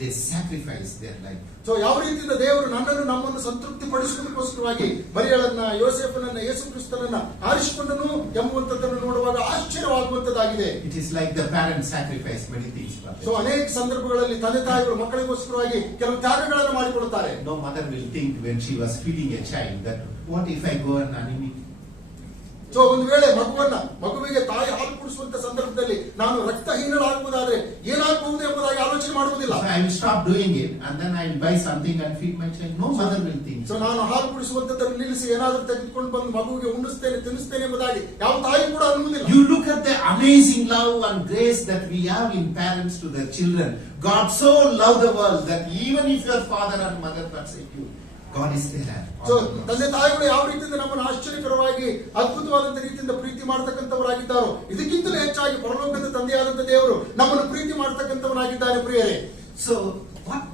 they sacrifice their life. So ಯಾವ ರೀತಿಯಿಂದ ದೇವರು ನಮ್ಮನ್ನು ಸಂತೃಪ್ತಿ ಪಡಿಸುವುದಕ್ಕೋಸ್ಕರವಾಗಿ ಮರಿಯಳನ್ನ, ಯೋಸೇಫನನ್ನ, ಯೇಸು ಕ್ರಿಸ್ತನನ್ನ ಆರಿಸಿಕೊಂಡನು ಎಂಬುವಂತದ್ದನ್ನು ನೋಡುವಾಗ ಆಶ್ಚರ್ಯವಾಗುವಂತದ್ದಾಗಿದೆ. It is like the parents sacrifice many things for them. So ಅನೇಕ ಸಂದರ್ಭಗಳಲ್ಲಿ ತಂದೆ ತಾಯಿಗಳು ಮಕ್ಕಳಿಗೋಸ್ಕರವಾಗಿ ಕೆಲವು ತ್ಯಾಗಗಳನ್ನು ಮಾಡಿಕೊಡುತ್ತಾರೆ. No mother will think when she was feeding a child that what if I go and animate? So ಒಂದು ವೇಳೆ ಮಗುವಿಗೆ ತಾಯಿ ಹಾಲು ಕುಡಿಸುವಂತ ಸಂದರ್ಭದಲ್ಲಿ ನಾನು ರಕ್ತಹೀನಳಾಗುವುದಾದ್ರೆ ಏನಾಗಬಹುದು ಎಂಬುದಾಗಿ ಆಲೋಚನೆ ಮಾಡುವುದಿಲ್ಲ. I will stop doing it and then I will buy something and feed my child. No mother will think. So ನಾನು ಹಾಲು ಕುಡಿಸುವಂತದ್ದನ್ನು ನಿಲ್ಲಿಸಿ ಏನಾದರೂ ತೆಗೆದುಕೊಂಡು ಬಂದು ಮಗುವಿಗೆ ಉಣಿಸ್ತೇನೆ, ತಿನ್ನಿಸ್ತೇನೆ ಎಂಬುದಾಗಿ ಯಾವ ತಾಯಿ ಕೂಡ ಅನ್ನುವುದಿಲ್ಲ. You look at the amazing love and grace that we have in parents to their children. God so loved the world that even if your father and mother forsake you, God is there. So ತಂದೆ ತಾಯಿಗಳು ಯಾವ ರೀತಿಯಿಂದ ನಮ್ಮನ್ನು ಆಶ್ಚರ್ಯಕರವಾಗಿ ಅದ್ಭುತವಾದಂತ ರೀತಿಯಿಂದ ಪ್ರೀತಿ ಮಾಡತಕ್ಕಂಥವರಾಗಿದ್ದಾರೋ ಇದಕ್ಕಿಂತಲೂ ಹೆಚ್ಚಾಗಿ ಪರಲೋಕದ ತಂದೆಯಾದಂತ ದೇವರು ನಮ್ಮನ್ನು ಪ್ರೀತಿ ಮಾಡತಕ್ಕಂಥವನಾಗಿದ್ದಾನೆ ಪ್ರಿಯರೇ. So what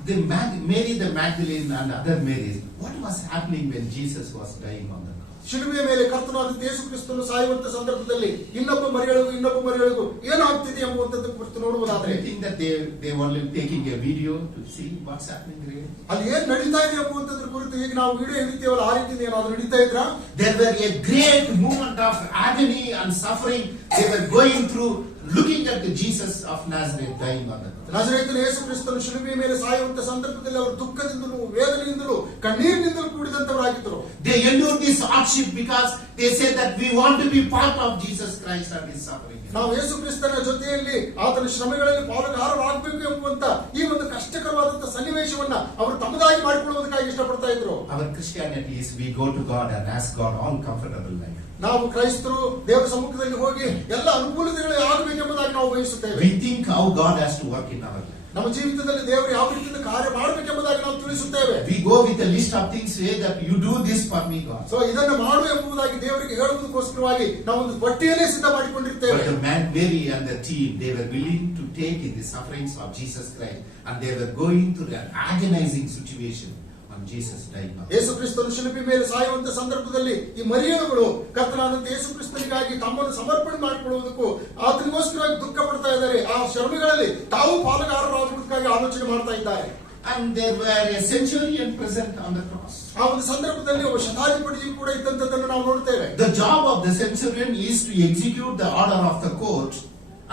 Mary the Magdalene and other Marys, what was happening when Jesus was dying on the cross? ಶಿಲುಬೆಯ ಮೇಲೆ ಕರ್ತನಾದ ಯೇಸು ಕ್ರಿಸ್ತನು ಸಾಯುವಂತ ಸಂದರ್ಭದಲ್ಲಿ ಇನ್ನೊಬ್ಬ ಮರಿಯಳಿಗೂ ಏನಾಗ್ತಿದೆ ಎಂಬುವಂತದ್ದು ಕುರಿತು ನೋಡುವುದಾದ್ರೆ I think that they only taking a video to see what's happening really. ಅಲ್ಲಿ ಏನ್ ನಡೀತಾ ಇದೆ ಎಂಬುವಂತದ್ರ ಕುರಿತು ಈಗ ನಾವು ವಿಡಿಯೋ ಹಿಡಿತೇವಲ್ಲ ಆ ರೀತಿಯಿಂದ ಏನಾದ್ರು ನಡೀತಾ ಇದ್ರಾ? There were a great moment of agony and suffering. They were going through looking at the Jesus of Nazareth dying on the cross. ನಜರೇತಿನ ಯೇಸು ಕ್ರಿಸ್ತನು ಶಿಲುಬೆಯ ಮೇಲೆ ಸಾಯುವಂತ ಸಂದರ್ಭದಲ್ಲಿ ಅವರು ದುಃಖದಿಂದಲೂ ವೇದನೆಯಿಂದಲೂ ಕಣ್ಣೀರಿನಿಂದಲೂ ಕೂಡಿದಂತವರಾಗಿದ್ದರು. They endured this hardship because they said that we want to be part of Jesus Christ and his suffering. ನಾವು ಯೇಸು ಕ್ರಿಸ್ತನ ಜೊತೆಯಲ್ಲಿ ಆತನ ಶ್ರಮೆಗಳಲ್ಲಿ ಪಾಲುಗಾರರಾಗಬೇಕು ಎಂಬುವಂತ ಈ ಒಂದು ಕಷ್ಟಕರವಾದಂತಹ ಸನ್ನಿವೇಶವನ್ನ ಅವರು ತಮ್ಮದಾಗಿ ಮಾಡಿಕೊಳ್ಳುವುದಕ್ಕಾಗಿ ಇಷ್ಟಪಡ್ತಾ ಇದ್ರು. Our Christianity is we go to God and ask God all comfortable life. ನಾವು ಕ್ರೈಸ್ತರು ದೇವರ ಸಮ್ಮುಖದಲ್ಲಿ ಹೋಗಿ ಎಲ್ಲ ಅನುಕೂಲತೆಗಳೇ ಆಗಬೇಕೆಂಬುದಾಗಿ ನಾವು ಬಯಸುತ್ತೇವೆ. We think how God has to work in our life. ನಮ್ಮ ಜೀವಿತದಲ್ಲಿ ದೇವರು ಯಾವ ರೀತಿಯಿಂದ ಕಾರ್ಯ ಮಾಡಬೇಕೆಂಬುದಾಗಿ ನಾವು ತಿಳಿಸುತ್ತೇವೆ. We go with a list of things, say that you do this for me, God. So ಇದನ್ನು ಮಾಡು ಎಂಬುದಾಗಿ ದೇವರಿಗೆ ಹೇಳುವುದಕ್ಕೋಸ್ಕರವಾಗಿ ನಾವು ಒಂದು ಪಟ್ಟಿಯನ್ನೇ ಸಿದ್ಧ ಮಾಡಿಕೊಂಡಿರ್ತೇವೆ. But the man Mary and the team, they were willing to take in the sufferings of Jesus Christ, and they were going through an agonizing situation on Jesus dying. ಯೇಸು ಕ್ರಿಸ್ತನು ಶಿಲುಬೆ ಮೇಲೆ ಸಾಯುವಂತ ಸಂದರ್ಭದಲ್ಲಿ ಈ ಮರಿಯಳುಗಳು ಕರ್ತನಾದಂತ ಯೇಸು ಕ್ರಿಸ್ತನಿಗಾಗಿ ತಮ್ಮನ್ನು ಸಮರ್ಪಣೆ ಮಾಡಿಕೊಳ್ಳುವುದಕ್ಕೂ ಆತನಿಗೋಸ್ಕರವಾಗಿ ದುಃಖ ಪಡ್ತಾ ಇದ್ದಾರೆ. ಆ ಶ್ರಮೆಗಳಲ್ಲಿ ತಾವು ಪಾಲುಗಾರರಾಗುವುದಕ್ಕಾಗಿ ಆಲೋಚನೆ ಮಾಡ್ತಾ ಇದ್ದಾರೆ. And there were a centurion present on the cross. ಆ ಒಂದು ಸಂದರ್ಭದಲ್ಲಿ ಒಬ್ಬ ಶತಾಧಿಪತಿಯು ಕೂಡ ಇದ್ದಂತದನ್ನು ನಾವು ನೋಡ್ತೇವೆ. The job of the centurion is to execute the order of the court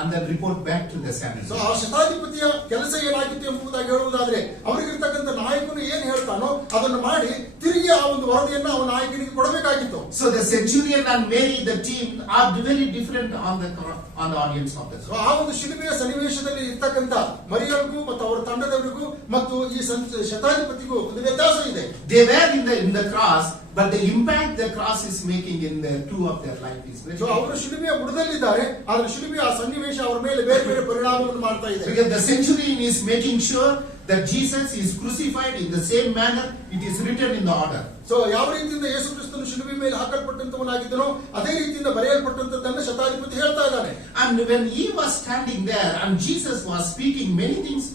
and then report back to the Sanhedrin. So ಆ ಶತಾಧಿಪತಿಯ ಕೆಲಸ ಏನಾಗಿತ್ತು ಎಂಬುದಾಗಿ ಹೇಳುವುದಾದ್ರೆ ಅವರಿಗಿರ್ತಕ್ಕಂಥ ನಾಯಕನು ಏನ್ ಹೇಳ್ತಾನೋ ಅದನ್ನು ಮಾಡಿ ತಿರುಗಿ ಆ ಒಂದು ವರದಿಯನ್ನ ಅವನ ನಾಯಕನಿಗೆ ಕೊಡಬೇಕಾಗಿತ್ತು. So the centurion and Mary, the team, are very different on the audience of the so ಆ ಒಂದು ಶಿಲುಬೆಯ ಸನ್ನಿವೇಶದಲ್ಲಿ ಇರ್ತಕ್ಕಂಥ ಮರಿಯಳಿಗೂ ಮತ್ತು ಅವರ ತಂಡದವರಿಗೂ ಮತ್ತು ಈ ಶತಾಧಿಪತಿಗೂ ಒಂದು ವ್ಯತ್ಯಾಸ ಇದೆ. They were in the cross, but the impact the cross is making in the two of their life is very so ಅವರು ಶಿಲುಬೆಯ ಬುಡದಲ್ಲಿದ್ದಾರೆ, ಆದ್ರೆ ಶಿಲುಬೆಯ ಆ ಸನ್ನಿವೇಶ ಅವರ ಮೇಲೆ ಬೇರೆ ಬೇರೆ ಪರಿಣಾಮವನ್ನು ಮಾಡ್ತಾ ಇದೆ. Because the centurion is making sure that Jesus is crucified in the same manner it is written in the order. So ಯಾವ ರೀತಿಯಿಂದ ಯೇಸು ಕ್ರಿಸ್ತನು ಶಿಲುಬೆ ಮೇಲೆ ಹಾಕಲ್ಪಟ್ಟಂತವನಾಗಿದ್ದನೋ ಅದೇ ರೀತಿಯಿಂದ ಬರೆಯಲ್ಪಟ್ಟಂತದ್ದನ್ನು ಶತಾಧಿಪತಿ ಹೇಳ್ತಾ ಇದ್ದಾನೆ. And when he was standing there and Jesus was speaking many things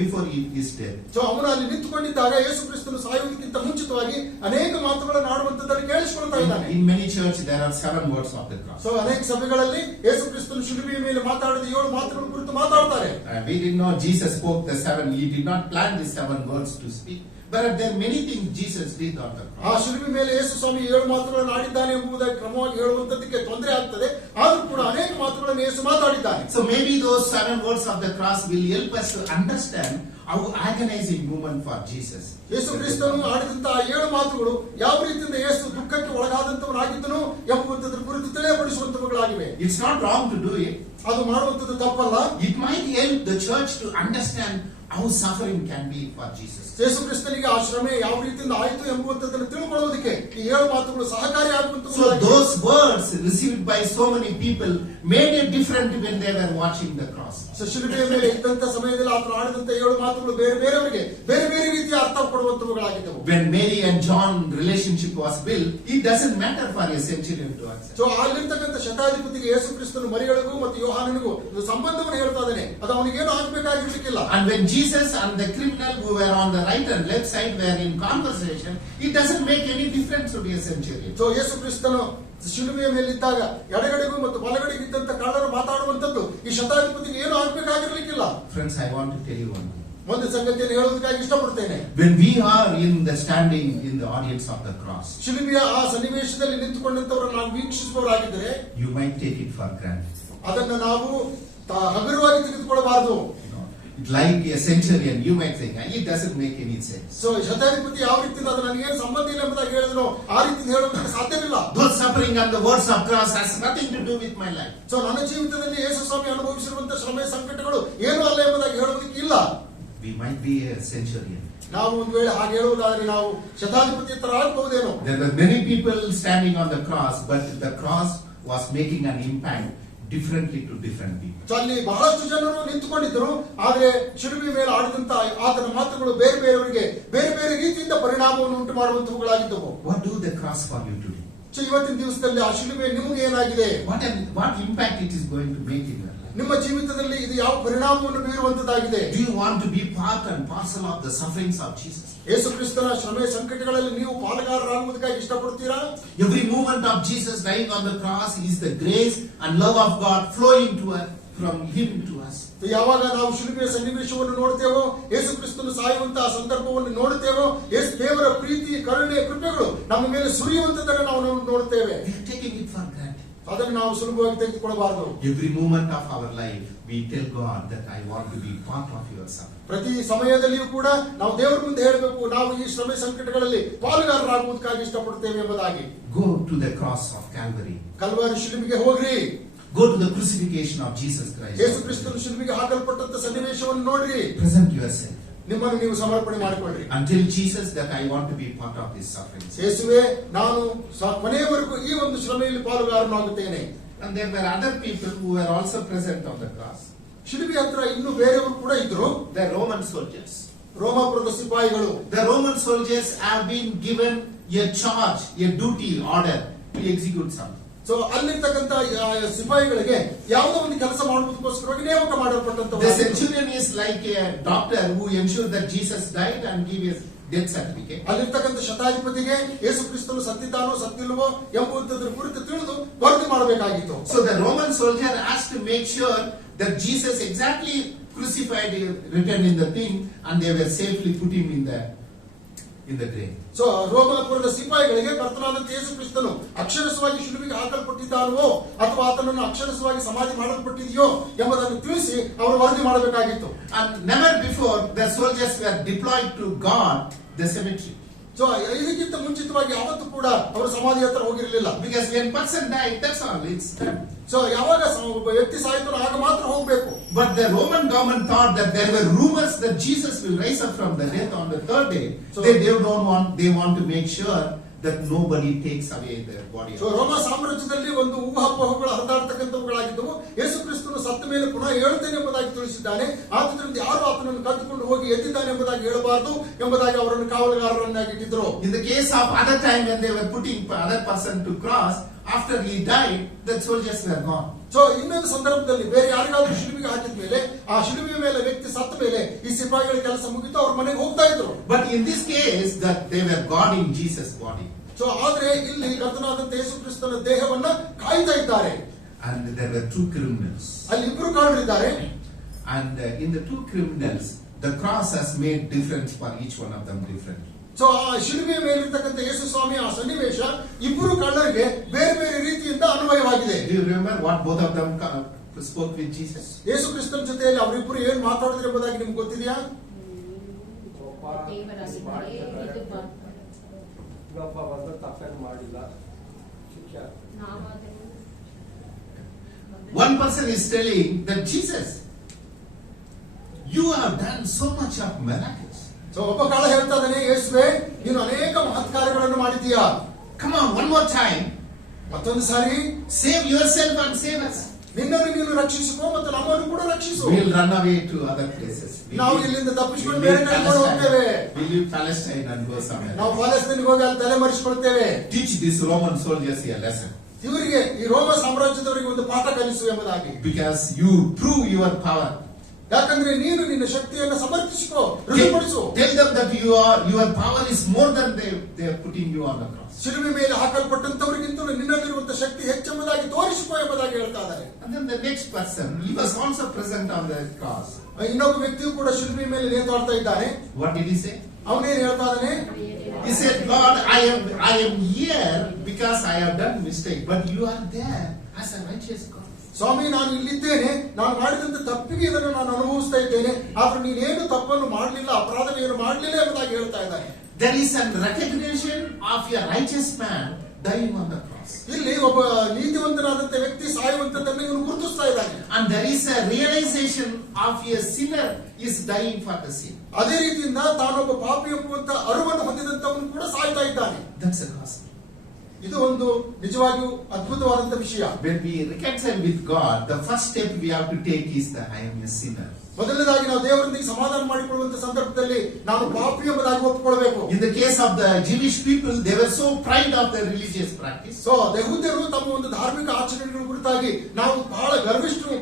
before he is dead. So ಅವನು ಅಲ್ಲಿ ನಿಂತುಕೊಂಡಿದ್ದಾಗ ಯೇಸು ಕ್ರಿಸ್ತನು ಸಾಯುವುದಕ್ಕಿಂತ ಮುಂಚಿತವಾಗಿ ಅನೇಕ ಮಾತುಗಳನ್ನು ಆಡುವಂತದ್ದನ್ನು ಕೇಳಿಸಿಕೊಳ್ತಾ ಇದ್ದಾನೆ. In many churches there are 7 words of the cross. So ಅನೇಕ ಸಭೆಗಳಲ್ಲಿ ಯೇಸು ಕ್ರಿಸ್ತನು ಶಿಲುಬೆಯ ಮೇಲೆ ಮಾತಾಡಿದ 7 ಮಾತುಗಳ ಕುರಿತು ಮಾತಾಡ್ತಾರೆ. We did not Jesus spoke the 7. He did not plan the 7 words to speak. But there are many things Jesus did on the cross. ಆ ಶಿಲುಬೆ ಮೇಲೆ ಯೇಸು ಸ್ವಾಮಿ 7 ಮಾತುಗಳನ್ನು ಆಡಿದ್ದಾನೆ ಎಂಬುದಾಗಿ ಕ್ರಮವಾಗಿ ಹೇಳುವಂತದಕ್ಕೆ ತೊಂದರೆ ಆಗ್ತದೆ. ಆದರೂ ಕೂಡ ಅನೇಕ ಮಾತುಗಳನ್ನು ಯೇಸು ಮಾತಾಡಿದ್ದಾನೆ. So maybe those 7 words of the cross will help us to understand how agonizing moment for Jesus. ಯೇಸು ಕ್ರಿಸ್ತನು ಆಡಿದಂತಹ 7 ಮಾತುಗಳು ಯಾವ ರೀತಿಯಿಂದ ಯೇಸು ದುಃಖಕ್ಕೆ ಒಳಗಾದಂತವನಾಗಿದ್ದನು ಎಂಬುವಂತದ್ರ ಕುರಿತು ತಿಳಿಯಪಡಿಸುವಂತವುಗಳಾಗಿವೆ. It's not wrong to do it. ಅದು ಮಾಡುವಂತದ್ದು ತಪ್ಪಲ್ಲ. It might help the church to understand how suffering can be for Jesus. ಯೇಸು ಕ್ರಿಸ್ತನಿಗೆ ಆ ಶ್ರಮೆ ಯಾವ ರೀತಿಯಿಂದ ಆಯಿತು ಎಂಬುವಂತದ್ದನ್ನು ತಿಳ್ಕೊಳ್ಳೋದಕ್ಕೆ ಈ 7 ಮಾತುಗಳು ಸಹಕಾರಿಯಾಗುವಂತ. So those words received by so many people made a difference when they were watching the cross. So ಶಿಲುಬೆಯ ಮೇಲೆ ಇದ್ದಂತ ಸಮಯದಲ್ಲಿ ಆತನು ಆಡಿದಂತ 7 ಮಾತುಗಳು ಬೇರೆ ಬೇರೆಯವರಿಗೆ ಬೇರೆ ಬೇರೆ ರೀತಿಯ ಅರ್ಥ ಕೊಡುವಂತವುಗಳಾಗಿದ್ದವು. When Mary and John relationship was built, it doesn't matter for a centurion to accept. So ಅಲ್ಲಿರ್ತಕ್ಕಂಥ ಶತಾಧಿಪತಿಗೆ ಯೇಸು ಕ್ರಿಸ್ತನು ಮರಿಯಳಿಗೂ ಮತ್ತು ಯೋಹಾನನಿಗೂ ಸಂಬಂಧವನ್ನು ಹೇಳ್ತಾ ಇದ್ದಾನೆ. ಅದು ಅವನಿಗೇನು ಆಗಬೇಕಾಗಿರ್ಲಿಕ್ಕಿಲ್ಲ. And when Jesus and the criminal who were on the right and left side were in conversation, it doesn't make any difference to be a centurion. So ಯೇಸು ಕ್ರಿಸ್ತನು ಶಿಲುಬೆಯ ಮೇಲಿದ್ದಾಗ ಎಡಗಡೆಗೂ ಮತ್ತು ಬಲಗಡೆಗಿದ್ದಂತ ಕಳ್ಳರು ಮಾತಾಡುವಂತದ್ದು ಈ ಶತಾಧಿಪತಿಗೆ ಏನು ಆಗಬೇಕಾಗಿರ್ಲಿಕ್ಕಿಲ್ಲ. Friends, I want to tell you one thing. ಒಂದು ಸಂಗತಿಯನ್ನು ಹೇಳುವುದಕ್ಕಾಗಿ ಇಷ್ಟಪಡ್ತೇನೆ. When we are in the standing in the audience of the cross, ಶಿಲುಬೆಯ ಆ ಸನ್ನಿವೇಶದಲ್ಲಿ ನಿಂತುಕೊಂಡಂತವರನ್ನು ನಾವು ವೀಕ್ಷಿಸುವವರಾಗಿದ್ದರೆ you might take it for granted. ಅದನ್ನ ನಾವು ಹಗುರವಾಗಿ ತೆಗೆದುಕೊಳ್ಳಬಾರದು. Like a centurion, you might think, it doesn't make any sense. So ಶತಾಧಿಪತಿ ಯಾವ ರೀತಿಯಿಂದ ಅದು ನನಗೇನು ಸಂಬಂಧ ಇಲ್ಲ ಎಂಬುದಾಗಿ ಹೇಳಿದ್ರು ಆ ರೀತಿ ಹೇಳೋದಕ್ಕೆ ಸಾಧ್ಯವಿಲ್ಲ. Those suffering and the words of cross has nothing to do with my life. So ನನ್ನ ಜೀವಿತದಲ್ಲಿ ಯೇಸು ಸ್ವಾಮಿ ಅನುಭವಿಸಿರುವಂತಹ ಶ್ರಮೆ ಸಂಕಟಗಳು ಏನು ಅಲ್ಲ ಎಂಬುದಾಗಿ ಹೇಳೋದಕ್ಕೆ ಇಲ್ಲ. We might be a centurion. ನಾವು ಒಂದು ವೇಳೆ ಹಾಗೆ ಹೇಳುವುದಾದ್ರೆ ನಾವು ಶತಾಧಿಪತಿ ತರ ಆಗಬಹುದೇನೋ. There were many people standing on the cross, but the cross was making an impact differently to different people. So ಅಲ್ಲಿ ಬಹಳಷ್ಟು ಜನರು ನಿಂತುಕೊಂಡಿದ್ದರು, ಆದ್ರೆ ಶಿಲುಬೆ ಮೇಲೆ ಆಡಿದಂತ ಆತನ ಮಾತುಗಳು ಬೇರೆ ಬೇರೆಯವರಿಗೆ ಬೇರೆ ಬೇರೆ ರೀತಿಯಿಂದ ಪರಿಣಾಮವನ್ನು ಉಂಟು ಮಾಡುವಂತವುಗಳಾಗಿದ್ದವು. What do the cross for you today? So ಇವತ್ತಿನ ದಿವಸದಲ್ಲಿ ಆ ಶಿಲುಬೆ ನಿಮಗೆ ಏನಾಗಿದೆ? What impact it is going to make in your life? ನಿಮ್ಮ ಜೀವಿತದಲ್ಲಿ ಇದು ಯಾವ ಪರಿಣಾಮವನ್ನು ಬೀರುವಂತದ್ದಾಗಿದೆ? Do you want to be part and parcel of the sufferings of Jesus? ಯೇಸು ಕ್ರಿಸ್ತನ ಶ್ರಮೆ ಸಂಕಟಗಳಲ್ಲಿ ನೀವು ಪಾಲುಗಾರರಾಗುವುದಕ್ಕಾಗಿ ಇಷ್ಟಪಡ್ತೀರಾ? Every moment of Jesus dying on the cross is the grace and love of God flowing to us from Him to us. ಯಾವಾಗ ನಾವು ಶಿಲುಬೆಯ ಸನ್ನಿವೇಶವನ್ನು ನೋಡ್ತೇವೋ, ಯೇಸು ಕ್ರಿಸ್ತನು ಸಾಯುವಂತಹ ಸಂದರ್ಭವನ್ನು ನೋಡುತ್ತೇವೋ, ಯೇಸು ದೇವರ ಪ್ರೀತಿ ಕರುಣೆ ಕೃಪೆಗಳು ನಮ್ಮ ಮೇಲೆ ಸುರಿಯುವಂತದನ್ನು ನಾವು ನೋಡುತ್ತೇವೆ. We are taking it for granted. ಅದನ್ನು ನಾವು ಸುಲಭವಾಗಿ ತೆಗೆದುಕೊಳ್ಳಬಾರದು. Every moment of our life, we tell God that I want to be part of your suffering. ಪ್ರತಿ ಸಮಯದಲ್ಲಿಯೂ ಕೂಡ ನಾವು ದೇವರ ಮುಂದೆ ಹೇಳಬೇಕು, ನಾವು ಈ ಶ್ರಮೆ ಸಂಕಟಗಳಲ್ಲಿ ಪಾಲುಗಾರರಾಗುವುದಕ್ಕಾಗಿ ಇಷ್ಟಪಡುತ್ತೇವೆ ಎಂಬುದಾಗಿ. Go to the cross of Calvary. Calvary ಶಿಲುಬೆಗೆ ಹೋಗ್ರಿ. Go to the crucifixion of Jesus Christ. ಯೇಸು ಕ್ರಿಸ್ತನು ಶಿಲುಬೆಗೆ ಹಾಕಲ್ಪಟ್ಟಂತ ಸನ್ನಿವೇಶವನ್ನು ನೋಡ್ರಿ. Present yourself. ನಿಮ್ಮನ್ನು ನೀವು ಸಮರ್ಪಣೆ ಮಾಡಿಕೊಳ್ಳ್ರಿ. And tell Jesus that I want to be part of this suffering. ಯೇಸುವೆ, ನಾನು ಕೊನೆಯವರೆಗೂ ಈ ಒಂದು ಶ್ರಮೆಯಲ್ಲಿ ಪಾಲುಗಾರನಾಗುತ್ತೇನೆ. And there were other people who were also present on the cross. ಶಿಲುಬೆ ಹತ್ರ ಇನ್ನು ಬೇರೆಯವರು ಕೂಡ ಇದ್ರು. The Roman soldiers. ರೋಮಾಪುರದ ಸಿಪಾಯಿಗಳು. The Roman soldiers have been given a charge, a duty, order to execute something. So ಅಲ್ಲಿರ್ತಕ್ಕಂಥ ಸಿಪಾಯಿಗಳಿಗೆ ಯಾವುದೋ ಒಂದು ಕೆಲಸ ಮಾಡುವುದಕ್ಕೋಸ್ಕರವಾಗಿ ನೇಮಕ ಮಾಡಲ್ಪಟ್ಟಂತ. The centurion is like a doctor who ensures that Jesus died and give his death certificate. ಅಲ್ಲಿರ್ತಕ್ಕಂಥ ಶತಾಧಿಪತಿಗೆ ಯೇಸು ಕ್ರಿಸ್ತನು ಸತ್ತಿದ್ದಾನೋ ಸತ್ತಿಲ್ವೋ ಎಂಬುದರ ಕುರಿತು ತಿಳಿದು ವರದಿ ಮಾಡಬೇಕಾಗಿತ್ತು. So the Roman soldier has to make sure that Jesus exactly crucified, written in the thing, and they were safely put him in the grave. So ರೋಮಾಪುರದ ಸಿಪಾಯಿಗಳಿಗೆ ಕರ್ತನಾದಂತ ಯೇಸು ಕ್ರಿಸ್ತನು ಅಕ್ಷರಸ್ವಾಗಿ ಶಿಲುಬೆಗೆ ಹಾಕಲ್ಪಟ್ಟಿದ್ದಾನೋ ಅಥವಾ ಆತನನ್ನು ಅಕ್ಷರಸ್ವಾಗಿ ಸಮಾಧಿ ಮಾಡಲ್ಪಟ್ಟಿದೆಯೋ ಎಂಬುದನ್ನು ತಿಳಿಸಿ ಅವರು ವರದಿ ಮಾಡಬೇಕಾಗಿತ್ತು. And never before the soldiers were deployed to guard the cemetery. So ಇದಕ್ಕಿಂತ ಮುಂಚಿತವಾಗಿ ಯಾವತ್ತೂ ಕೂಡ ಅವರು ಸಮಾಧಿ ಹತ್ರ ಹೋಗಿರಲಿಲ್ಲ. Because when person died, that's all. It's done. So ಯಾವಾಗ ಒಬ್ಬ ವ್ಯಕ್ತಿ ಸಾಯ್ತಾನೋ ಆಗ ಮಾತ್ರ ಹೋಗ್ಬೇಕು. But the Roman government thought that there were rumors that Jesus will rise up from the death on the third day. So they want to make sure that nobody takes away their body. So ರೋಮ ಸಾಮ್ರಾಜ್ಯದಲ್ಲಿ ಒಂದು ಊಹಾಪೋಹಗಳು ಹರಿದಾಡ್ತಕ್ಕಂಥವುಗಳಾಗಿದ್ದವು. ಯೇಸು ಕ್ರಿಸ್ತನು ಸತ್ತ ಮೇಲೆ ಪುನಃ ಹೇಳ್ತೇನೆ ಎಂಬುದಾಗಿ ತಿಳಿಸಿದ್ದಾನೆ. ಆದ್ದರಿಂದ ಯಾರು ಆತನನ್ನು ಕದ್ದುಕೊಂಡು ಹೋಗಿ ಎದ್ದಿದ್ದಾನೆ ಎಂಬುದಾಗಿ ಹೇಳಬಾರದು ಎಂಬುದಾಗಿ ಅವರನ್ನು ಕಾವಲುಗಾರರನ್ನಾಗಿ ಇಟ್ಟಿದ್ರು. In the case of other time when they were putting other person to cross, after he died, the soldiers were gone. So ಇನ್ನೊಂದು ಸಂದರ್ಭದಲ್ಲಿ ಬೇರೆ ಯಾರಿಗಾದ್ರೂ ಶಿಲುಬೆಗೆ ಹಾಕಿದ ಮೇಲೆ ಆ ಶಿಲುಬೆಯ ಮೇಲೆ ವ್ಯಕ್ತಿ ಸತ್ತ ಮೇಲೆ ಈ ಸಿಪಾಯಿಗಳ ಕೆಲಸ ಮುಗಿತು, ಅವ್ರ ಮನೆಗೆ ಹೋಗ್ತಾ ಇದ್ರು. But in this case, that they were guarding Jesus' body. So ಆದ್ರೆ ಇಲ್ಲಿ ಕರ್ತನಾದಂತ ಯೇಸು ಕ್ರಿಸ್ತನ ದೇಹವನ್ನ ಕಾಯ್ತಾ ಇದ್ದಾರೆ. And there were two criminals. ಅಲ್ಲಿ ಇಬ್ರು ಕಳ್ಳರಿದ್ದಾರೆ. And in the two criminals, the cross has made difference for each one of them different. So ಆ ಶಿಲುಬೆಯ ಮೇಲಿರ್ತಕ್ಕಂಥ ಯೇಸು ಸ್ವಾಮಿ ಆ ಸನ್ನಿವೇಶ ಇಬ್ಬರು ಕಳ್ಳರಿಗೆ ಬೇರೆ ಬೇರೆ ರೀತಿಯಿಂದ ಅನ್ವಯವಾಗಿದೆ. Do you remember what both of them spoke with Jesus? ಯೇಸು ಕ್ರಿಸ್ತನ ಜೊತೆಯಲ್ಲಿ ಅವರಿಬ್ಬರು ಏನ್ ಮಾತಾಡಿದ್ರು ಎಂಬುದಾಗಿ ನಿಮ್ಗೆ ಗೊತ್ತಿದೆಯಾ? ತಪ್ಪೇನು ಮಾಡಿಲ್ಲ. One person is telling that Jesus, you have done so much of miracles. So ಒಬ್ಬ ಕಳ್ಳ ಹೇಳ್ತಾ ಇದ್ದಾನೆ, ಯೇಸುವೆ ನೀನು ಅನೇಕ ಮಹತ್ ಕಾರ್ಯಗಳನ್ನು ಮಾಡಿದ್ದೀಯಾ. Come on, one more time. ಮತ್ತೊಂದು ಸಾರಿ Save yourself and save us. ನಿನ್ನನ್ನು ನೀನು ರಕ್ಷಿಸಿಕೋ ಮತ್ತು ನಮ್ಮನ್ನು ಕೂಡ ರಕ್ಷಿಸು. We'll run away to other places. ನಾವು ಇಲ್ಲಿಂದ ತಪ್ಪಿಸಿಕೊಂಡು ಬೇರೆ ಕಡೆ ಹೋಗ್ತೇವೆ. We leave Palestine and go somewhere. ನಾವು ಪಾಲೆಸ್ತೇನಿಗೆ ಹೋಗಿ ಅಲ್ಲಿ ತಲೆಮರೆಸಿಕೊಳ್ತೇವೆ. Teach these Roman soldiers a lesson. ಇವರಿಗೆ ಈ ರೋಮ ಸಾಮ್ರಾಜ್ಯದವರಿಗೆ ಒಂದು ಪಾಠ ಕಲಿಸು ಎಂಬುದಾಗಿ. Because you prove your power. ಯಾಕಂದ್ರೆ ನೀನು ನಿನ್ನ ಶಕ್ತಿಯನ್ನು ಸಮರ್ಥಿಸಿಕೋ, ಋಣಪಡಿಸು. Tell them that your power is more than they are putting you on the cross. ಶಿಲುಬೆ ಮೇಲೆ ಹಾಕಲ್ಪಟ್ಟಂತವರಿಗಿಂತಲೂ ನಿನ್ನಲ್ಲಿರುವಂತಹ ಶಕ್ತಿ ಹೆಚ್ಚೆಂಬುದಾಗಿ ತೋರಿಸಿಕೋ ಎಂಬುದಾಗಿ ಹೇಳ್ತಾ ಇದ್ದಾರೆ. And then the next person, he was also present on the cross. ಇನ್ನೊಬ್ಬ ವ್ಯಕ್ತಿಯು ಕೂಡ ಶಿಲುಬೆ ಮೇಲೆ ನೇತಾಡ್ತಾ ಇದ್ದಾನೆ. What did he say? ಅವನೇನು ಹೇಳ್ತಾ ಇದ್ದಾನೆ? He said, Lord, I am here because I have done mistake, but you are there as a righteous God. ಸ್ವಾಮಿ, ನಾನು ಇಲ್ಲಿದ್ದೇನೆ, ನಾನು ಮಾಡಿದಂತ ತಪ್ಪಿಗೆ ಇದನ್ನು ನಾನು ಅನುಭವಿಸ್ತಾ ಇದ್ದೇನೆ, ಆದ್ರೆ ನೀನೇನು ತಪ್ಪನ್ನು ಮಾಡಲಿಲ್ಲ, ಅಪರಾಧವೇನು ಮಾಡಲಿಲ್ಲ ಎಂಬುದಾಗಿ ಹೇಳ್ತಾ ಇದ್ದಾನೆ. There is a recognition of a righteous man dying on the cross. ಇಲ್ಲಿ ಒಬ್ಬ ನೀತಿವಂತನಾದಂತ ವ್ಯಕ್ತಿ ಸಾಯುವಂತದನ್ನು ಇವನು ಗುರುತಿಸ್ತಾ ಇದ್ದಾನೆ. And there is a realization of a sinner is dying for the sin. ಅದೇ ರೀತಿಯಿಂದ ತಾನೊಬ್ಬ ಪಾಪಿ ಎಂಬುವಂತ ಅರಿವನ್ನು ಹೊಂದಿದಂತವನು ಕೂಡ ಸಾಯ್ತಾ ಇದ್ದಾನೆ. That's the gospel. ಇದು ಒಂದು ನಿಜವಾಗಿಯೂ ಅದ್ಭುತವಾದಂತ ವಿಷಯ. When we reconcile with God, the first step we have to take is that I am a sinner. ಮೊದಲನೇದಾಗಿ ನಾವು ದೇವರೊಂದಿಗೆ ಸಮಾಧಾನ ಮಾಡಿಕೊಳ್ಳುವಂತ ಸಂದರ್ಭದಲ್ಲಿ ನಾನು ಪಾಪಿ ಎಂಬುದಾಗಿ ಒಪ್ಪಿಕೊಳ್ಳಬೇಕು. In the case of the Jewish people, they were so proud of their religious practice. So ಯಹೂದ್ಯರು ತಮ್ಮ ಒಂದು ಧಾರ್ಮಿಕ ಆಚರಣೆಗಳ ಕುರಿತಾಗಿ ನಾವು ಬಹಳ ಗರ್ವಿಷ್ಠರು,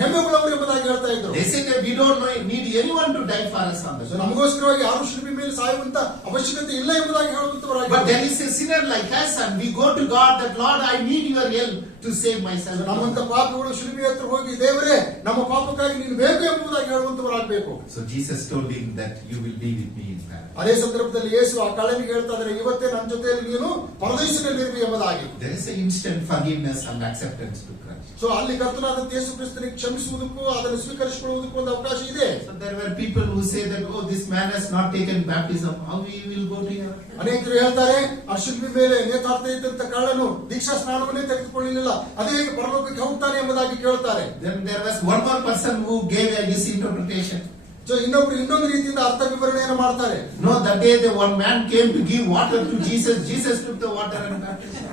ಹೆಮ್ಮೆಗಳವರು ಎಂಬುದಾಗಿ ಹೇಳ್ತಾ ಇದ್ರು. They said that we don't need anyone to die for us on the cross. ನಮಗೋಸ್ಕರವಾಗಿ ಯಾರು ಶಿಲುಬೆ ಮೇಲೆ ಸಾಯುವಂತ ಅವಶ್ಯಕತೆ ಇಲ್ಲ ಎಂಬುದಾಗಿ ಹೇಳುವಂತವರಾಗಿ. But there is a sinner like us, and we go to God that Lord, I need your help to save myself. ನಮ್ಮಂತ ಪಾಪಿಗಳು ಶಿಲುಬೆ ಹತ್ರ ಹೋಗಿ, ದೇವರೇ ನಮ್ಮ ಪಾಪಕ್ಕಾಗಿ ನೀನು ಬೇಕು ಎಂಬುದಾಗಿ ಹೇಳುವಂತವರಾಗಬೇಕು. So Jesus told him that you will be with me in paradise. ಅದೇ ಸಂದರ್ಭದಲ್ಲಿ ಯೇಸು ಆ ಕಳ್ಳನಿಗೆ ಹೇಳ್ತಾ ಇದ್ದಾರೆ, ಇವತ್ತೇ ನನ್ನ ಜೊತೆಯಲ್ಲಿ ನೀನು ಪರದೇಶದಲ್ಲಿರುವಿ ಎಂಬುದಾಗಿ. There is an instant forgiveness and acceptance to Christ. So ಅಲ್ಲಿ ಕರ್ತನಾದ ಯೇಸು ಕ್ರಿಸ್ತನಿಗೆ ಕ್ಷಮಿಸುವುದಕ್ಕೂ ಅದನ್ನು ಸ್ವೀಕರಿಸಿಕೊಳ್ಳುವುದಕ್ಕೂ ಒಂದು ಅವಕಾಶ ಇದೆ. So there were people who say that, oh, this man has not taken baptism, how he will go to heaven? ಅನೇಕರು ಹೇಳ್ತಾರೆ, ಆ ಶಿಲ್ಪಿ ಮೇಲೆ ನೇತಾಡ್ತಾ ಇದ್ದಂತ ಕಳ್ಳನು ದೀಕ್ಷಾ ಸ್ನಾನವನ್ನೇ ತೆಗೆದುಕೊಳ್ಳಲಿಲ್ಲ, ಅದೇ ಹೇಗೆ ಪರಲೋಕಕ್ಕೆ ಹೋಗ್ತಾನೆ ಎಂಬುದಾಗಿ ಕೇಳ್ತಾರೆ. Then there was one more person who gave a misinterpretation. So ಇನ್ನೊಂದು ರೀತಿಯಿಂದ ಅರ್ಥ ವಿವರಣೆಯನ್ನು ಮಾಡ್ತಾರೆ. No, that day the one man came to give water to Jesus. Jesus took the water and baptized.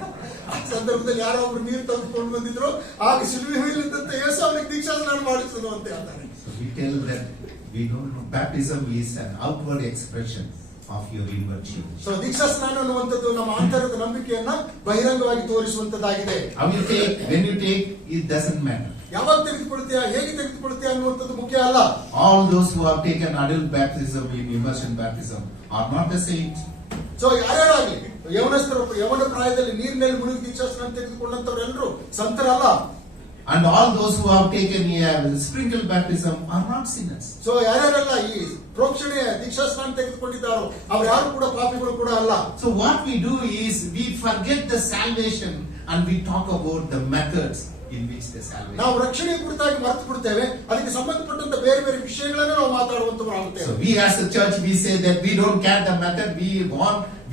ಆ ಸಂದರ್ಭದಲ್ಲಿ ಯಾರೋ ಒಬ್ರು ನೀರು ತೆಗೆದುಕೊಂಡು ಬಂದಿದ್ರು, ಆಗ ಶಿಲುಬೆ ಮೇಲಿದ್ದಂತ ಯೇಸು ಅವನಿಗೆ ದೀಕ್ಷಾ ಸ್ನಾನ ಮಾಡಿಸಿದ್ರು ಅಂತ ಹೇಳ್ತಾರೆ. So we tell that we don't know baptism is an outward expression of your inward change. So ದೀಕ್ಷಾ ಸ್ನಾನ ಅನ್ನುವಂಥದ್ದು ನಮ್ಮ ಆಂತರಿಕ ನಂಬಿಕೆಯನ್ನ ಬಹಿರಂಗವಾಗಿ ತೋರಿಸುವಂತದ್ದಾಗಿದೆ. How you take, when you take, it doesn't matter. ಯಾವಾಗ ತೆಗೆದುಕೊಳ್ತೀಯಾ, ಹೇಗೆ ತೆಗೆದುಕೊಳ್ತೀಯಾ ಅನ್ನುವಂಥದ್ದು ಮುಖ್ಯ ಅಲ್ಲ. All those who have taken adult baptism in immersion baptism are not the saints. So ಯಾರ್ಯಾರಾಗ್ಲಿ, ಯವನ ಪ್ರಾಯದಲ್ಲಿ ನೀರಿನಲ್ಲಿ ಮುಳುಗಿ ದೀಕ್ಷಾ ಸ್ನಾನ ತೆಗೆದುಕೊಂಡಂತವರೆಲ್ಲರೂ ಸಂತರಲ್ಲ. And all those who have taken a sprinkle baptism are not sinners. So ಯಾರ್ಯಾರೆಲ್ಲ ಈ ಪ್ರೋಕ್ಷಣೆಯ ದೀಕ್ಷಾ ಸ್ನಾನ ತೆಗೆದುಕೊಂಡಿದ್ದಾರೋ ಅವ್ರು ಯಾರು ಕೂಡ ಪಾಪಿಗಳು ಕೂಡ ಅಲ್ಲ. So what we do is we forget the salvation and we talk about the methods in which the salvation. ನಾವು ರಕ್ಷಣೆ ಕುರಿತಾಗಿ ಮರೆತು ಬಿಡ್ತೇವೆ, ಅದಕ್ಕೆ ಸಂಬಂಧಪಟ್ಟಂತ ಬೇರೆ ಬೇರೆ ವಿಷಯಗಳನ್ನ ನಾವು ಮಾತಾಡುವಂತವರಾಗುತ್ತೇವೆ. So we as a church, we say that we don't care the method,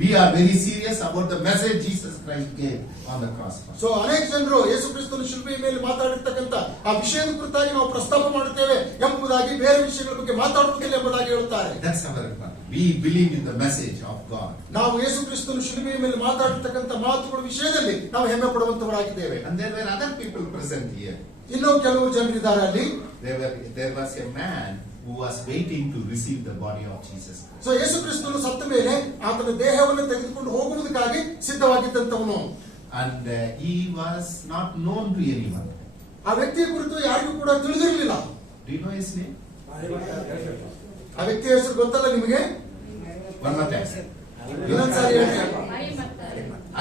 we are very serious about the message Jesus Christ gave on the cross. So ಅನೇಕ ಜನರು ಯೇಸು ಕ್ರಿಸ್ತನ ಶಿಲುಬೆಯ ಮೇಲೆ ಮಾತಾಡಿರ್ತಕ್ಕಂಥ ಆ ವಿಷಯದ ಕುರಿತಾಗಿ ನಾವು ಪ್ರಸ್ತಾಪ ಮಾಡುತ್ತೇವೆ ಎಂಬುದಾಗಿ ಬೇರೆ ವಿಷಯಗಳ ಬಗ್ಗೆ ಮಾತಾಡುವುದಿಲ್ಲ ಎಂಬುದಾಗಿ ಹೇಳುತ್ತಾರೆ. That's our part. We believe in the message of God. ನಾವು ಯೇಸು ಕ್ರಿಸ್ತನ ಶಿಲುಬೆಯ ಮೇಲೆ ಮಾತಾಡಿರ್ತಕ್ಕಂಥ ಮಾತುಗಳ ವಿಷಯದಲ್ಲಿ ನಾವು ಹೆಮ್ಮೆ ಪಡುವಂತವರಾಗಿದ್ದೇವೆ. And there were other people present here. ಇನ್ನೂ ಕೆಲವು ಜನರಿದ್ದಾರೆ ಅಲ್ಲಿ. There was a man who was waiting to receive the body of Jesus. So ಯೇಸು ಕ್ರಿಸ್ತನು ಸತ್ತ ಮೇಲೆ ಆತನ ದೇಹವನ್ನು ತೆಗೆದುಕೊಂಡು ಹೋಗುವುದಕ್ಕಾಗಿ ಸಿದ್ಧವಾಗಿದ್ದಂತವನು. And he was not known to anyone. ಆ ವ್ಯಕ್ತಿಯ ಕುರಿತು ಯಾರಿಗೂ ಕೂಡ ತಿಳಿದಿರಲಿಲ್ಲ. Do you know his name? ಆ ವ್ಯಕ್ತಿಯ ಹೆಸರು ಗೊತ್ತಲ್ಲ ನಿಮಗೆ? One more time. ಇನ್ನೊಂದ್ಸಾರಿ ಹೇಳಿ.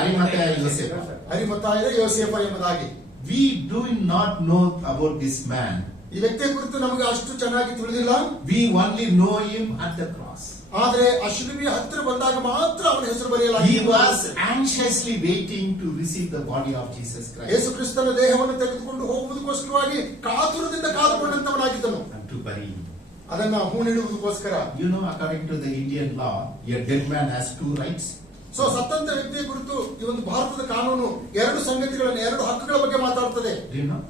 Arimathea Joseph. ಅರಿಮಥಾಯ ಯೋಸೇಫ ಎಂಬುದಾಗಿ. We do not know about this man. ಈ ವ್ಯಕ್ತಿಯ ಕುರಿತು ನಮಗೆ ಅಷ್ಟು ಚೆನ್ನಾಗಿ ತಿಳಿದಿಲ್ಲ. We only know him at the cross. ಆದ್ರೆ ಆ ಶಿಲುಬೆಯ ಹತ್ತಿರ ಬಂದಾಗ ಮಾತ್ರ ಅವನ ಹೆಸರು He ಬರೆಯಲಾಗಿದೆ. was anxiously waiting to receive the body of Jesus Christ ಯೇಸು ಕ್ರಿಸ್ತನ ದೇಹವನ್ನು ತೆಗೆದುಕೊಂಡು ಹೋಗುವುದಕ್ಕೋಸ್ಕರವಾಗಿ ಕಾತುರದಿಂದ ಕಾದುಕೊಂಡಂತವನಾಗಿದ್ದನು. and to bury him. ಅದನ್ನ ಹೂಣಿಡುವುದಕ್ಕೋಸ್ಕರ. You know, according to the Indian law, a dead man has two rights. So ಸತ್ತಂತ ವ್ಯಕ್ತಿಯ ಕುರಿತು ಈ ಒಂದು ಭಾರತದ ಕಾನೂನು ಎರಡು ಸಂಗತಿಗಳನ್ನು, ಎರಡು ಹಕ್ಕುಗಳ ಬಗ್ಗೆ ಮಾತಾಡ್ತದೆ. Do you know?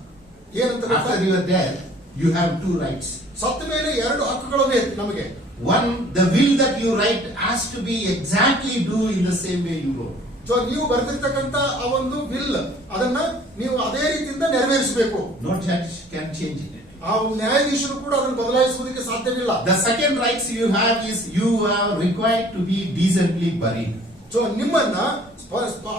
ಏನಂತ ಗೊತ್ತಾ? After you are dead, you have two rights. ಸತ್ತ ಮೇಲೆ ಎರಡು ಹಕ್ಕುಗಳಿವೆ ನಮಗೆ. One, the will that you write has to be exactly do in the same way you wrote. So ನೀವು ಬರೆದಿರ್ತಕ್ಕಂತ ಆ ಒಂದು ವಿಲ್ ಅದನ್ನ ನೀವು ಅದೇ ರೀತಿಯಿಂದ ನೆರವೇರಿಸಬೇಕು. No judge can change it. ಆ ನ್ಯಾಯಾಧೀಶರು ಕೂಡ ಅದನ್ನು ಬದಲಾಯಿಸುವುದಕ್ಕೆ ಸಾಧ್ಯವಿಲ್ಲ. The second rights you have is you are required to be decently buried. So ನಿಮ್ಮನ್ನ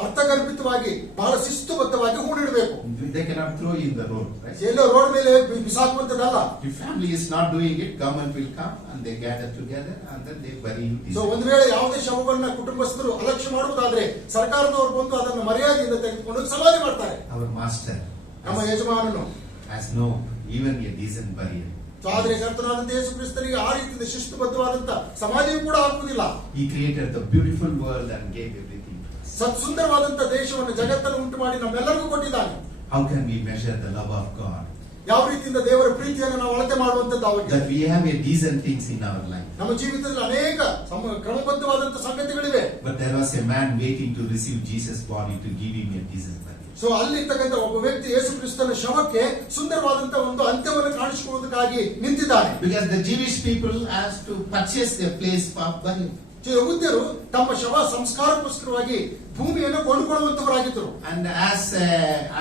ಅರ್ಥಗರ್ಭಿತವಾಗಿ ಬಹಳ ಶಿಸ್ತುಬದ್ಧವಾಗಿ ಹೂಣಿಡಬೇಕು. They cannot throw you in the road, right? Yellow road ಮೇಲೆ ಬಿಸಾಕುವಂತದಲ್ಲ. If family is not doing it, government will come and they gather together and then they bury you. So ಒಂದು ವೇಳೆ ಯಾವುದೇ ಶವವನ್ನ ಕುಟುಂಬಸ್ಥರು ಅಲಕ್ಷ್ಯ ಮಾಡುವುದಾದ್ರೆ ಸರ್ಕಾರದವರು ಬಂದು ಅದನ್ನು ಮರ್ಯಾದೆಯಿಂದ ತೆಗೆದುಕೊಂಡು ಸಮಾಧಿ ಮಾಡ್ತಾರೆ. Our master ನಮ್ಮ ಯಜಮಾನನು has no even a decent burial. So ಆದ್ರೆ ಕರ್ತನಾದಂತ ಯೇಸು ಕ್ರಿಸ್ತನಿಗೆ ಆ ರೀತಿಯಿಂದ ಶಿಸ್ತುಬದ್ಧವಾದಂತ ಸಮಾಧಿಯೂ ಕೂಡ ಆಗುವುದಿಲ್ಲ. He created the beautiful world and gave everything to us. ಸುಂದರವಾದಂತ ದೇಶವನ್ನು ಜಗತ್ತನ್ನು ಉಂಟು ಮಾಡಿ ನಮ್ಮೆಲ್ಲರಿಗೂ ಕೊಟ್ಟಿದ್ದಾನೆ. How can we measure the love of God? ಯಾವ ರೀತಿಯಿಂದ ದೇವರ ಪ್ರೀತಿಯನ್ನು ನಾವು ಅಳತೆ ಮಾಡುವಂತದ್ದು ಅವರಿಗೆ. That we have a decent things in our life. ನಮ್ಮ ಜೀವಿತದಲ್ಲಿ ಅನೇಕ ಕ್ರಮಬದ್ಧವಾದಂತ ಸಂಗತಿಗಳಿವೆ. But there was a man waiting to receive Jesus' body to give him a decent burial. So ಅಲ್ಲಿರ್ತಕ್ಕಂಥ ಒಬ್ಬ ವ್ಯಕ್ತಿ ಯೇಸು ಕ್ರಿಸ್ತನ ಶವಕ್ಕೆ ಸುಂದರವಾದಂತ ಒಂದು ಅಂತ್ಯವನ್ನು ಕಾಣಿಸಿಕೊಳ್ಳುವುದಕ್ಕಾಗಿ ನಿಂತಿದ್ದಾನೆ. Because the Jewish people has to purchase a place for burial. ಯಹೂದ್ಯರು ತಮ್ಮ ಶವ ಸಂಸ್ಕಾರಕ್ಕೋಸ್ಕರವಾಗಿ ಭೂಮಿಯನ್ನು ಕೊಂಡುಕೊಳ್ಳುವಂತವರಾಗಿದ್ದರು. And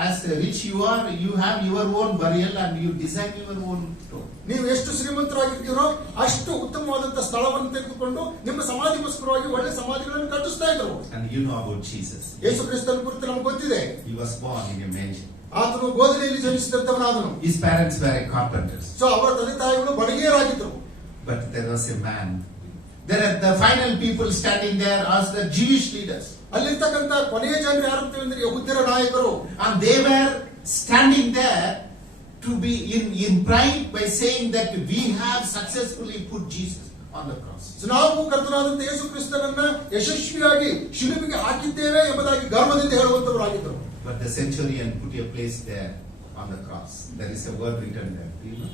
as rich you are, you have your own burial and you design your own tomb. ನೀವು ಎಷ್ಟು ಶ್ರೀಮಂತರಾಗಿದ್ದೀರೋ ಅಷ್ಟು ಉತ್ತಮವಾದಂತಹ ಸ್ಥಳವನ್ನು ತೆಗೆದುಕೊಂಡು ನಿಮ್ಮ ಸಮಾಧಿಗೋಸ್ಕರವಾಗಿ ಒಳ್ಳೆ ಸಮಾಧಿಗಳನ್ನು ಕಟ್ಟಿಸ್ತಾ ಇದ್ರು. And you know about Jesus. ಯೇಸು ಕ್ರಿಸ್ತನ ಕುರಿತು ನಮಗೆ ಗೊತ್ತಿದೆ. He was born in a manger. ಆತನು ಗೋದಲಿಯಲ್ಲಿ ಜನಿಸಿದಂತವನಾದನು. His parents were carpenters. So ಅವರ ತಂದೆ ತಾಯಿಗಳು ಬಡಗಿಯರಾಗಿದ್ದರು. But there was a man. There are the final people standing there as the Jewish leaders. ಅಲ್ಲಿರ್ತಕ್ಕಂಥ ಕೊನೆಯ ಜನರು ಯಾರು ಅಂದ್ರೆ ಯಹೂದ್ಯರ ನಾಯಕರು. And they were standing there to be in pride by saying that we have successfully put Jesus on the cross. So ನಾವು ಕರ್ತನಾದಂತ ಯೇಸು ಕ್ರಿಸ್ತನನ್ನ ಯಶಸ್ವಿಯಾಗಿ ಶಿಲುಬೆಗೆ ಹಾಕಿದ್ದೇವೆ ಎಂಬುದಾಗಿ ಗರ್ವದಿಂದ ಹೇಳುವಂತವರಾಗಿದ್ದರು. But the centurion put a place there on the cross. There is a word written there. Do you know?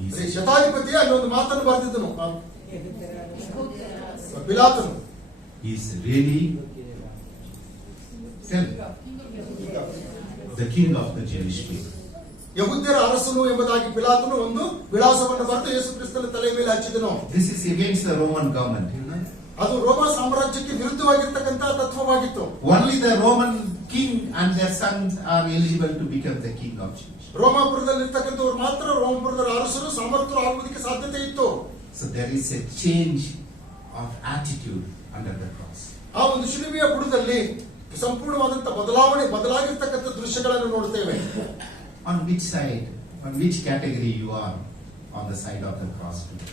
He said, ಶತಾಧಿಪತಿ ಅಲ್ಲಿ ಒಂದು ಮಾತನ್ನು ಬರೆದಿದ್ದನು ಪಿಲಾತನು. he is really the king of the Jewish people. ಯಹೂದ್ಯರ ಅರಸನು ಎಂಬುದಾಗಿ ಪಿಲಾತನು ಒಂದು ವಿಳಾಸವನ್ನು ಬರೆದು ಯೇಸು ಕ್ರಿಸ್ತನ ತಲೆ ಮೇಲೆ ಹಚ್ಚಿದನು. This is against the Roman government. You know? ಅದು ರೋಮ ಸಾಮ್ರಾಜ್ಯಕ್ಕೆ ವಿರುದ್ಧವಾಗಿರ್ತಕ್ಕಂತಹ ತತ್ವವಾಗಿತ್ತು. Only the Roman king and their sons are eligible to become the king of Jews. ರೋಮಾಪುರದಲ್ಲಿರ್ತಕ್ಕಂಥವ್ರು ಮಾತ್ರ ರೋಮಾಪುರದ ಅರಸರು ಸಮರ್ಥರು ಆಗುವುದಕ್ಕೆ ಸಾಧ್ಯತೆ ಇತ್ತು. So there is a change of attitude under the cross. ಆ ಒಂದು ಶಿಲುಬೆಯ ಬುಡದಲ್ಲಿ ಸಂಪೂರ್ಣವಾದಂತ ಬದಲಾಗಿರ್ತಕ್ಕಂಥ ದೃಶ್ಯಗಳನ್ನು ನೋಡ್ತೇವೆ. On which side, on which category you are on the side of the cross today?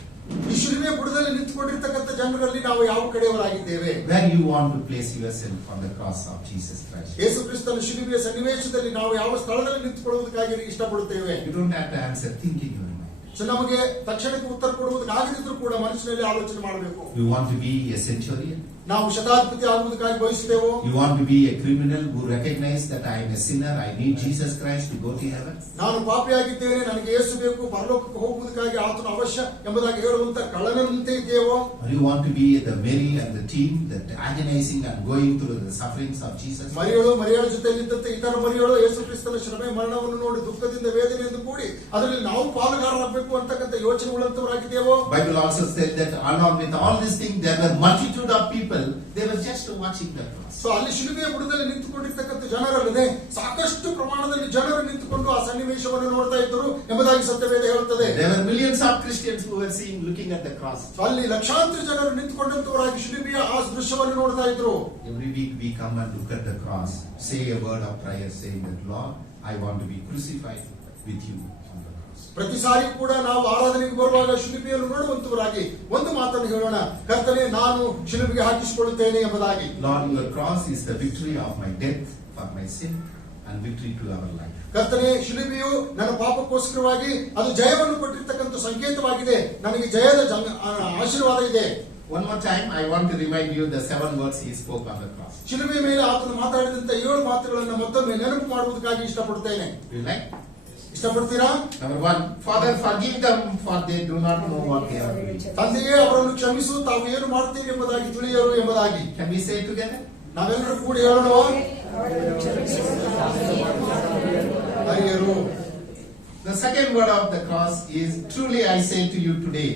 ಈ ಶಿಲುಬೆಯ ಬುಡದಲ್ಲಿ ನಿಂತುಕೊಂಡಿರ್ತಕ್ಕಂಥ ಜನರಲ್ಲಿ ನಾವು ಯಾವ ಕಡೆಯವರಾಗಿದ್ದೇವೆ? Where you want to place yourself on the cross of Jesus Christ? ಯೇಸು ಕ್ರಿಸ್ತನ ಶಿಲುಬೆಯ ಸನ್ನಿವೇಶದಲ್ಲಿ ನಾವು ಯಾವ ಸ್ಥಳದಲ್ಲಿ ನಿಂತುಕೊಳ್ಳುವುದಕ್ಕಾಗಿ ಇಷ್ಟಪಡುತ್ತೇವೆ? You don't have to answer, think in your mind. So ನಮಗೆ ತಕ್ಷಣಕ್ಕೆ ಉತ್ತರ ಕೊಡುವುದಕ್ಕಾಗದಿದ್ರೂ ಕೂಡ ಮನಸ್ಸಿನಲ್ಲಿ ಆಲೋಚನೆ ಮಾಡಬೇಕು. You want to be a centurion? ನಾವು ಶತಾಧಿಪತಿ ಆಗುವುದಕ್ಕಾಗಿ ಬಯಸುತ್ತೇವೋ? You want to be a criminal who recognize that I am a sinner, I need Jesus Christ to go to heaven? ನಾನು ಪಾಪಿಯಾಗಿದ್ದೇನೆ, ನನಗೆ ಯೇಸು ಬೇಕು, ಪರಲೋಕಕ್ಕೆ ಹೋಗುವುದಕ್ಕಾಗಿ ಆತನ ಅವಶ್ಯ ಎಂಬುದಾಗಿ ಹೇಳುವಂತ ಕಳ್ಳನಂತೆ ಇದ್ದೇವೋ? Or you want to be the Mary and the team that agonizing and going through the sufferings of Jesus? ಮರಿಯಳ ಜೊತೆಯಲ್ಲಿದ್ದಂತೆ ಇತರ ಮರಿಯಳು ಯೇಸು ಕ್ರಿಸ್ತನ ಶ್ರಮೆ ಮರಣವನ್ನು ನೋಡಿ ದುಃಖದಿಂದ ವೇದನೆಯಿಂದ ಕೂಡಿ ಅದರಲ್ಲಿ ನಾವು ಪಾಲುಗಾರರಾಗಬೇಕು ಅಂತಕ್ಕಂಥ ಯೋಚನೆ ಉಳ್ಳಂತವರಾಗಿದ್ದೇವೋ? Bible also said that along with all these things there were multitude of people, they were just watching the cross. So ಅಲ್ಲಿ ಶಿಲುಬೆಯ ಬುಡದಲ್ಲಿ ನಿಂತುಕೊಂಡಿರ್ತಕ್ಕಂಥ ಜನರಲ್ಲದೆ ಸಾಕಷ್ಟು ಪ್ರಮಾಣದಲ್ಲಿ ಜನರು ನಿಂತುಕೊಂಡು ಆ ಸನ್ನಿವೇಶವನ್ನು ನೋಡ್ತಾ ಇದ್ದರು ಎಂಬುದಾಗಿ ಸತ್ಯವೇದ ಹೇಳುತ್ತದೆ. There were millions of Christians who were looking at the cross. ಅಲ್ಲಿ ಲಕ್ಷಾಂತರ ಜನರು ನಿಂತುಕೊಂಡಂತವರಾಗಿ ಶಿಲುಬೆಯ ಆ ದೃಶ್ಯವನ್ನು ನೋಡ್ತಾ ಇದ್ರು. Every week we come and look at the cross, say a word of prayer saying that Lord, I want to be crucified with you on the cross. ಪ್ರತಿ ಸಾರಿ ಕೂಡ ನಾವು ಆರಾಧನೆಗೆ ಬರುವಾಗ ಶಿಲುಬೆಯನ್ನು ನೋಡುವಂತವರಾಗಿ ಒಂದು ಮಾತನ್ನು ಹೇಳೋಣ, ಕರ್ತನೇ ನಾನು ಶಿಲುಬೆಗೆ ಹಾಕಿಸಿಕೊಳ್ಳುತ್ತೇನೆ ಎಂಬುದಾಗಿ. Lord, your cross is the victory of my death for my sin and victory to our life. ಕರ್ತನೇ ಶಿಲುಬೆಯು ನನ್ನ ಪಾಪಕ್ಕೋಸ್ಕರವಾಗಿ ಅದು ಜಯವನ್ನು ಕೊಟ್ಟಿರ್ತಕ್ಕಂಥ ಸಂಕೇತವಾಗಿದೆ, ನನಗೆ ಜಯದ ಆಶೀರ್ವಾದ ಇದೆ. One more time, I want to remind you the 7 words he spoke on the cross. ಶಿಲುಬೆಯ ಮೇಲೆ ಆತನು ಮಾತಾಡಿದಂತ 7 ಮಾತುಗಳನ್ನು ಮತ್ತೊಮ್ಮೆ ನೆನಪು ಮಾಡುವುದಕ್ಕಾಗಿ ಇಷ್ಟಪಡುತ್ತೇನೆ. You like? ಇಷ್ಟಪಡ್ತೀರಾ? Number 1, Father, forgive them for they do not know what they are doing. ತಂದೆಯೇ ಅವರನ್ನು ಕ್ಷಮಿಸು, ತಾವು ಏನು ಮಾಡ್ತೀವಿ ಎಂಬುದಾಗಿ ತಿಳಿಯರು ಎಂಬುದಾಗಿ. Can we say it together? ನಾವೆಲ್ಲರೂ ಕೂಡ ಹೇಳೋಣವಾ? ಹರಿಯರು. The second word of the cross is, truly I say to you today,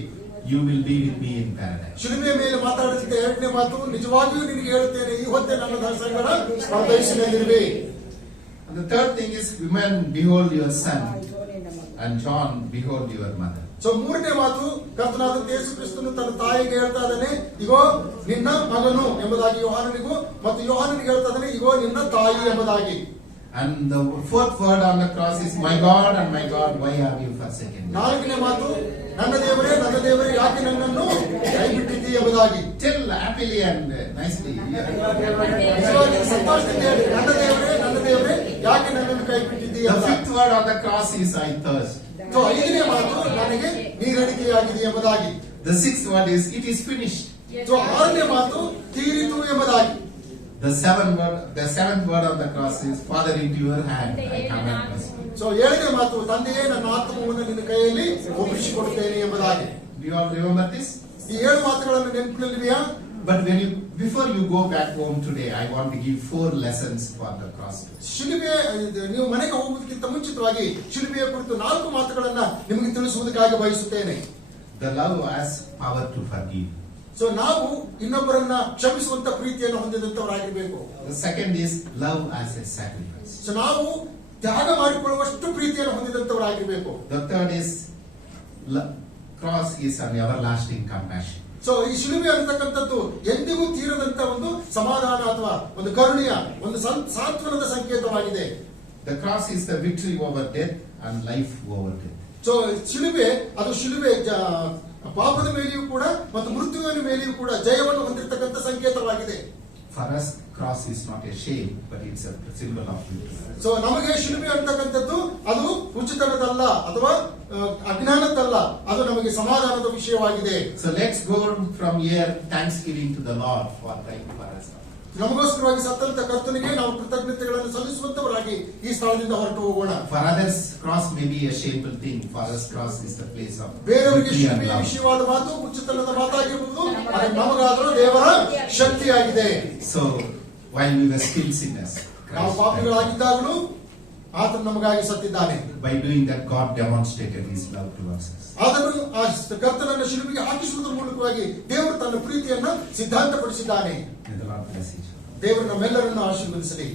you will be with me in paradise. ಶಿಲುಬೆಯ ಮೇಲೆ ಮಾತಾಡಿದಂತ 2ನೇ ಮಾತು, ನಿಜವಾಗಿಯೂ ನಿನಗೆ ಹೇಳುತ್ತೇನೆ, ಈ ಹೊತ್ತೇ ನನ್ನ ಸಂಗಡ ಪರದೇಶದಲ್ಲಿರುವೆ. And the third thing is, women, behold your son, and John, behold your mother. So 3ನೇ ಮಾತು, ಕರ್ತನಾದಂತ ಯೇಸು ಕ್ರಿಸ್ತನು ತನ್ನ ತಾಯಿಗೆ ಹೇಳ್ತಾ ಇದ್ದಾನೆ, ಇಗೋ ನಿನ್ನ ಮಗನು ಎಂಬುದಾಗಿ ಯೋಹಾನನಿಗೂ, ಮತ್ತು ಯೋಹಾನನಿಗೆ ಹೇಳ್ತಾ ಇದ್ದಾನೆ, ಇಗೋ ನಿನ್ನ ತಾಯಿ ಎಂಬುದಾಗಿ. And the 4th word on the cross is, my God and my God, why have you forsaken me? 4ನೇ ಮಾತು, ನನ್ನ ದೇವರೇ ಯಾಕೆ ನನ್ನನ್ನು ಕೈ ಬಿಟ್ಟಿದ್ದಿ ಎಂಬುದಾಗಿ. Tell happily and nicely. ನಿಜವಾಗಿ ಸಂತೋಷದಿಂದ ಹೇಳಿ, ನನ್ನ ದೇವರೇ ಯಾಕೆ ನನ್ನನ್ನು ಕೈ ಬಿಟ್ಟಿದ್ದಿ. The 5th word on the cross is, I thirst. So 5ನೇ ಮಾತು, ನನಗೆ ನೀರಡಿಕೆಯಾಗಿದೆ ಎಂಬುದಾಗಿ. The 6th word is, it is finished. So 6ನೇ ಮಾತು, ತೀರಿತು ಎಂಬುದಾಗಿ. The 7th word on the cross is, Father, into your hand I commend my spirit. So 7ನೇ ಮಾತು, ತಂದೆಯೇ ನನ್ನ ಆತ್ಮವನ್ನು ನಿನ್ನ ಕೈಯಲ್ಲಿ ಒಪ್ಪಿಸಿಕೊಡುತ್ತೇನೆ ಎಂಬುದಾಗಿ. Do you all remember this? ಈ 7 ಮಾತುಗಳನ್ನು ನೆನಪಿನಲ್ಲಿವೆಯಾ? But before you go back home today, I want to give 4 lessons for the cross. ಶಿಲುಬೆ, ನೀವು ಮನೆಗೆ ಹೋಗುವುದಕ್ಕಿಂತ ಮುಂಚಿತವಾಗಿ ಶಿಲುಬೆಯ ಕುರಿತು 4 ಮಾತುಗಳನ್ನ ನಿಮಗೆ ತಿಳಿಸುವುದಕ್ಕಾಗಿ ಬಯಸುತ್ತೇನೆ. The love has power to forgive. So ನಾವು ಇನ್ನೊಬ್ಬರನ್ನ ಕ್ಷಮಿಸುವಂತ ಪ್ರೀತಿಯನ್ನು ಹೊಂದಿದಂತವರಾಗಿರ್ಬೇಕು. The second is, love as a sacrifice. So ನಾವು ತ್ಯಾಗ ಮಾಡಿಕೊಳ್ಳುವಷ್ಟು ಪ್ರೀತಿಯನ್ನು ಹೊಂದಿದಂತವರಾಗಿರ್ಬೇಕು. The third is, cross is an everlasting compassion. So ಈ ಶಿಲುಬೆ ಅನ್ನತಕ್ಕಂಥದ್ದು ಎಂದಿಗೂ ತೀರದಂತ ಒಂದು ಸಮಾಧಾನ ಅಥವಾ ಒಂದು ಕರುಣೆಯ ಒಂದು ಸಾಂತ್ವನದ ಸಂಕೇತವಾಗಿದೆ. The cross is the victory over death and life over death. So ಶಿಲುಬೆ ಪಾಪದ ಮೇಲೆಯೂ ಕೂಡ ಮತ್ತು ಮೃತ್ಯುವಿನ ಮೇಲೆಯೂ ಕೂಡ ಜಯವನ್ನು ಹೊಂದಿರತಕ್ಕಂಥ ಸಂಕೇತವಾಗಿದೆ. For us, cross is not a shame, but it's a symbol of victory. So ನಮಗೆ ಶಿಲುಬೆ ಅಂತಕ್ಕಂಥದ್ದು ಅದು ಹುಚ್ಚುತನದಲ್ಲ ಅಥವಾ ಅಜ್ಞಾನದಲ್ಲ, ಅದು ನಮಗೆ ಸಮಾಧಾನದ ವಿಷಯವಾಗಿದೆ. So let's go from here thanksgiving to the Lord for dying for us. ನಮಗೋಸ್ಕರವಾಗಿ ಸತ್ತಂತ ಕರ್ತನಿಗೆ ನಾವು ಕೃತಜ್ಞತೆಗಳನ್ನು ಸಲ್ಲಿಸುವಂತವರಾಗಿ ಈ ಸ್ಥಳದಿಂದ ಹೊರಟು ಹೋಗೋಣ. For others, cross may be a shameful thing. For us, cross is the place of ಬೇರೆಯವರಿಗೆ victory and ಶಿಲುಬೆಯ love. ವಿಷಯವಾದ ಮಾತು ಹುಚ್ಚುತನದ ಮಾತಾಗಿರುವುದು, ಆದರೆ ನಮಗಾದರೂ ದೇವರ ಶಕ್ತಿಯಾಗಿದೆ. So while we were still sinners, ನಾವು Christ died. ಪಾಪಿಗಳಾಗಿದ್ದಾಗಲೂ ಆತನು ನಮಗಾಗಿ ಸತ್ತಿದ್ದಾನೆ. By doing that, God demonstrated His love towards us. ಅದನ್ನು ಆ ಕರ್ತನನ್ನು ಶಿಲುಬೆಗೆ ಹಾಕಿಸುವುದರ ಮೂಲಕವಾಗಿ ದೇವರು ತನ್ನ ಪ್ರೀತಿಯನ್ನ ಸಿದ್ಧಾಂತಪಡಿಸಿದ್ದಾನೆ. May the Lord bless each one. ದೇವರು ನಮ್ಮೆಲ್ಲರನ್ನು ಆಶೀರ್ವದಿಸಲಿ.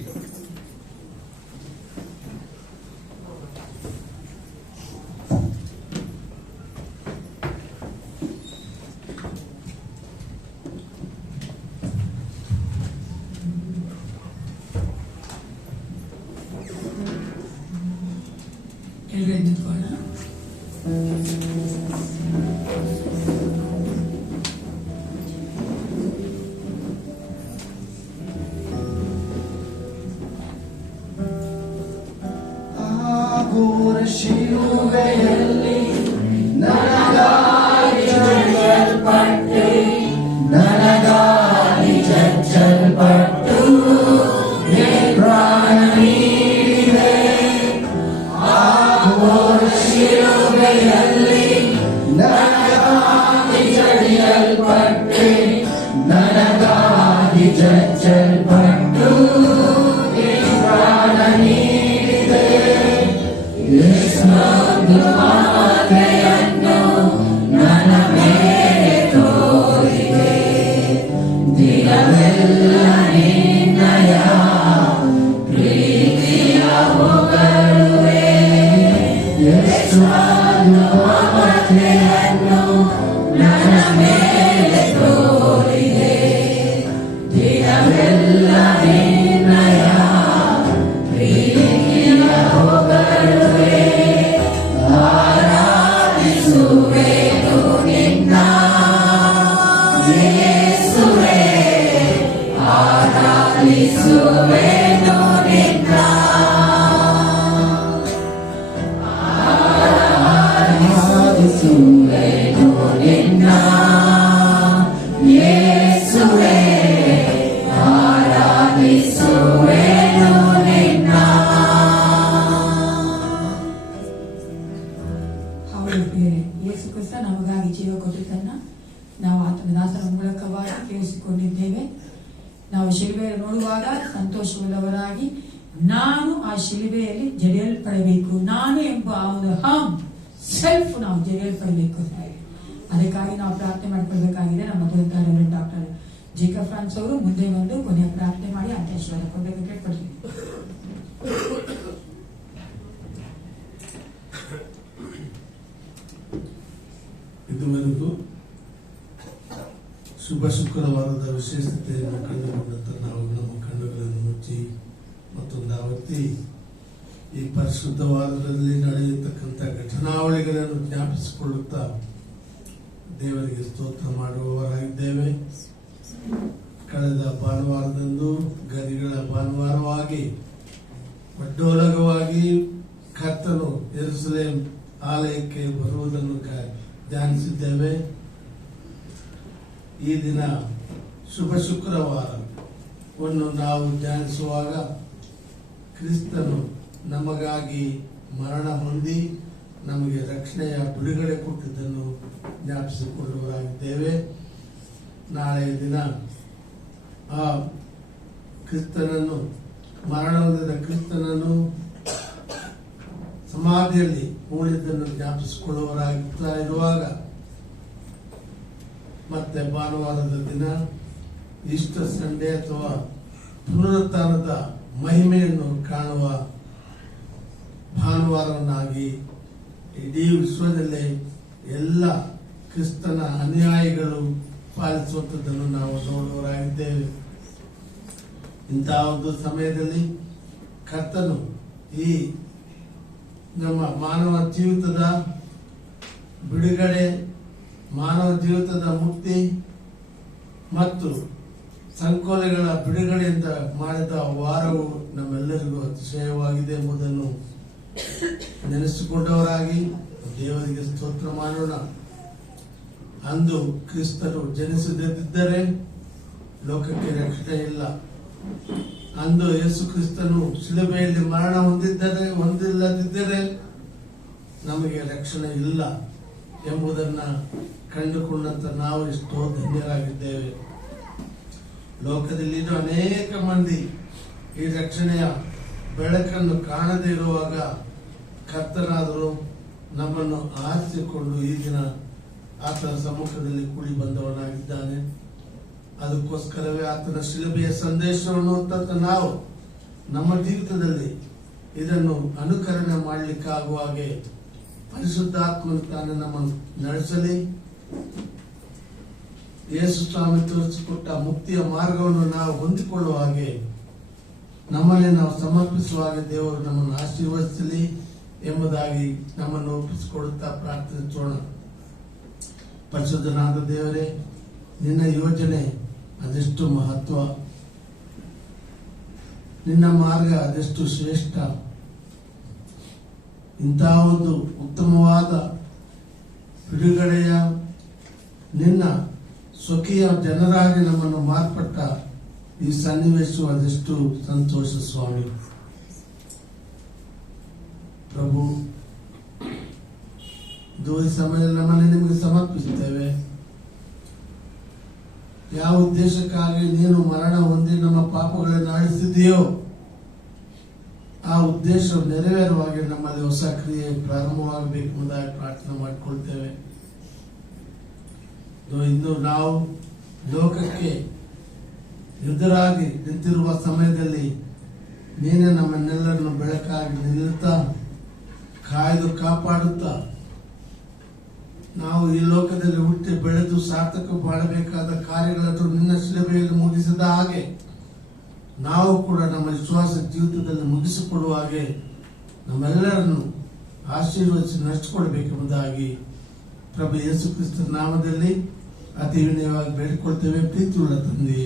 ಎಲ್ರು ನಿಂತ್ಕೊಳ್ಳೋಣ. ಘೋರ ಶಿಲುಬೆಯಲ್ಲಿ ನನಗಾಗಿ ಜಜ್ಜಲ್ಪಟ್ಟೆ, ನನಗಾಗಿ ಜಜ್ಜಲ್ಪಟ್ಟು ಪ್ರಾಣ ನೀಡಿದೆ. ಆ ಘೋರ ಶಿಲುಬೆಯಲ್ಲಿ ನನಗಾಗಿ ಜಡಿಯಲ್ಪಟ್ಟೆ, ನನಗಾಗಿ ಜಜ್ಜಲ್ಪಟ್ಟು ಪ್ರಾಣ ನೀಡಿದೆ. ಎಷ್ಟೊಂದು ಮಮತೆಯನ್ನು ನನ್ನ ಮೇಲೆ ತೋರಿದೆ, ದಿನವೆಲ್ಲ ನಿನ್ನಯ ಪ್ರೀತಿಯ ಹೊಗಳುವೆ. ಎಷ್ಟೊಂದು ಮಮತೆಯನ್ನು ನನ್ನ ಮೇಲೆ ತೋರಿದೆ, ದಿನವೆಲ್ಲ ನಿನ್ನಯ ಪ್ರೀತಿಯ ಹೊಗಳುವೆ. ಆರಾಧಿಸುವೆನು ನಿನ್ನ ಯೇಸುವೇ, ಆರಾಧಿಸುವೆನು ನಿನ್ನ, ಆರಾಧಿಸುವೆನು ನಿನ್ನ ಯೇಸುವೇ, ಆರಾಧಿಸುವೆನು ನಿನ್ನ. ಹೌದು ಪ್ರಿಯರೇ, ಯೇಸು ಕ್ರಿಸ್ತ ನಮಗಾಗಿ ಜೀವ ಕೊಟ್ಟಿದ್ದನ್ನ ನಾವು ಆತನ ದಾಸರ ಮೂಲಕವಾಗಿ ಕೇಳಿಸಿಕೊಂಡಿದ್ದೇವೆ. ನಾವು ಶಿಲುಬೆಯನ್ನು ನೋಡುವಾಗ ಸಂತೋಷವುಳ್ಳವರಾಗಿ ನಾನು ಆ ಶಿಲುಬೆಯಲ್ಲಿ ಜಡಿಯಲ್ಪಡಬೇಕು, ನಾನು ಎಂಬ ಆ ಒಂದು ಸೆಲ್ಫ್ ನಾವು ಜಡಿಯಲ್ಪಡಬೇಕು. ಅದಕ್ಕಾಗಿ ನಾವು ಪ್ರಾರ್ಥನೆ ಮಾಡಿಕೊಳ್ಬೇಕಾಗಿದೆ. ನಮ್ಮ ಮೊದಲ ಡಾಕ್ಟರ್ ಜೇಕಬ್ ಫ್ರಾನ್ಸ್ ಅವರು ಮುಂದೆ ಬಂದು ಕೊನೆಯ ಪ್ರಾರ್ಥನೆ ಮಾಡಿ ಆಶೀರ್ವಾದ ಕೊಡಬೇಕು ಕೇಳ್ಕೊಳ್ತೀವಿ. ಇದುವರೆಗೂ ಶುಭ ಶುಕ್ರವಾರದ ವಿಶೇಷತೆಯನ್ನು ಕಂಡುಕೊಂಡಂತ ನಾವು ನಮ್ಮ ಕಣ್ಣುಗಳನ್ನು ಮುಚ್ಚಿ ಮತ್ತೊಂದು ಆವೃತ್ತಿ ಈ ಪರಿಶುದ್ಧ ವಾರದಲ್ಲಿ ನಡೆಯತಕ್ಕಂಥ ಘಟನಾವಳಿಗಳನ್ನು ಜ್ಞಾಪಿಸಿಕೊಳ್ಳುತ್ತಾ ದೇವರಿಗೆ ಸ್ತೋತ್ರ ಮಾಡುವವರಾಗಿದ್ದೇವೆ. ಕಳೆದ ಭಾನುವಾರದಂದು ಗರಿಗಳ ಭಾನುವಾರವಾಗಿ ಒಡ್ಡೋಲಗವಾಗಿ ಕರ್ತನು ಯೆರೂಸಲೇಮ್ ಆಲಯಕ್ಕೆ ಬರುವುದನ್ನು ಧ್ಯಾನಿಸಿದ್ದೇವೆ. ಈ ದಿನ ಶುಭ ಶುಕ್ರವಾರವನ್ನು ನಾವು ಧ್ಯಾನಿಸುವಾಗ ಕ್ರಿಸ್ತನು ನಮಗಾಗಿ ಮರಣ ಹೊಂದಿ ನಮಗೆ ರಕ್ಷಣೆಯ ಬಿಡುಗಡೆ ಕೊಟ್ಟಿದ್ದನ್ನು ಜ್ಞಾಪಿಸಿಕೊಳ್ಳುವರಾಗಿದ್ದೇವೆ. ನಾಳೆಯ ದಿನ ಆ ಕ್ರಿಸ್ತನನ್ನು, ಮರಣ ಹೊಂದಿದ ಕ್ರಿಸ್ತನನ್ನು ಸಮಾಧಿಯಲ್ಲಿ ಹೂಳಿದ್ದನ್ನು ಜ್ಞಾಪಿಸಿಕೊಳ್ಳುವರಾಗುತ್ತಾ ಇರುವಾಗ ಮತ್ತೆ ಭಾನುವಾರದ ದಿನ ಈಸ್ಟರ್ ಸಂಡೇ ಅಥವಾ ಪುನರುತ್ಥಾನದ ಮಹಿಮೆಯನ್ನು ಕಾಣುವ ಭಾನುವಾರವನ್ನಾಗಿ ಇಡೀ ವಿಶ್ವದಲ್ಲೇ ಎಲ್ಲ ಕ್ರಿಸ್ತನ ಅನುಯಾಯಿಗಳು ಪಾಲಿಸುವಂಥದ್ದನ್ನು ನಾವು ನೋಡುವರಾಗಿದ್ದೇವೆ. ಇಂತಹ ಒಂದು ಸಮಯದಲ್ಲಿ ಕರ್ತನು ಈ ನಮ್ಮ ಮಾನವ ಜೀವಿತದ ಬಿಡುಗಡೆ, ಮಾನವ ಜೀವಿತದ ಮುಕ್ತಿ ಮತ್ತು ಸಂಕೋಲೆಗಳ ಬಿಡುಗಡೆಯಿಂದ ಮಾಡಿದ ವಾರವು ನಮ್ಮೆಲ್ಲರಿಗೂ ಅತಿಶಯವಾಗಿದೆ ಎಂಬುದನ್ನು ನೆನೆಸಿಕೊಂಡವರಾಗಿ ದೇವರಿಗೆ ಸ್ತೋತ್ರ ಮಾಡೋಣ. ಅಂದು ಕ್ರಿಸ್ತನು ಜನಿಸದಿದ್ದರೆ ಲೋಕಕ್ಕೆ ರಕ್ಷಣೆ ಇಲ್ಲ. ಅಂದು ಯೇಸು ಕ್ರಿಸ್ತನು ಶಿಲುಬೆಯಲ್ಲಿ ಮರಣ ಹೊಂದಿಲ್ಲದಿದ್ದರೆ ನಮಗೆ ರಕ್ಷಣೆ ಇಲ್ಲ ಎಂಬುದನ್ನು ಕಂಡುಕೊಂಡಂತ ನಾವು ಎಷ್ಟೋ ಧನ್ಯರಾಗಿದ್ದೇವೆ. ಲೋಕದಲ್ಲಿರೋ ಅನೇಕ ಮಂದಿ ಈ ರಕ್ಷಣೆಯ ಬೆಳಕನ್ನು ಕಾಣದೇ ಇರುವಾಗ ಕರ್ತನಾದರೂ ನಮ್ಮನ್ನು ಆರಿಸಿಕೊಂಡು ಈಗಿನ ಆತನ ಸಮ್ಮುಖದಲ್ಲಿ ಕೂಡಿ ಬಂದವನಾಗಿದ್ದಾನೆ. ಅದಕ್ಕೋಸ್ಕರವೇ ಆತನ ಶಿಲುಬೆಯ ಸಂದೇಶವನ್ನು ಹೊತ್ತ ನಾವು ನಮ್ಮ ಜೀವಿತದಲ್ಲಿ ಇದನ್ನು ಅನುಕರಣೆ ಮಾಡಲಿಕ್ಕಾಗುವ ಹಾಗೆ ಪರಿಶುದ್ಧಾತ್ಮನು ತಾನು ನಮ್ಮನ್ನು ನಡೆಸಲಿ. ಯೇಸು ಸ್ವಾಮಿ ತೋರಿಸಿಕೊಟ್ಟ ಮುಕ್ತಿಯ ಮಾರ್ಗವನ್ನು ನಾವು ಹೊಂದಿಕೊಳ್ಳುವ ಹಾಗೆ ನಮ್ಮಲ್ಲಿ ನಾವು ಸಮರ್ಪಿಸುವ ಹಾಗೆ ದೇವರು ನಮ್ಮನ್ನು ಆಶೀರ್ವದಿಸಲಿ ಎಂಬುದಾಗಿ ನಮ್ಮನ್ನು ಒಪ್ಪಿಸಿಕೊಡುತ್ತಾ ಪ್ರಾರ್ಥಿಸೋಣ. ಪರಿಶುದ್ಧನಾದ ದೇವರೇ, ನಿನ್ನ ಯೋಜನೆ ಅದೆಷ್ಟು ಮಹತ್ವ, ನಿನ್ನ ಮಾರ್ಗ ಅದೆಷ್ಟು ಶ್ರೇಷ್ಠ. ಇಂತಹ ಒಂದು ಉತ್ತಮವಾದ ಬಿಡುಗಡೆಯ ನಿನ್ನ ಸ್ವಕೀಯ ಜನರಾಗಿ ನಮ್ಮನ್ನು ಮಾರ್ಪಟ್ಟ ಈ ಸನ್ನಿವೇಶವು ಅದೆಷ್ಟು ಸಂತೋಷ ಸ್ವಾಮಿ. ಪ್ರಭು, ಈ ಸಮಯದಲ್ಲಿ ನಮ್ಮನ್ನು ನಿಮಗೆ ಸಮರ್ಪಿಸುತ್ತೇವೆ. ಯಾವ ಉದ್ದೇಶಕ್ಕಾಗಿ ನೀನು ಮರಣ ಹೊಂದಿ ನಮ್ಮ ಪಾಪಗಳನ್ನು ಅಳಿಸಿದೆಯೋ ಆ ಉದ್ದೇಶ ನೆರವೇರುವಾಗಿ ನಮ್ಮಲ್ಲಿ ಹೊಸ ಕ್ರಿಯೆ ಪ್ರಾರಂಭವಾಗಬೇಕೆಂಬುದಾಗಿ ಪ್ರಾರ್ಥನೆ ಮಾಡಿಕೊಳ್ತೇವೆ. ಇಂದು ನಾವು ಲೋಕಕ್ಕೆ ಎದುರಾಗಿ ನಿಂತಿರುವ ಸಮಯದಲ್ಲಿ ನೀನೇ ನಮ್ಮನ್ನೆಲ್ಲರನ್ನು ಬೆಳಕಾಗಿ ನಿಲ್ಲುತ್ತಾ ಕಾಯ್ದು ಕಾಪಾಡುತ್ತಾ ನಾವು ಈ ಲೋಕದಲ್ಲಿ ಹುಟ್ಟಿ ಬೆಳೆದು ಸಾರ್ಥಕ ಮಾಡಬೇಕಾದ ಕಾರ್ಯಗಳನ್ನು ನಿನ್ನ ಶಿಲುಬೆಯಲ್ಲಿ ಮುಗಿಸಿದ ಹಾಗೆ ನಾವು ಕೂಡ ನಮ್ಮ ವಿಶ್ವಾಸ ಜೀವಿತದಲ್ಲಿ ಮುಗಿಸಿಕೊಡುವ ಹಾಗೆ ನಮ್ಮೆಲ್ಲರನ್ನು ಆಶೀರ್ವದಿಸಿ ನಡೆಸಿಕೊಡ್ಬೇಕೆಂಬುದಾಗಿ ಪ್ರಭು ಯೇಸು ಕ್ರಿಸ್ತ ನಾಮದಲ್ಲಿ ಅತಿ ವಿನಯವಾಗಿ ಬೇಡಿಕೊಳ್ತೇವೆ. ಪ್ರೀತಿಯುಳ್ಳ ತಂದೆ,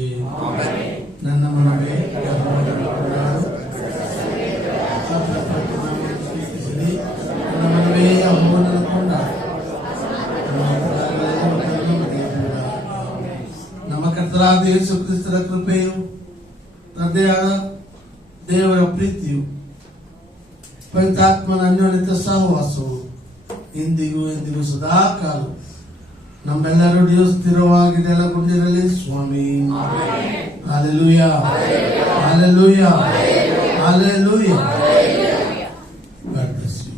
ನನ್ನ ಮನವೇ ಸ್ವೀಕರಿಸಲಿ. ನನ್ನ ಮನವೇ ಅಮ್ಮನ ಕೊಂಡ ನಮ್ಮ ಕರ್ತರಾದ ಯೇಸು ಕ್ರಿಸ್ತರ ಕೃಪೆಯು, ತಂದೆಯಾದ ದೇವರ ಪ್ರೀತಿಯು, ಪವಿತ್ರಾತ್ಮನ ಅನ್ಯೋನ್ಯತ ಸಹವಾಸವು ಇಂದಿಗೂ ಎಂದಿಗೂ ಸದಾ ಕಾಲ ನಮ್ಮೆಲ್ಲರೂ ಸ್ಥಿರವಾಗಿ ನೆಲೆಗೊಂಡಿರಲಿ ಸ್ವಾಮಿ. Hallelujah, hallelujah, hallelujah.